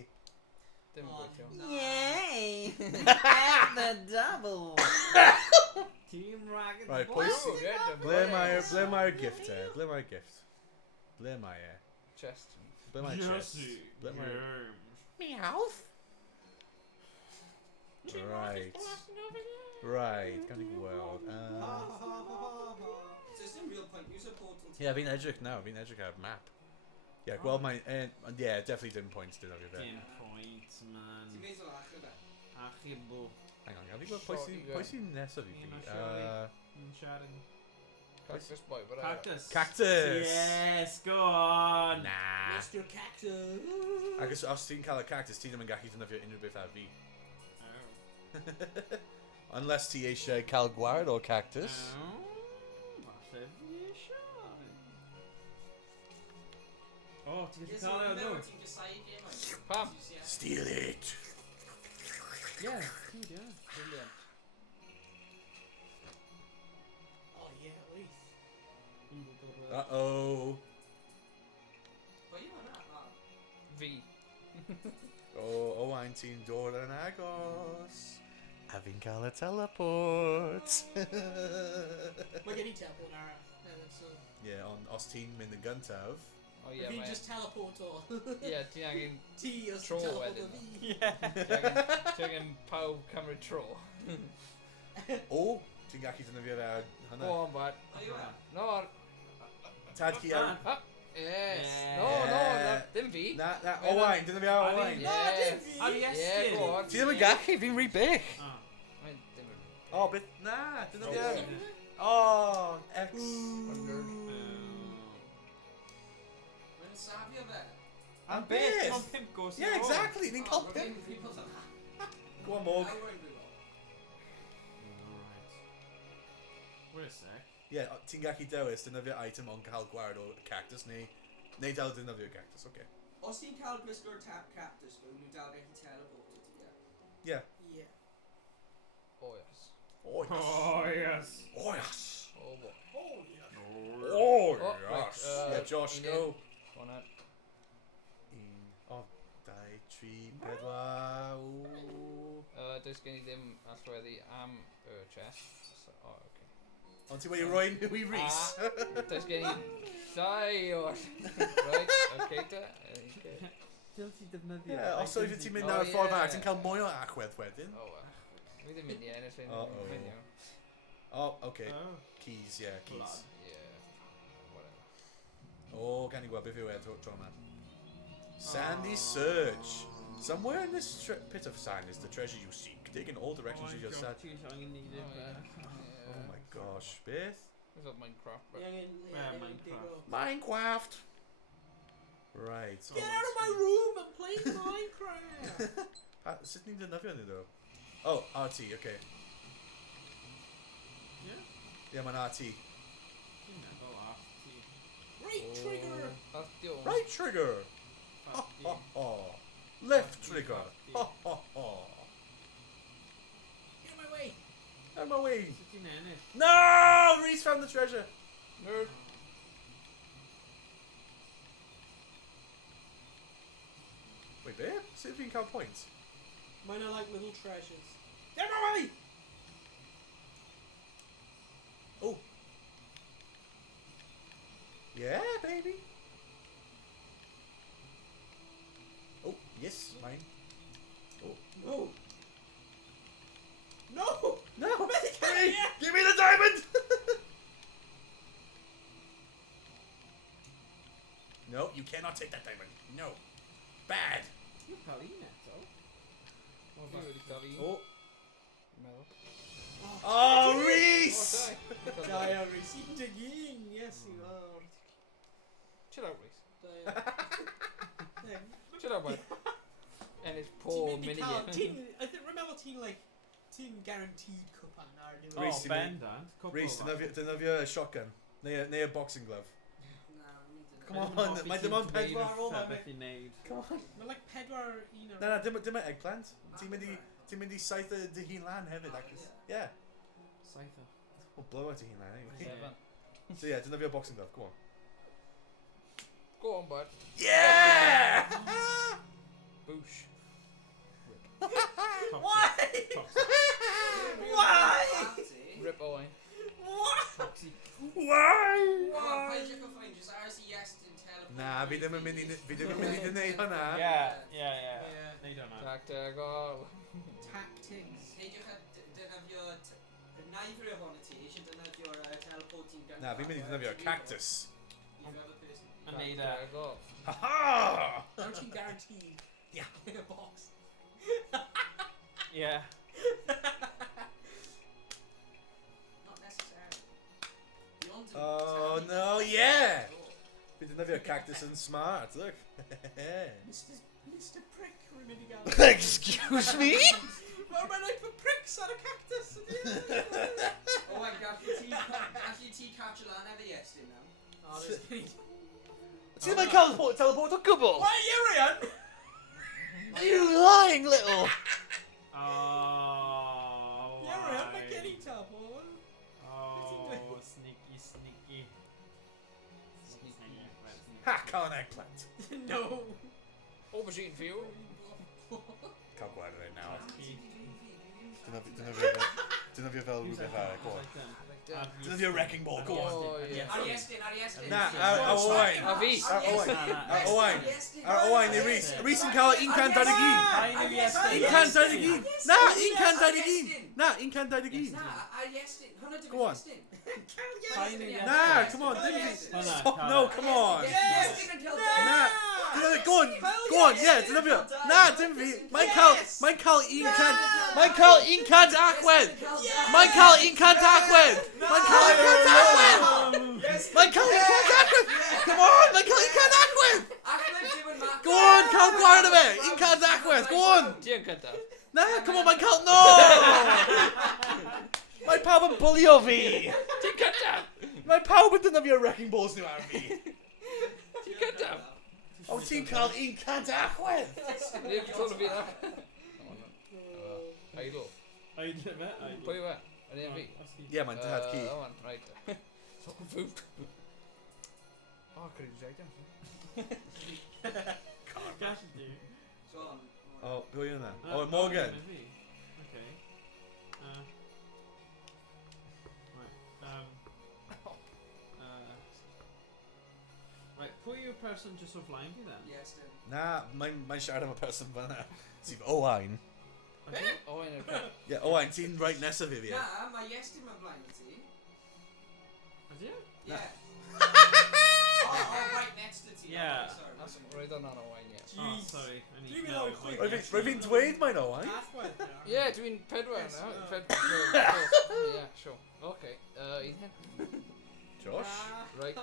Ddim yn gweithio. Yay! Have the double. Team Ragged Right, Boys. pwy- Oh, yeah, Ble mae'r gift e? Ble mae'r gift? Ble mae e? Chest. Ble mae'r chest? Jesse Ble mae'r... James. Meowth! Right. Right, gawn ni gweld. So there's no real point. Use a portal. Ie, fi'n edrych nawr, fi'n edrych ar map. Ie, gweld mae'n... Ie, definitely dim points dyn nhw fe. 10 points, man. Ti'n meddwl o achub e? Achibw. Hang on, gawn ni gweld pwy sy'n nesaf i fi. YnChwarae. Cactus boy, but Cactus. Cactus! Yes, go on. Nah. Mr. Cactus. Ac os ti'n cael y cactus, ti ddim yn gallu defnyddio unrhyw beth ar fi. Oh. Unless ti eisiau cael gwared o'r cactus. Oh. Falle fi eisiau. Oh, ti'n Yes, gallu cael remember e o ti'n decide game on. Pam? Steal it! Yeah, good, yeah. Brilliant. Oh yeah, wait. Uh-oh. But you know that, Fi. Owain, ti'n dod yn agos. A fi'n cael y teleport. Mae gen i teleport arall. So Yeah, ond os ti'n mynd yn gyntaf... Oh if yeah, you mae... just teleport o. Yeah, ti'n angen... Ti os Tro teleport o wedyn. fi. Yeah. Ti'n angen pawb cymryd tro. O, ti'n gallu defnyddio ar Go hynna. on, bud. Are you at? No, Tad ci am... ah, yes. Yeah. No, dim fi. Na, Owain, defnyddio ar Owain. Yeah. No, dim fi. Ar Iestyn. Yeah, go on. Ti ddim yn gallu, fi'n rhy bech. Oh. Mae'n dim yn... O, beth... Na, defnyddio ar... Oh. O, X. Mae'n safio fe. Am beth? beth? Am 5 gos. Yeah, exactly, ni'n cael Oh, pimp. people to that. Go on, Morg. Wait a sec. Yeah, ti'n gallu dewis dynafio item ond cael gwared o cactus neu dal dynafio cactus, oce. Os ti'n cael gwisgo'r cactus, fydd nhw dal gallu teleporto ti, ie? Yeah. Yeah. Oh yes. Oh yes. Oh yes. Oh yes. Oh boy. Oh, yeah. Oh Oh, yes. right, Yeah, Josh, go. Go on out. Un, dau, tri, pedwar. Ooh. Does gen i ddim allweddi am y chest. So, oh, okay. Ond ti wedi roi nhw i Rhys. Does gen i ddau o'r... Right, okay ta. Okay. Dil ti defnyddio. Ie, os oedd ti'n mynd Oh, ar y ffordd yeah. fag, ti'n cael mwy o achwedd wedyn. Oh, fi ddim mynd i ennill yn Uh-oh. mynd i. Oh, okay. Oh. Keys, yeah, keys. Blood. Yeah, whatever. Oh, gan i gweld beth yw e tro yma. Sandy Search. Somewhere in this pit of sand is the treasure you seek. Dig in all directions with your sand. Oh my gosh, Beth. Is that Minecraft? But Minecraft. Minecraft. Right. Get out of my room and play Minecraft! Sut ni'n dynafio ni ddo? Oh, RT, okay. Yeah? Yeah, mae'n RT. Right trigger! That's the only. Right trigger. Ha ha ha. Left trigger. Ha ha ha. Get out of my way! Out of my way. Sut ti'n ennill? No! Rhys found the treasure. Nerd. Wait, babe? Sut fi'n cael points? Mine are like little treasures. Get out of my way! Oh. Yeah, baby. Oh, yes, mine. Oh. No! No! No! Hey, Give me the diamond! No, you cannot take that diamond. No. Bad. You're probably neto. What about the Gully? Oh. No. Oh, Rhys! Diary, digging! Yes, you are. Chill out, Rhys. Diary. Chill out, man. And it's poor mini game. I think remember teen guaranteed cup and our Rhys, Oh, bendant. Rhys, dynafio a shotgun. Neu a boxing glove. Come on, mae dim ond pedwar ar ôl fe. fe. Beth i neud. Come on. Mae'n like pedwar un o'r... Na, dim y eggplant. Ti'n mynd i saith dy hun lan hefyd. Yeah. Saitho. Well, blow out dy hun lan anyway. 7. So yeah, dynafio boxing glove. Go on. Go on, bud. Yeah! Boosh. Why? Why? Rip Owain. What? Why? Paid you go find just ours Iestyn teleporto. Na, fi ddim yn mynd i wneud hwnna. Yeah. Neud hwnna. Tactic all. Tactics. Paid you dynafio neither ohonyn ti eisiau dynafio'r teleporting gun. Na, fi'n mynd i dynafio cactus. You've ever person. Yn neud e. Tactic all. Ha-ha! Now team guaranteed. Yeah. In a box. Yeah. Not necessarily. Beyond Oh no, yeah! Fi dynafio cactus yn smart, look. Mr. Prick, rwy'n mynd i gael. Excuse me? Well, mae'n like for pricks ar y cactus. Owain, gallu ti catch lan efo Iestyn now? Oh, there's Kenny. Ti'n mynd cael teleport o gwbl? Why, Irian? You lying little... Oh. Irian, mae Kenny teleport. Oh, sneaky. Ha, cael an eggplant. No. Aubergine for you. Cael gwaed o'r ein nawr. Dynafio fel rhywbeth arall, go on. Dynafio wrecking ball, go on. Oh, yeah. Ar Iestyn. Na, ar Owain. A fi. Ar Owain neu Rhys. Rhys yn cael 121. 121. Na, 121. Na, 121. Na, ar Iestyn. Hwna dim Go on. Iestyn. Na, come on, dim fi. Stop, no, come on. Iestyn yn cael Na, go on, yeah, dynafio. Na, dim fi. Mae'n cael 100 achwedd. Mae'n cael 100 achwedd. Come on, mae'n cael 100 achwedd. Achwedd dim yn math. Go on, cael gwared o fe. 100 achwedd, go on. Ti'n cyntaf. Na, come on, mae'n cael... No! Mae pawb yn bulio fi! Ti'n gyntaf! Mae pawb yn dynnu fi o wrecking balls nhw ar fi! Ti'n gyntaf! O, ti'n cael 100 achwedd! Nid sôn o fi na. Idol. Idol fe? Pwy yw e? Yn un fi? Ie, mae'n dad ci. Owain, right. So food. Oh, criw rhaid am. Gall di. John. O, pwy yw yna? O, Morgan. Okay. Right, pwy yw'r person just o flaen fi then? Iestyn. Na, mae'n siarad am y person fan'na. Sy'n Owain. Owain yw'r criw. Ie, Owain, ti'n right nesaf fi fi. Na, mae Iestyn ma'n blaen i ti. Ydy? Yeah. Oh, right next to ti. Yeah. Sorry. Roedd o'n Owain, ie. Oh, sorry. I need Dwi'n to meddwl know. chwith. Roedd fi'n dweud mae'n Owain. Ie, dwi'n pedwar nawr. Ie, sure. Oce, un hen. Josh? Right,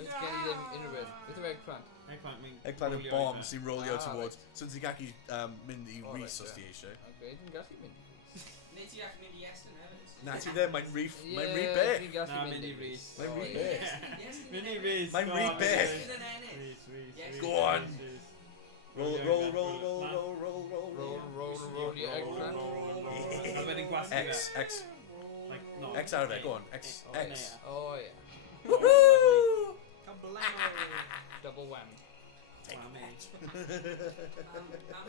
Let's gen i ddim unrhyw un. Beth yw eggplant? Eggplant yn bomb sy'n rolio Ah, towards. So ti'n gallu mynd i Oh, Rhys right, os ti eisiau. Ok, dwi'n gallu mynd. Neu ti gallu mynd i Iestyn hefyd. Na, ti ddim, mae'n rhy Ie, big. dwi'n gallu Na, mynd mynd i i Rhys. Mae'n rhy Oh, big. Iestyn. Mynd i Rhys. Mae'n go rhy on, big. Rhys. Iestyn yn ennill. Rhys. Go on. Roll, roll, roll, roll, roll, roll, roll. Roll your eggplant. A wedyn gwasgu fe. X. Like, no. X out of it, go on. X. X. Oh, ie. Woohoo! Double wham. Pam wyt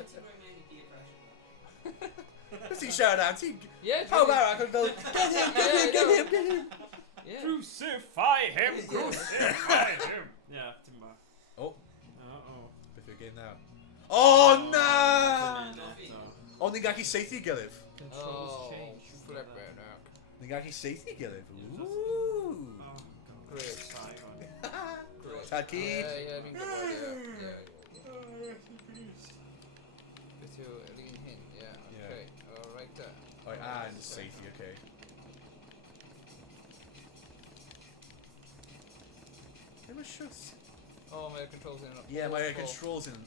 ti'n rhoi mewn i peer pressure? Beth ti'n siarad am? Ti'n... Ie, Pawb arall yn fel... Get him, get him, get him, get him! Ie. Crucify him! Crucify him! Yeah, dim ba. Oh, Oh. beth yw'r game now? Oh, na! O, ni'n gallu seithi gilydd. Controls Oh, change. flippin' heck. Ni'n gallu seithi gilydd. Ooh. Oh, Great. Sorry, man. Great. Tad ci. Ie, fi'n gwybod, ie. Beth yw yr un hyn, ie. Okay. Oh, right there. Oi, a yn seithi, okay. Ddim yn siwrs. Oh, mae'r controls yn... Yeah, mae'r controls yn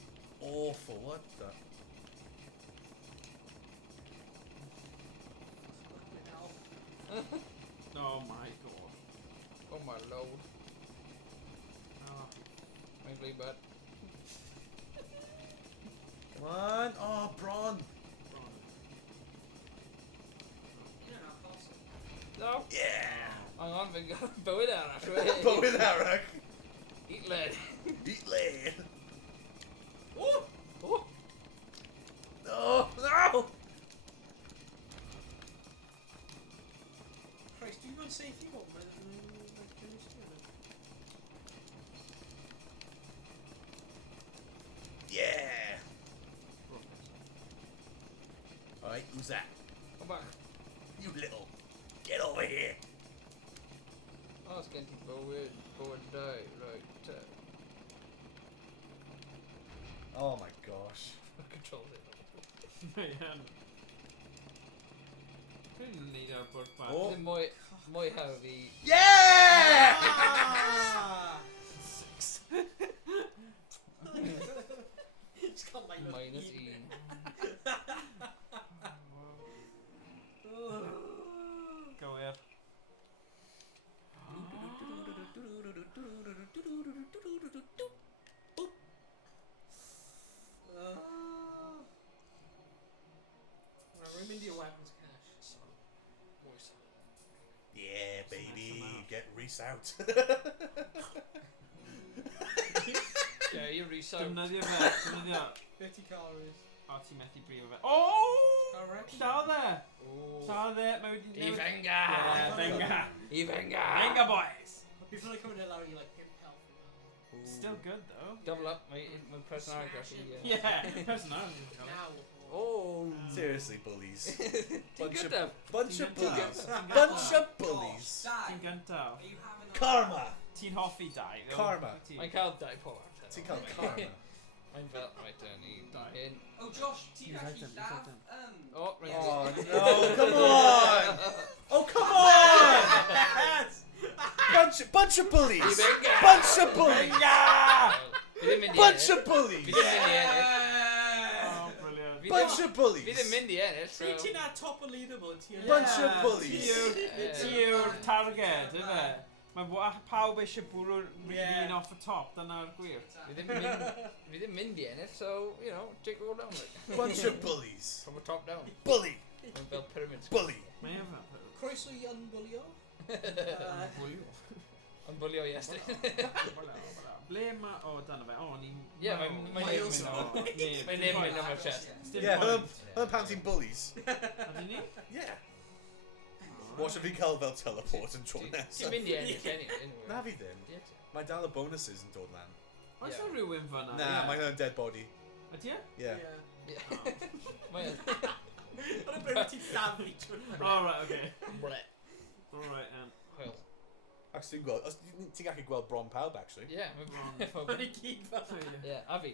awful, what the... Oh my god. Oh my lord. Oh. Mae'n bleed bad. Come on! Oh, Bron! No! Yeah! Hang on, fi'n gael bywyd arall. Bywyd arach! Eat lead. Eat lead! Oh! Oh! No! No! Christ, dwi'n mynd seithi bod mae'n cynnwys ti yna. Yeah! Alright, who's that? Come back. You little... Get over here! Oh, it's getting bywyd die. Right. Oh my gosh. Controls it. Man. Dwi'n neud ar bwrdd bach. Oh. Ddim mwy hawdd i... Yeah! It's got my Minus 1. Gywir. Rwy'n mynd i'r weapons cache. Yeah, baby, get Rhys out. Yeah, you're Rhys out. Defnyddio fe. Defnyddio. 50 calories. O, ti'n methu brifo fe. Oh! Correct. Llaw dde. Oh. Llaw dde. Mae wedi... I fenga! Yeah, venga. I fenga! Venga, boys. Before I come in allow you like him help. Still good, though. Double up, my personality actually. Yeah, personality. Now. Oh! Seriously, bullies. Ti'n Bunch of, gyntaf? bunch of Ti'n bullies. gyntaf? Bunch of bullies. Ti'n gyntaf. Are you having a... Karma. Ti'n hoffi dau. though? Karma. Mae'n cael dau power. Ti'n cael karma. Mae'n fel, right, ni hyn. Oh, Josh, ti'n He's gallu right lladd... then, Oh, right. Oh no, come on! Oh, come on! Bunch of bullies! Venga! Bunch of bullies! Venga! Fi ddim mynd i Bunch ennill. of bullies! Fi ddim mynd i ennill. Bunch of Fi bullies. ddim mynd i ennill, so... Pryd ti'n ar top o leaderboard, ti'n... Bunch of bullies. Ti yw'r targed, yfe? Mae pawb eisiau bwrw rhywun off y top, dyna'r gwir. Fi ddim mynd i ennill, so, you know, take it all down. Like. Bunch of bullies. From the top down. Bully. Fel pyramids. Bully. Mae efo. Croeso i unbulio. Yn bwlio Iestyn. Ble mae... O, dyna fe. O, ni'n... Ie, mae'n Miles mynd away. Mae'n neb mynd am y chest. Ie, hwnna pam ti'n bullies. Ydyn ni? Ie. Watch fi cael fel teleport yn tro Ti'n nesaf. mynd i ennill anyway. Na fi ddim. Mae dal y bonuses yn dod lan. Oes yna rhywun fyna? Na, mae hwnna'n dead body. Ydy e? Ie. Mae'n... Ond y bryd ti'n llafu trwy'n... O, right, oce. Ble. Alright, Hwyl. Ac ti'n gweld, ti'n gallu gweld bron pawb, actually. Ie, mae'n bron. Mae'n i gyd fel... Ie, a fi.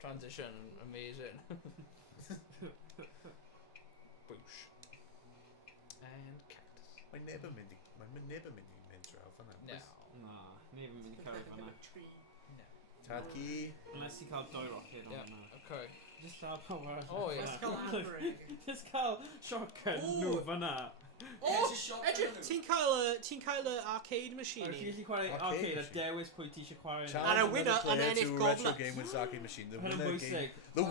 Transition, amazing. Boosh. And cactus. Mae neb yn mynd i mynd draw fan'na. No. Na, ni ddim yn mynd i cael fyna. Tadci. Unless ti'n cael 2 rocket o'n Yeah, yna. okay. Just llaw power. O, ie. Let's cael hammering. Just cael shotgun Ooh. nhw fyna. O, edrych, ti'n cael y arcade machine Ar i. chi gallu chwarae Arcade arcade a machine. dewis pwy ti eisiau chwarae. And a winner Challenge yn another ennill player to a retro goblet. game with arcade machine. The Hynny'n bwysig.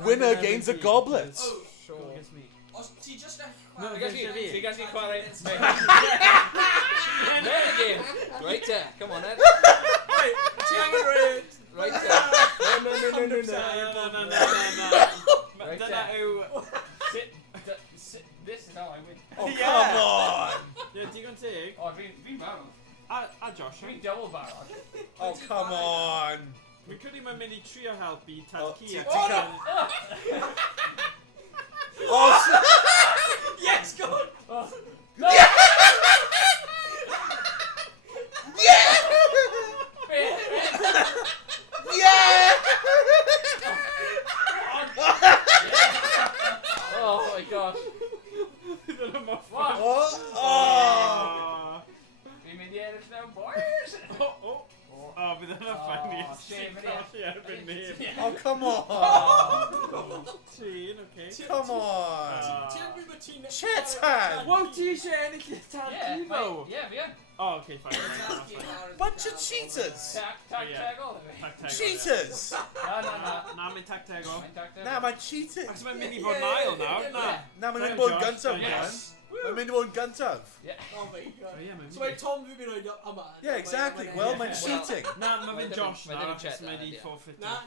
winner gains a goblet. Oh, Sure. Goodness me. os ti just yn No, chwarae... Ti'n gallu chwarae... Win a game. Right there. Come on, Ed. Ti angen rhaid. Right there. No. Right Dyna there. yw... This is how I win. Oh, Yeah. come on! Ie, digon teg. Oh, fi'n barod. A Josh, Fi'n double barod. Oh, come on! Fi'n credu mae'n mynd i trio helpu Oh, Tadci. ti- a- ti cael- Oh! Oh, Yes, go on. Oh. yeah! Yeah! Oh my gosh. Dyna mor What? ffyn. Oh! Oh! Fi'n mynd i ennill now, boys. O, bydd yna ffynnu. shame, Sy'n colli erbyn neb. Oh, come on! Trin, oce. Come on! Ti'n gwybod bod ti'n... Chetan! Wow, ti eisiau ennill i'r Tadci fo? Yeah, fi yn. O, oce, fine. Bunch of cheaters! Tag yeah. tag all. Cheaters! Na. Na, mae'n tactego. Mae'n tag tag. Na, mae'n cheating! Ac mae'n mynd i fod yn ail nawr, na. Na, mae'n mynd i Fair bod yn Josh, gyntaf, fair man. Mae'n mynd i bod yn gyntaf. Oh my god. O, ie, mae'n So mae Tom fi'n mynd yma. Yeah, exactly. Well, mae'n cheating. Na, mae fe'n Josh Mae nawr, ddim yn achos chat mae'n na, i ie. forfeit. Na,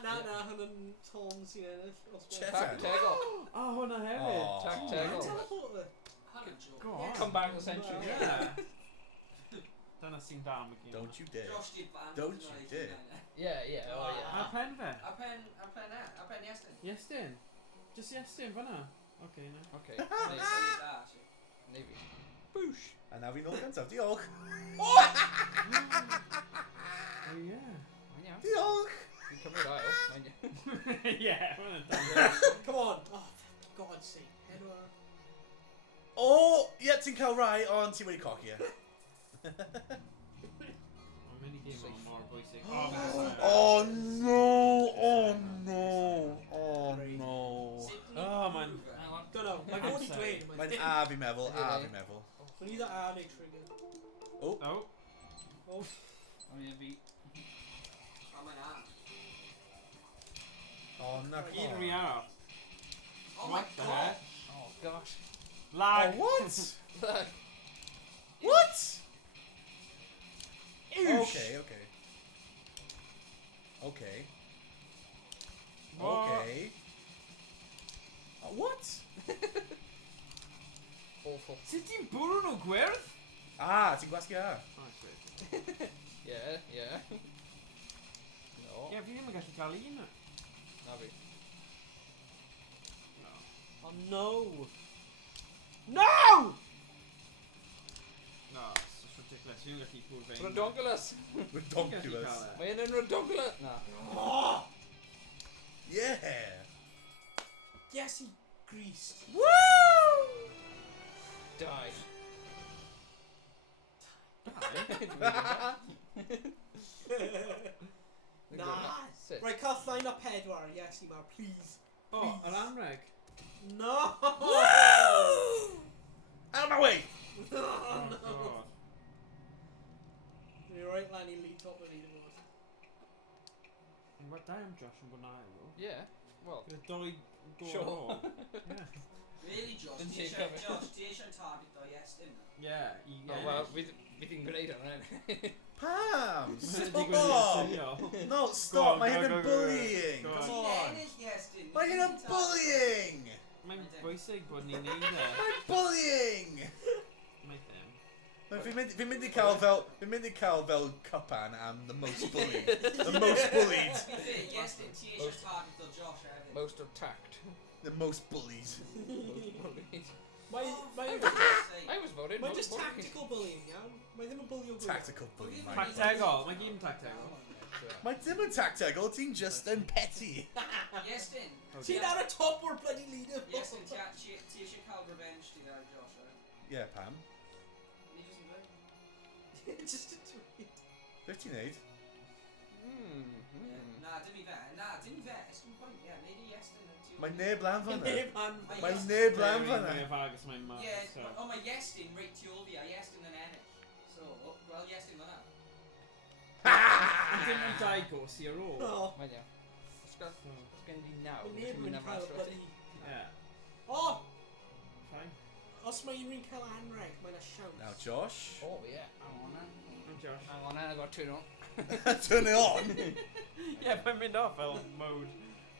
hwn yn Tom sy'n ennill. Chetan. Tag tag all. O, hwnna hefyd. Oh. Tag tag all. Teleporter. Go on. Come back the century. Yeah. Dyna sy'n da am y gym. Don't you dare. Josh did ban. Don't you dare. Yeah. Oh yeah. A pen fe? A pen Iestyn. Iestyn. Just Iestyn fyna. Oce, na. Okay. Nice. Nice. Maybe. Boosh. A na fi'n ôl gyntaf. Diolch. O, ie. Mae'n iawn. Diolch. Fi'n cymryd ail. Mae'n iawn. Ie, hwnna'n da. Come on. Oh, for God's sake. Heno. O, ie, ti'n cael rai, ond ti wedi coci e. Mae'n mynd i gym o'n mor bwysig. O, Oh no! Oh no! Oh no! Oh, mae'n... Don't know. Mae'n fod i dweud. Mae'n a fi meddwl, a fi meddwl. Mae'n either A neu trigger. Oh. Oh. Oh yeah, fi. A mae'n ar. Oh, na Un rhi arall. Oh my What the god. heck? Oh gosh. Lag. Oh, what? Look. What? Oosh. Okay. What? Okay. What? Awful. Sut ti'n bwrw nhw gwyrdd? Ah, ti'n gwasgu a. Oh, shit. Yeah. No. Ie, fi ddim yn gallu cael un. Na fi. No. Oh no. No! No, it's just ridiculous. Fi'n gallu pwr fein. Redonkulous. Redonkulous. Mae yn redonkulous. Na. Oh! Yeah. Yes, he greased. Die. Na. Sut? Right, cael llain o pedwar. Yes, Ibar, please. O, yr anreg. No! Out of my way! Oh, God. You're right, lan I lead top of leaderboard. Mae da am Josh yn bod na i fo. Yeah. Well. Gyda doi gol Sure. ar ôl. Yeah. Really, Josh, Didn't ti see it eisiau coming. target o Iestyn? Yeah, i Oh, well, we didn't gwneud hwnna. Pam! Mae'n Stop! digwydd i'r tynio. No, Go stop! on, Mae go, hyn go, yn go, go. bullying! Go on. Come Ti'n on! ennill Iestyn. Mae hyn yn bullying! Mae'n bwysig bod ni'n neud e. Mae'n bullying! Mae ddim. Fi'n mynd i cael fel cwpan am the most bullied. The most bullied. Iestyn, ti eisiau target o Josh hefyd. Most attacked. The most bullied. Most bullied. I was voted. Mae'n most just bullied. tactical bullying, iawn? Mae ddim yn bully o gwbl. Tactical bullying. Tactegol, mae gyd yn tactegol. Mae dim yn tactegol, ti'n just yn petty. Iestyn. Ti'n ar y top o'r bloody leaderboard. Iestyn, ti eisiau cael revenge ti ddau Josh, right? Yeah, Pam. Ni jyst yn dweud. Just a tweet. Beth ti'n neud? Na, dim i fe. Na, dim i fe. Ysgrifennu pwynt. Ie, neud i Iestyn yn tu. Mae neb lan fan'na. Neb an. Mae neb lan Mae'n fan'na. fagus mae'n ma. Ie, so. o mae Iestyn reit tu ôl fi a Iestyn yn ennill. So, gweld Iestyn fan'na. Dim yn dau gos i ar ôl. No. Mae'n iawn. Os gen i naw, Mae neb yn cael y bloody... Ie. O! Fine. Os mae unrhyw cael anreg, mae'n a siawns. Now, Josh. Oh, yeah. Hang on then. Mae'n Josh. Hang on then, I got turn on. Turn it on. Ie, mae'n mynd off fel mode.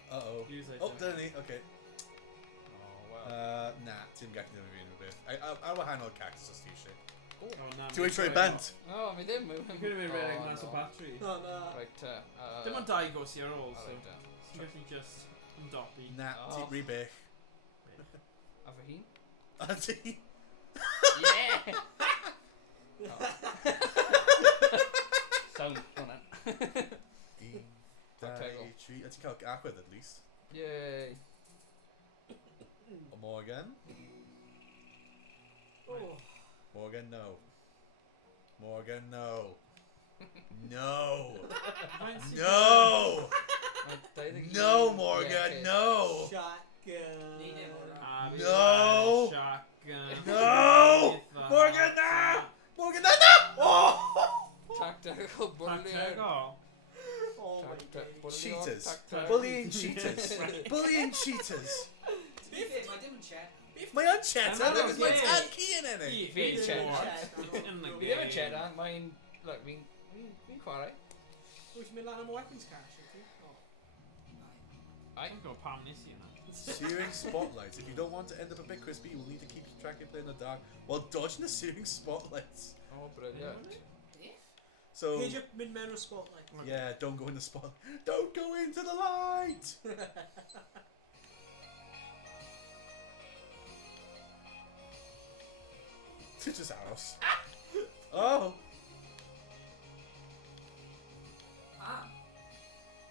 Uh-oh. Use Oh, item. dyna ni. Okay. Oh, well. Na, ti'n gallu ddim i fi unrhyw beth. Ar wahanol cactus os ti eisiau. Oh, na, Ti'n mae'n troi troi bent. Oh, mi ddim. Dwi'n credu mae'n redeg mas o no. battery. No, na. Right, Dim ond dau gos i ar ôl, so... Alright, Ti'n gallu just ymdopi. Na, Oh. ti'n rhy bech. a fy hun? A ti? Yeah! Sound, hwnna. Un, Tactegol. dau, tri. A ti'n cael agwedd at least. Yay. O Morgan. Oh. Morgan, no. Morgan, no. No. No. No, Morgan, no. Shotgun. Ni ddim o'r No. Shotgun. No. Morgan, no. Morgan, no, no. Oh. Tactical bullying. Tactegol. Oh my Tactical god. Cheaters. Tactical. Bullying cheaters. Bullying cheaters. To be fair, mae dim yn chet. Mae yn cheddar, Ano, because mae ie. tad ci yn enni. Fi'n cheddar. In the Fi ddim yn cheddar, mae'n... Look, fi'n chwarae. Wyt ti'n mynd lan am weapons cache, wyt ti? Oh. I've got Pam nes i yna. Searing spotlights. If you don't want to end up a bit crispy, you will need to keep track of it in the dark while dodging the searing spotlights. Oh, brilliant. So, Peidio mynd mewn o'r spotlight. yeah, don't go in the spot. Don't go into the light. It's just aros. Oh. Pam,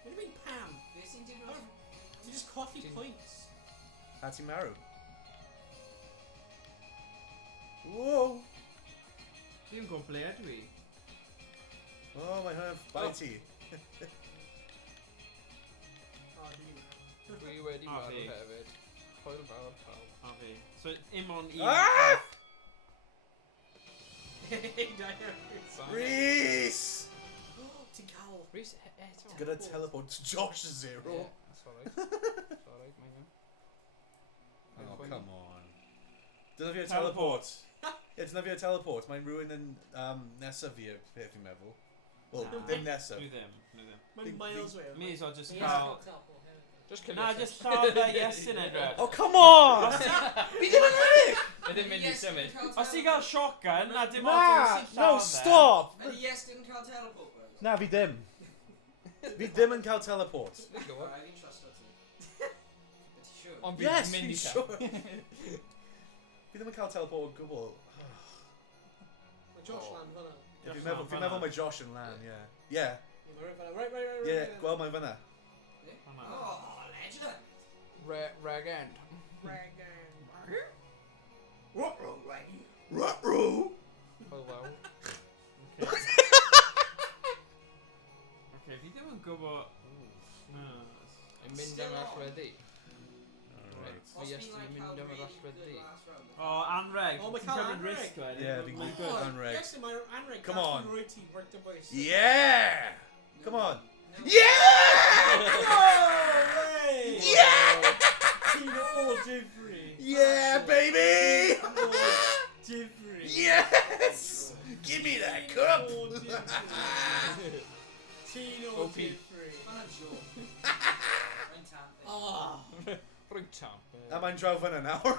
What do you mean, Pam? beth sy'n digwydd? Ti just colli Ti'n- points. Hattie Maru. Whoa. Dwi'n gwybod ble ydw i. Oh, my hynaf. Bye ti. Oh, dwi'n mynd. Dwi wedi A marw fi. hefyd. Hwyl fawr pawb. A fi. So, im ond un. Ah! Hey, Diane. Rhys! Ti'n cael. Rhys, eto. Gonna teleport to Josh Zero. Yeah, that's alright. That's alright, mae'n iawn. Oh, Mae'n come on. Dyna fi a teleport. Ie, dyna fi a teleport. Mae'n rhywun yn nesaf fi beth fi'n meddwl. Wel, Na. ddim nesaf. Dwi ddim. Dwi ddim. Mae'n miles away. Mi so just Yes, cael... Just kill Na, it. just lladd fe Iestyn edrych. Oh, come on! Fi ddim yn rhaid! Fe ddim mynd i symud. Os ti'n cael shotgun, na dim Na! ond No, stop! Ydy Iestyn cael teleport? Na, fi ddim. Fi ddim yn cael teleport. Let's go. Right, fi'n trustio ti. Ydy siwr? Ond Yes, fi'n mynd i fi'n cael. siwr. Fi ddim yn cael teleport o gwbl. Mae Josh lan fyna. Fi'n meddwl mae Josh yn lan, ie. Ie, Ie, mae rhaid fyna. Right. ie, gweld mae'n fyna. Oh, legend! Rag end. Regan. Ruh-roh! Oh, wow. Okay, Okay, fi ddim yn gwybod... Yn mynd am allweddi. Alright. Fi Iestyn yn mynd am yr allweddi. O, Anreg. O, mae Ti'n cael cymryd Anreg. risg wedyn. Yeah, fi'n Mae'n good. good. Anreg. Yes, mae'r Anreg. Come on. Rwy ti, work the boys. Yeah! Come on. Yeah! No way! Yeah! Ti'n all different. Yeah, baby! Different. Yes! Give me that cup! All different. Ti'n all OP. different. Mae'n yn joke. Mae'n tamp. Oh. Rwy'n champ. Am I'n draw fan nawr.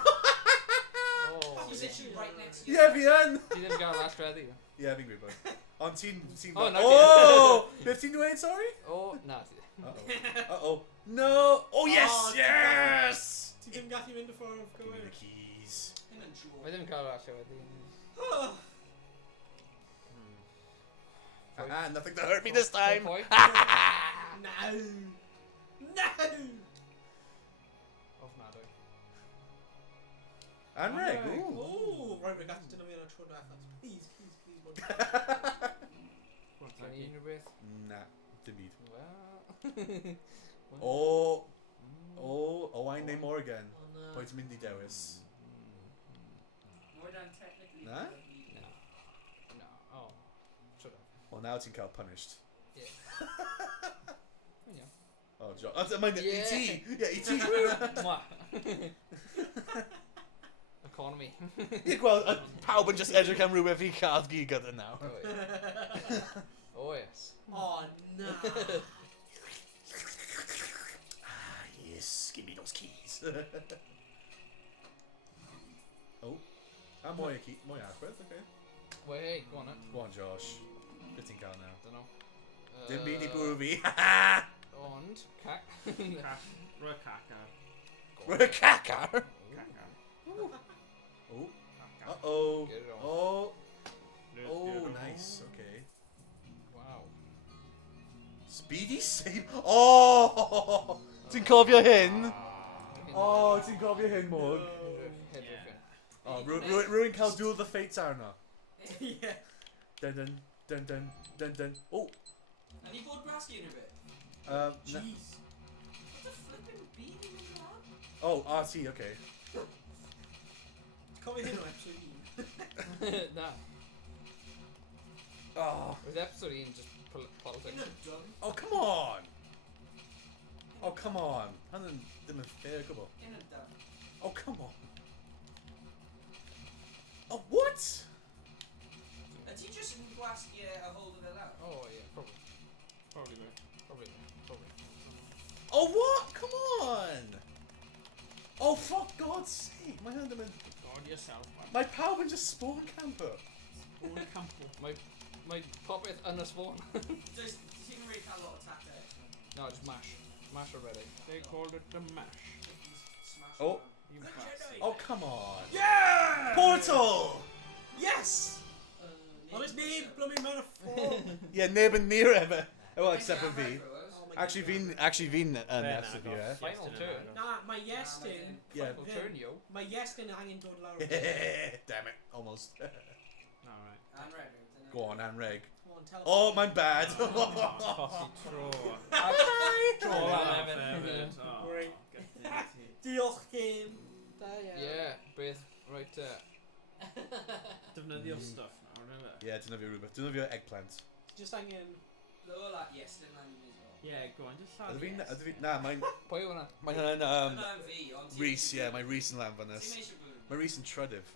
He's literally right next to you. Yeah, fi yn! Ti ddim gael allweddi? Yeah, fi'n gwybod. Ond ti'n... Oh, no, Oh! Beth ti'n dweud, sorry? O, na ti. Uh-oh. Uh-oh. No! Oh, yes! Oh, Yes! Ti ddim gallu mynd y ffordd Give me gywir. the keys. Mae'n yn joke. Mae ddim cael allweddi. Ah, nothing to hurt me this time! Point. No! No! Ofnadwy. Anreg, ooh. Oh, right, we're going to do it on tro diwethaf. Please, please, please. Bud. Gan i unrhyw beth? Na, dim byd. Wel... Oh! Oh, Owain neu Morgan. Oh, no. Pwy ti'n mynd i dewis? More than technically. Na? No. No. Oh. Shut up. Well, now ti'n cael punished. Yeah. Oh, John. Oh, mae'n Yeah. E.T. Yeah, E.T. Mwa. Economy. Ie, gweld, pawb yn just edrych am rhywbeth i cael gi gyda nawr. Oh yes. Oh, no. Ah, yes, give me those keys. Oh. Ah, mwy o key, mwy agwedd, okay. Well, hey, go on then. Go on, Josh. Beth ti'n cael nawr? Dunno. Dim byd i bwrw fi. Ond, cac. Rwy cacar. Rwy'n cacar. Cacar. Oh. Uh-oh. Get it on. Oh. Oh, nice. Okay. Wow. Speedy save. Oh! Ti'n cofio hyn? Oh, ti'n cofio hyn, Morg? Oh, rwy'n cael duel the fates arno. Yeah. Dun dun dun dun dun dun. Oh. Have you bought grass unit a bit? Jeez. What the flipping beanie is that? Oh, RT, okay. Cofio hyn o episode 1. Na. Oh. With episode 1 just politics. Yn y dun. Oh, come on! Oh, come on. Hynny'n ddim yn fair gwbl. Yn y dun. Oh, come on. Oh, what? Ydy just yn gwasgu a hold it out? Oh yeah, probably. Probably right. Probably. Oh, what? Come on! Oh, for God's sake. Mae hyn ddim yn... God yourself, man. Mae pawb yn just spawn camper. Own campo. My popeth yn y spawn. Does ti'n really cael lot of tactics? No, just mash. Mash already. They called it the mash. Smash Oh. You bastard. Oh, come on. Yeah! Portal! Yes! Ond ys neb blymyn mewn y ffordd. Yeah, neb yn near efe. Well, Think except for you have fi. retro, Actually, fi'n yn Fair nesaf fi, enough. eh? Final turn. Na, mae Iestyn... Yeah. Final turn, yo. Mae Iestyn angen dod lawr. Damn it, almost. Alright. And retro. Go on, Anreg. Come on, tell Oh, mae'n bad. Tossi tro. Tro lan efo. Right. Right. Diolch Kim. Da iawn. Yeah, beth. Right, Defnyddio stuff nawr, neu? Yeah, dyna fi rhywbeth. Dyna fi o eggplant. Just angen... Lower that Iestyn man you as well. Yeah, go on, just lladd Ydw fi'n... yes. Na, mae'n... pwy yw hwnna? Mae hynny'n... Hwnna yn fi, ond ti... Rhys, yeah, mae Rhys yn lan fan nes. Ti'n eisiau bwyd? Mae Rhys yn trydydd.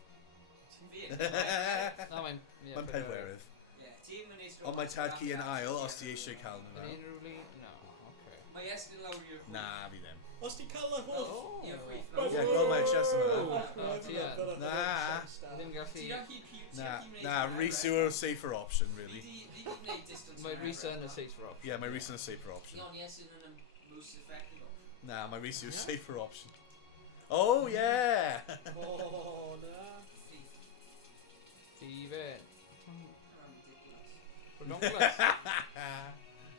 Fi yn. Na, mae'n... Mae'n pedwerydd. Ie, ti'n mynd i stro... Ond mae tad ci yn ail os ti eisiau cael nhw Yn fel. unrhyw li? No, okay. Mae Iestyn lawr i'r... Na, fi ddim. Os ti cael y hwll... I'r free Ie, throw. gweld mae'r chest yma. Na. Ddim gallu... Ti'n gallu cute... Na, Rhys yw'r safer option, really. Fi di gwneud distance... Mae Rhys yn y safer option. Yeah, mae Rhys yn y safer option. Ti'n ond Iestyn yn y most effective option. Na, mae Rhys yw'r safer option. Oh, yeah! Oh, na. Steven. Ridiculous.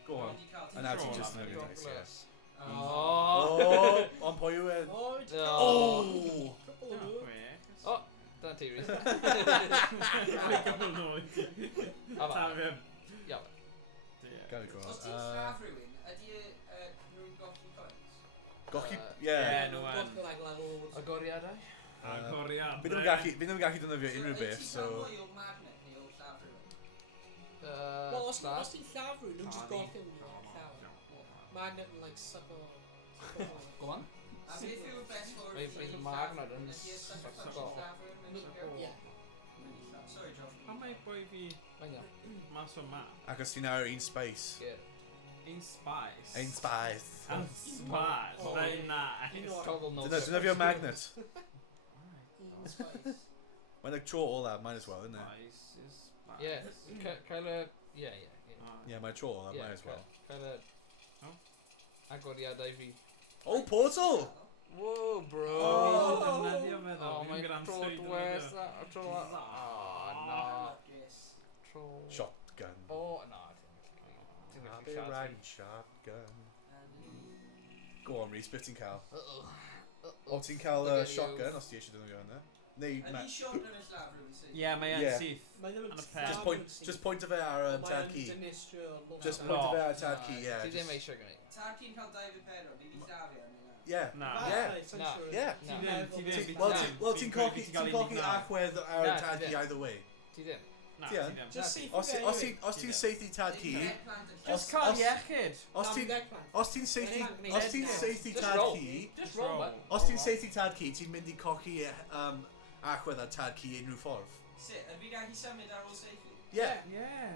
Go on. And now Control ti'n just that, know your dice, yeah. Oh. Oh, ond pwy yw yn? Oh, Oh! couple of good. Oh, dyna ti, Rhys. Couple noed. A fa. Tam fi. Iawn. Ie. Gael go. Os ti'n llaff rhywun, ydy rhywun golchi coins? Golchi... Ie, Ie. nhw yn. Agoriadau? Agoriad. Fi ddim yn gallu dynyddio unrhyw beth, so... Ti'n cael mwy o magnet neu o llaff rhywun? Wel, os ti'n llaff rhywun, nhw'n just golchi nhw'n llaw. Magnet yn, like, suck o... Go on. A beth yw'r best for Wait, rhywun magnet yn Ydy e such a suck colli o- llaff rhywun mewn i gael? Ie. Sorry, Josh. Pam mae boi fi mas o map? Ac os ti'n ar un space. Un spice. Ein space. Un spice. Very nice. Toggle no. Dynyddio magnet. Un spice. Mae'n like tro all that, might as well, isn't it? Spice is spice. Yeah, kind of. Yeah. Yeah, mae'n tro all that, might as well. Kind of. Oh. Agoriadau fi. Oh, portal! Whoa, bro. Defnyddio meddwl. Oh, Fi'n mae'n gyda'n tro swydd dwers defnyddio. that. Tro. Oh, no. Yes. Tro. Shotgun. Oh, no. Happy riding shotgun. Go on, Rhys, beth ti'n cael? O, ti'n cael shotgun, os ti eisiau dynyddio hynna? Neu... Ydy shot rhywun llaff rhywun sydd? Ie, mae Ie. yn syth. Mae ddim Yn y yn pen. Just point o fe ar tad key. Mae'n dynistrio lot. Just point o fe ar tad key, Ti ddim yeah. eisiau gwneud. Tad ci'n cael 2 fi llafio neu na? Yeah. Na. Yeah. Yeah. Ti ddim, ti ddim. Well, ti'n cochi achwedd ar Na, tad ti key ddim. either way. Ti ddim. Na, Ti ti yn? ddim. Just see Os ti'n seithi tad key, Just cael iechyd. os ti'n seithi Just tad roll. key, Just roll, man. os ti'n seithi tad key, ti'n mynd i cochi achwedd ar tad key unrhyw ffordd. Sut, ydw fi gallu symud ar ôl safely? Yeah. Yeah.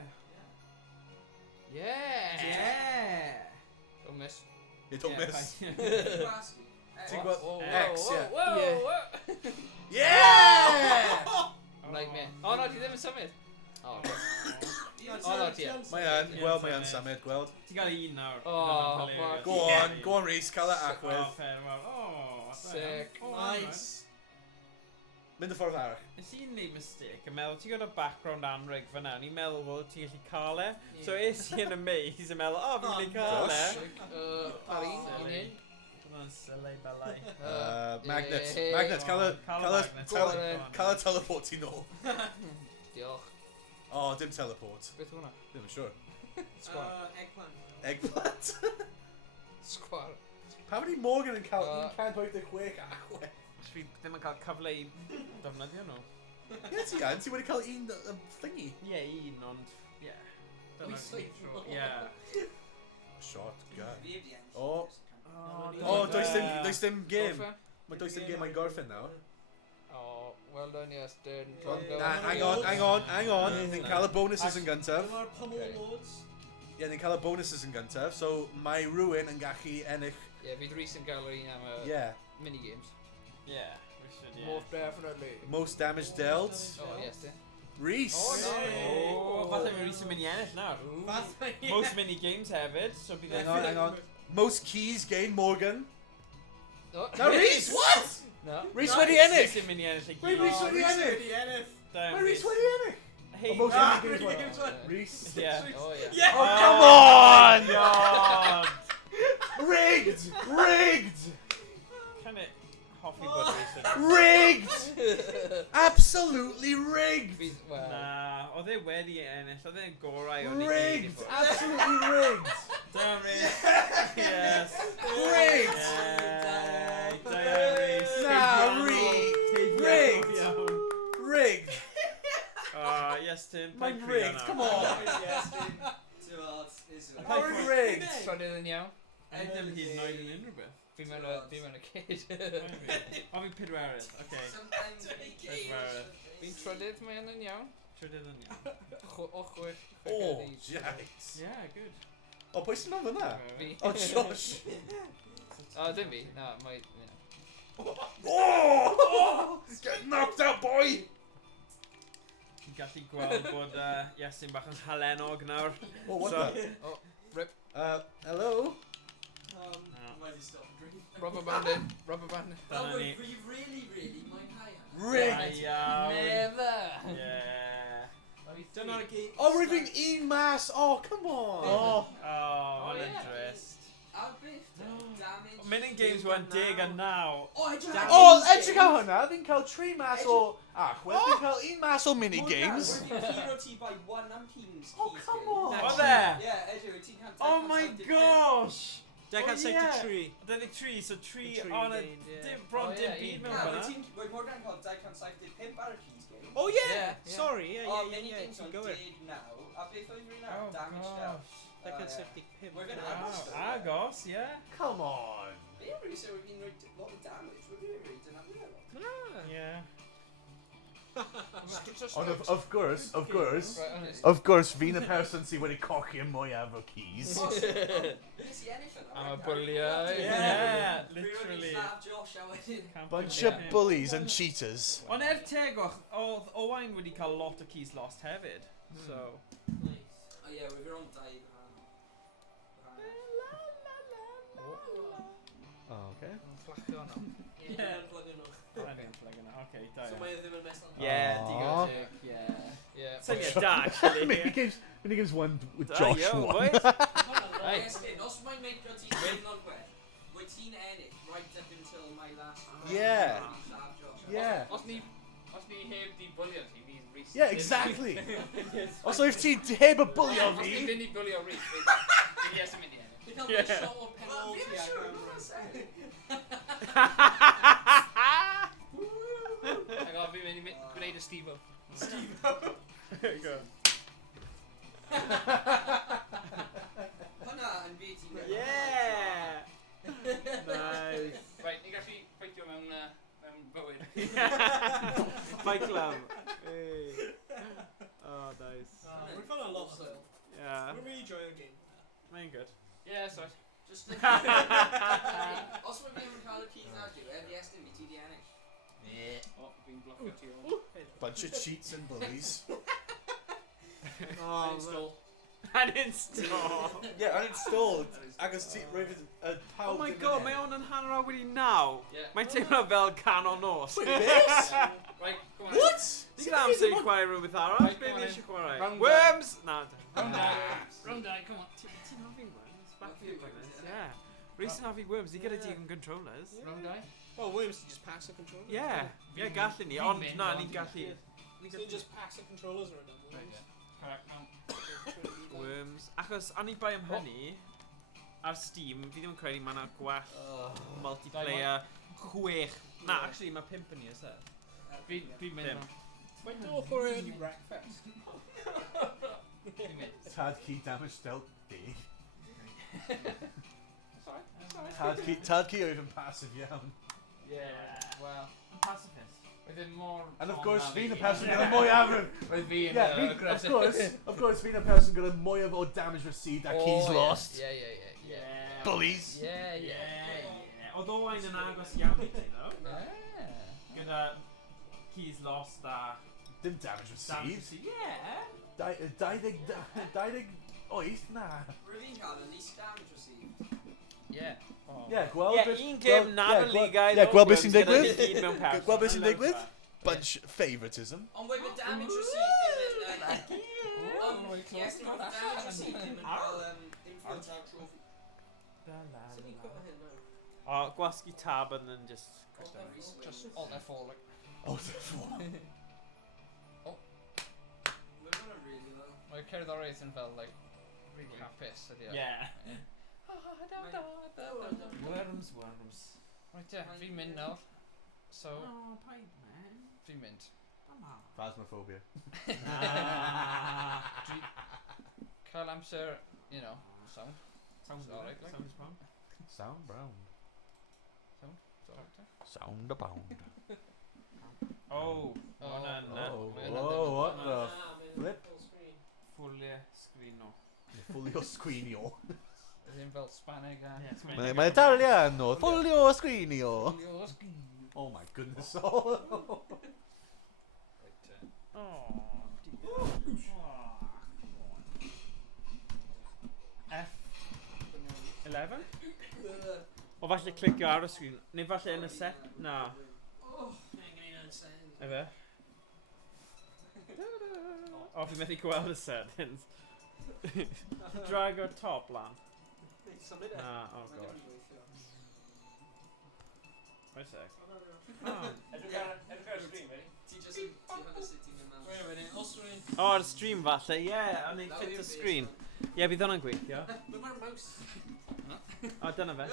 Yeah. Yeah. Don't miss. You don't miss. Gwasgu. Ti'n gweld Whoa, X, whoa, yeah. whoa, Yeah. whoa. Yeah! Nightmare. Oh no, ti ddim yn symud. Oh. Oh no, ti yn. Mae yn, gweld mae yn symud, gweld. Ti gael un nawr. Oh, Go on, Rhys, cael y Oh, achwedd. fair, well. Oh, Sick. Oh, Nice. Mynd y ffordd arall. Nes i'n neud mistake yn meddwl, ti'n gwybod y background anreg fyna, o'n i'n meddwl bod ti'n gallu cael e. So es i yn y maze yn meddwl, o, fi'n gallu cael e. Gosh. Pari, un un. Hwna'n silly belai. Magnet, Hey. magnet, cael y y teleport i nôl. Diolch. Oh, dim teleport. Beth hwnna? Ddim yn siwr. Sgwar. Eggplant. Eggplant. Sgwar. Pa wedi Morgan yn cael 1.86 achwedd? Fi ddim yn cael cyfle i defnyddio nhw. Ie, ti an, ti wedi cael un thingy. Ie, un, ond... Ie. Ie. Shotgun. Fi heb di ennill. O. Oh, O, does dim game. Gorffen? Mae does dim game mae'n gorffen nawr. Oh, well done, Iestyn. Hang on. Ni'n cael y bonuses yn gyntaf. Dyma'r Pummel Okay. Lords. Ie, ni'n cael y bonuses yn gyntaf. So, mae rhywun yn gallu ennill... Yeah, fydd Rhys yn gael un am y Yeah. minigames. Ie, we should, ie. Most definitely. Most damage dealt. Oh, Iestyn. Rhys. Oh, falle mae Rhys yn mynd i ennill nawr. Fath Most mini-games hefyd, so bydd Hang on. Most keys gain Morgan. Oh. Now Rhys, what? No. Rhys wedi ennill. Rhys yn mynd i ennill i Wait, gyd. Rhys wedi ennill. Mae Rhys wedi ennill. Hey, Most Ah, games Rhys. won. Rhys. Yeah. Oh, yeah. Yeah. Oh, come on! God! Rigged! Kind of hoffi bod Rhys yn... Rigged! Absolutely rigged! Fydd, well... Na, oedd e wedi ennill, oedd e'n gorau o'n i gyd i Rigged! fod. Absolutely rigged! Damn Rhys! Yes! Rigged! Yay! Damn Rhys! Nah, rigged! Rigged! Oh, Iestyn, Mae'n pa'n rigged, come on! Too hard. How rigged? Trydydd yn iawn. Yn ddim hyd yn oed yn unrhyw beth. Fi'n mewn y kid. O, fi'n pedwerydd, oce. Pedwerydd. Fi'n trydydd mae yn iawn. Trydydd yn iawn. O, chwech. Oh, yikes. Yeah, good. O, pwy sy'n mewn fyna? Fi. O, Josh. O, dim fi. Na, mae... Oh! Get knocked out, boy! Ti'n gallu gweld bod Iestyn bach yn halenog nawr. Oh, what So- the? Oh, rip. Hello? Rubber banding. Rubber banding. Dyna ni. We really might hire. Rigged! Iawn. Never. Yeah. Dyna'r gyd. Oh, we're doing un mass! Oh, come on! Oh, what a yeah. drist. Ar beth? Damage. Mynd yn games games went dig and now. O, edrych ar O, these edrych ar games. hwnna, fi'n cael 3 mas o achwedd, fi'n cael 1 mas o mini-games. Roedd fi'n hero ti by 1 am teams. Oh, come on. O there! Yeah, edrych, ti'n cael... Oh my gosh! Deck Oh, out yeah. 73. 23, so 3 tree on a gained, yeah. dim bron Oh, dim yeah, byd yeah. mewn Yeah, fanna. roedd Morgan cael 275 ar y keys game. Oh yeah! Yeah, yeah. Sorry, yeah, Oh, yeah, many yeah. games Keep on going. dig now. A beth oedd rhywun Oh, ar damage down. gosh. Deck out yeah. 75. We're gonna now. have Wow, agos, yeah. Come on. Ie, really, so we've been a lot of damage. We're really done up there. Ah. Yeah. Ond of course, fi'n y person sydd wedi cochi yn mwyaf o keys. Nes i ennill yna. I'm a bullier. Yeah, Rhywun literally. i lladd Josh a wedyn. Can't Bunch forget of him. bullies and cheaters. Ond teg oedd Owain wedi cael lot o keys lost hefyd. So. O ie, we're on dau. Oh, okay. Fflachio hwnna. Yeah, plug yn o'ch. Okay, da So iawn. mae e ddim yn mesel. Yeah, Aw. digon teg, yeah. Yeah. Syniad da, actually. Mini-games one with Da Josh iawn, won. boys. Hey. Os mae'n neud o ti'n ennill gwe, wyt ti'n ennill right up until my last round. Yeah. Fi'n lladd Josh. Yeah. Os ni heb di bullion ti, fi'n Rhys. Yeah, exactly. Os oedd ti heb y bwlio Os ni fi. ddim i bullio Rhys, fi'n Iestyn mynd i ennill. Fi'n cael Yeah. my shot o'r penalty Well, ag sure, Ac o, fi'n mynd i gwneud y Steve-o. Go. Hwna yn byd ti'n gael. Yeah! Nice. Right, ni gallu ffeitio mewn bywyd. Fight Club. Hey. Oh, nice. We've done a lot still. Yeah. We're really enjoying the game. Mae'n good. Yeah, so. Just os mae fi'n cael y keys na diw, Iestyn fi ti di ennill. O, fi'n bloccio ti o. Bunch of cheats and bullies. Oh, Install. Uninstall. Yeah, uninstalled. Agos ti, roedd y pawb... Oh my god, mae hwn yn hanner awr wedi 9. Yeah. Mae'n teimlo fel canon nos. Wait, beth? Right, go on. What? Ti'n gyda amser i chwarae rhywbeth arall? Right, Be come on ni in. eisiau chwarae? Round Worms? Na. Round die. Round die, come on. Ti'n hoffi Worms? Back to Worms, yeah. Rhys yn hoffi Worms, ni gyda digon controllers. Round die. Well, Williams just pass the controller. Yeah, yeah, gallu ni, Fi'n ond mynd, na, ond ni'n ti'n gallu... So you just pass the controllers around them. Right, yeah. Correct, now. Worms. Achos, ani bai am hynny, ar Steam, fi ddim yn credu mae yna gwell multiplayer 6. Na, actually, mae 5 yn ni, is it? Fi'n mynd Dim. mewn. Wait, do already breakfast. Fi'n mynd. Tad key damage dealt di. Sorry? Tad key oedd yn passive iawn. Yeah, well. Yn pacifist. Oedd e'n mor... And of course, fi'n y person gyda mwyaf yn... Oedd fi'n Yeah, of course, fi'n y person gyda mwyaf o damage received a keys lost. Yeah, yeah, yeah, yeah. Bullies. Yeah, yeah. Yeah. Oedd Owain yn agos iawn i ti, no? Yeah. Gyda keys lost a... Dim damage damage received. Yeah. 28 na. Rwy'n fi'n cael y least damage received. Yeah. Oh. Yeah, gweld... Yeah, un gêm Nadolig a... Yeah, gweld beth sy'n digwydd? Gweld Gweld beth sy'n digwydd? Bunch favouritism. Ond wedi damage received ddim yn... Oh, my God. Iestyn oedd damage received ddim yn cael influence ar trophy. Sut ni'n cwrdd hyn nawr? O, gwasgu tab and then just... Just alt F4, like. Oh, the We're gonna really though. Mae cerddoriaeth yn fel, like, really hapus, ydi o. Yeah. Worms. Worms. Right, yeah, fi'n mynd nawr. So, Oh, paid, man. fi'n mynd. Come on. Phasmophobia. Dwi... Cael amser, you know, sound. Sounds alright, like. Sounds fun. Sound brown. It's alright, eh? Sound abound. Oh, Oh, Oh, Mae hwnna'n whoa, ddim- what the flip? fully screen o. Fully o squeenio. Ddim fel Spaneg a... Mae'n Italian o. Fully o squeenio. Fully o sgrin. Oh my goodness. Oh. Right, Oh, dear. F11? O falle clicio ar y sgrin. Neu falle yn y set? Na. Efe? O, fi methu gweld y settings. Drag o'r top lan. Na, oh god. Oes e? Ti just ti hwnna sitting in Wait a minute, os rwy'n... O, ar y stream falle, ie, a neud fit y screen. Ie, bydd hwnna'n gweithio. Ble mae'r mouse? O, dyna fe.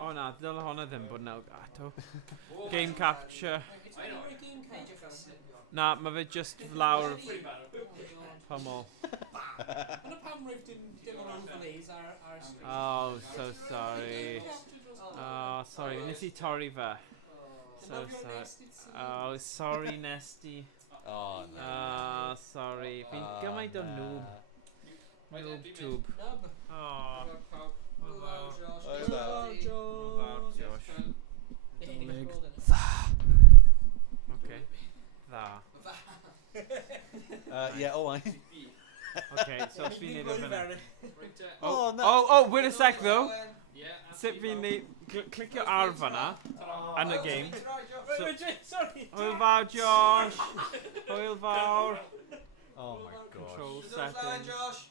O na, dyle hwnna ddim bod nawr gato. Game capture. Na, mae fe just lawr Pummel. Hwna pam rwy'n dim o'n fan eis ar stream. Oh, so sorry. Oh, sorry, nes i torri fe. So sorry. Oh, sorry, Nesty. Oh, no. Ah, sorry. Fi'n gymaint o noob. Noob tube. Oh. Josh. Okay. Dda. Yeah, Owain. Okay, so os fi'n neud o fyny. Oh, no. Oh, wait a sec though. Sut fi'n neud... Clicio ar fanna. Yn y game. Sorry. Hwyl fawr, Josh. Hwyl fawr. Oh my god. Control settings. Josh.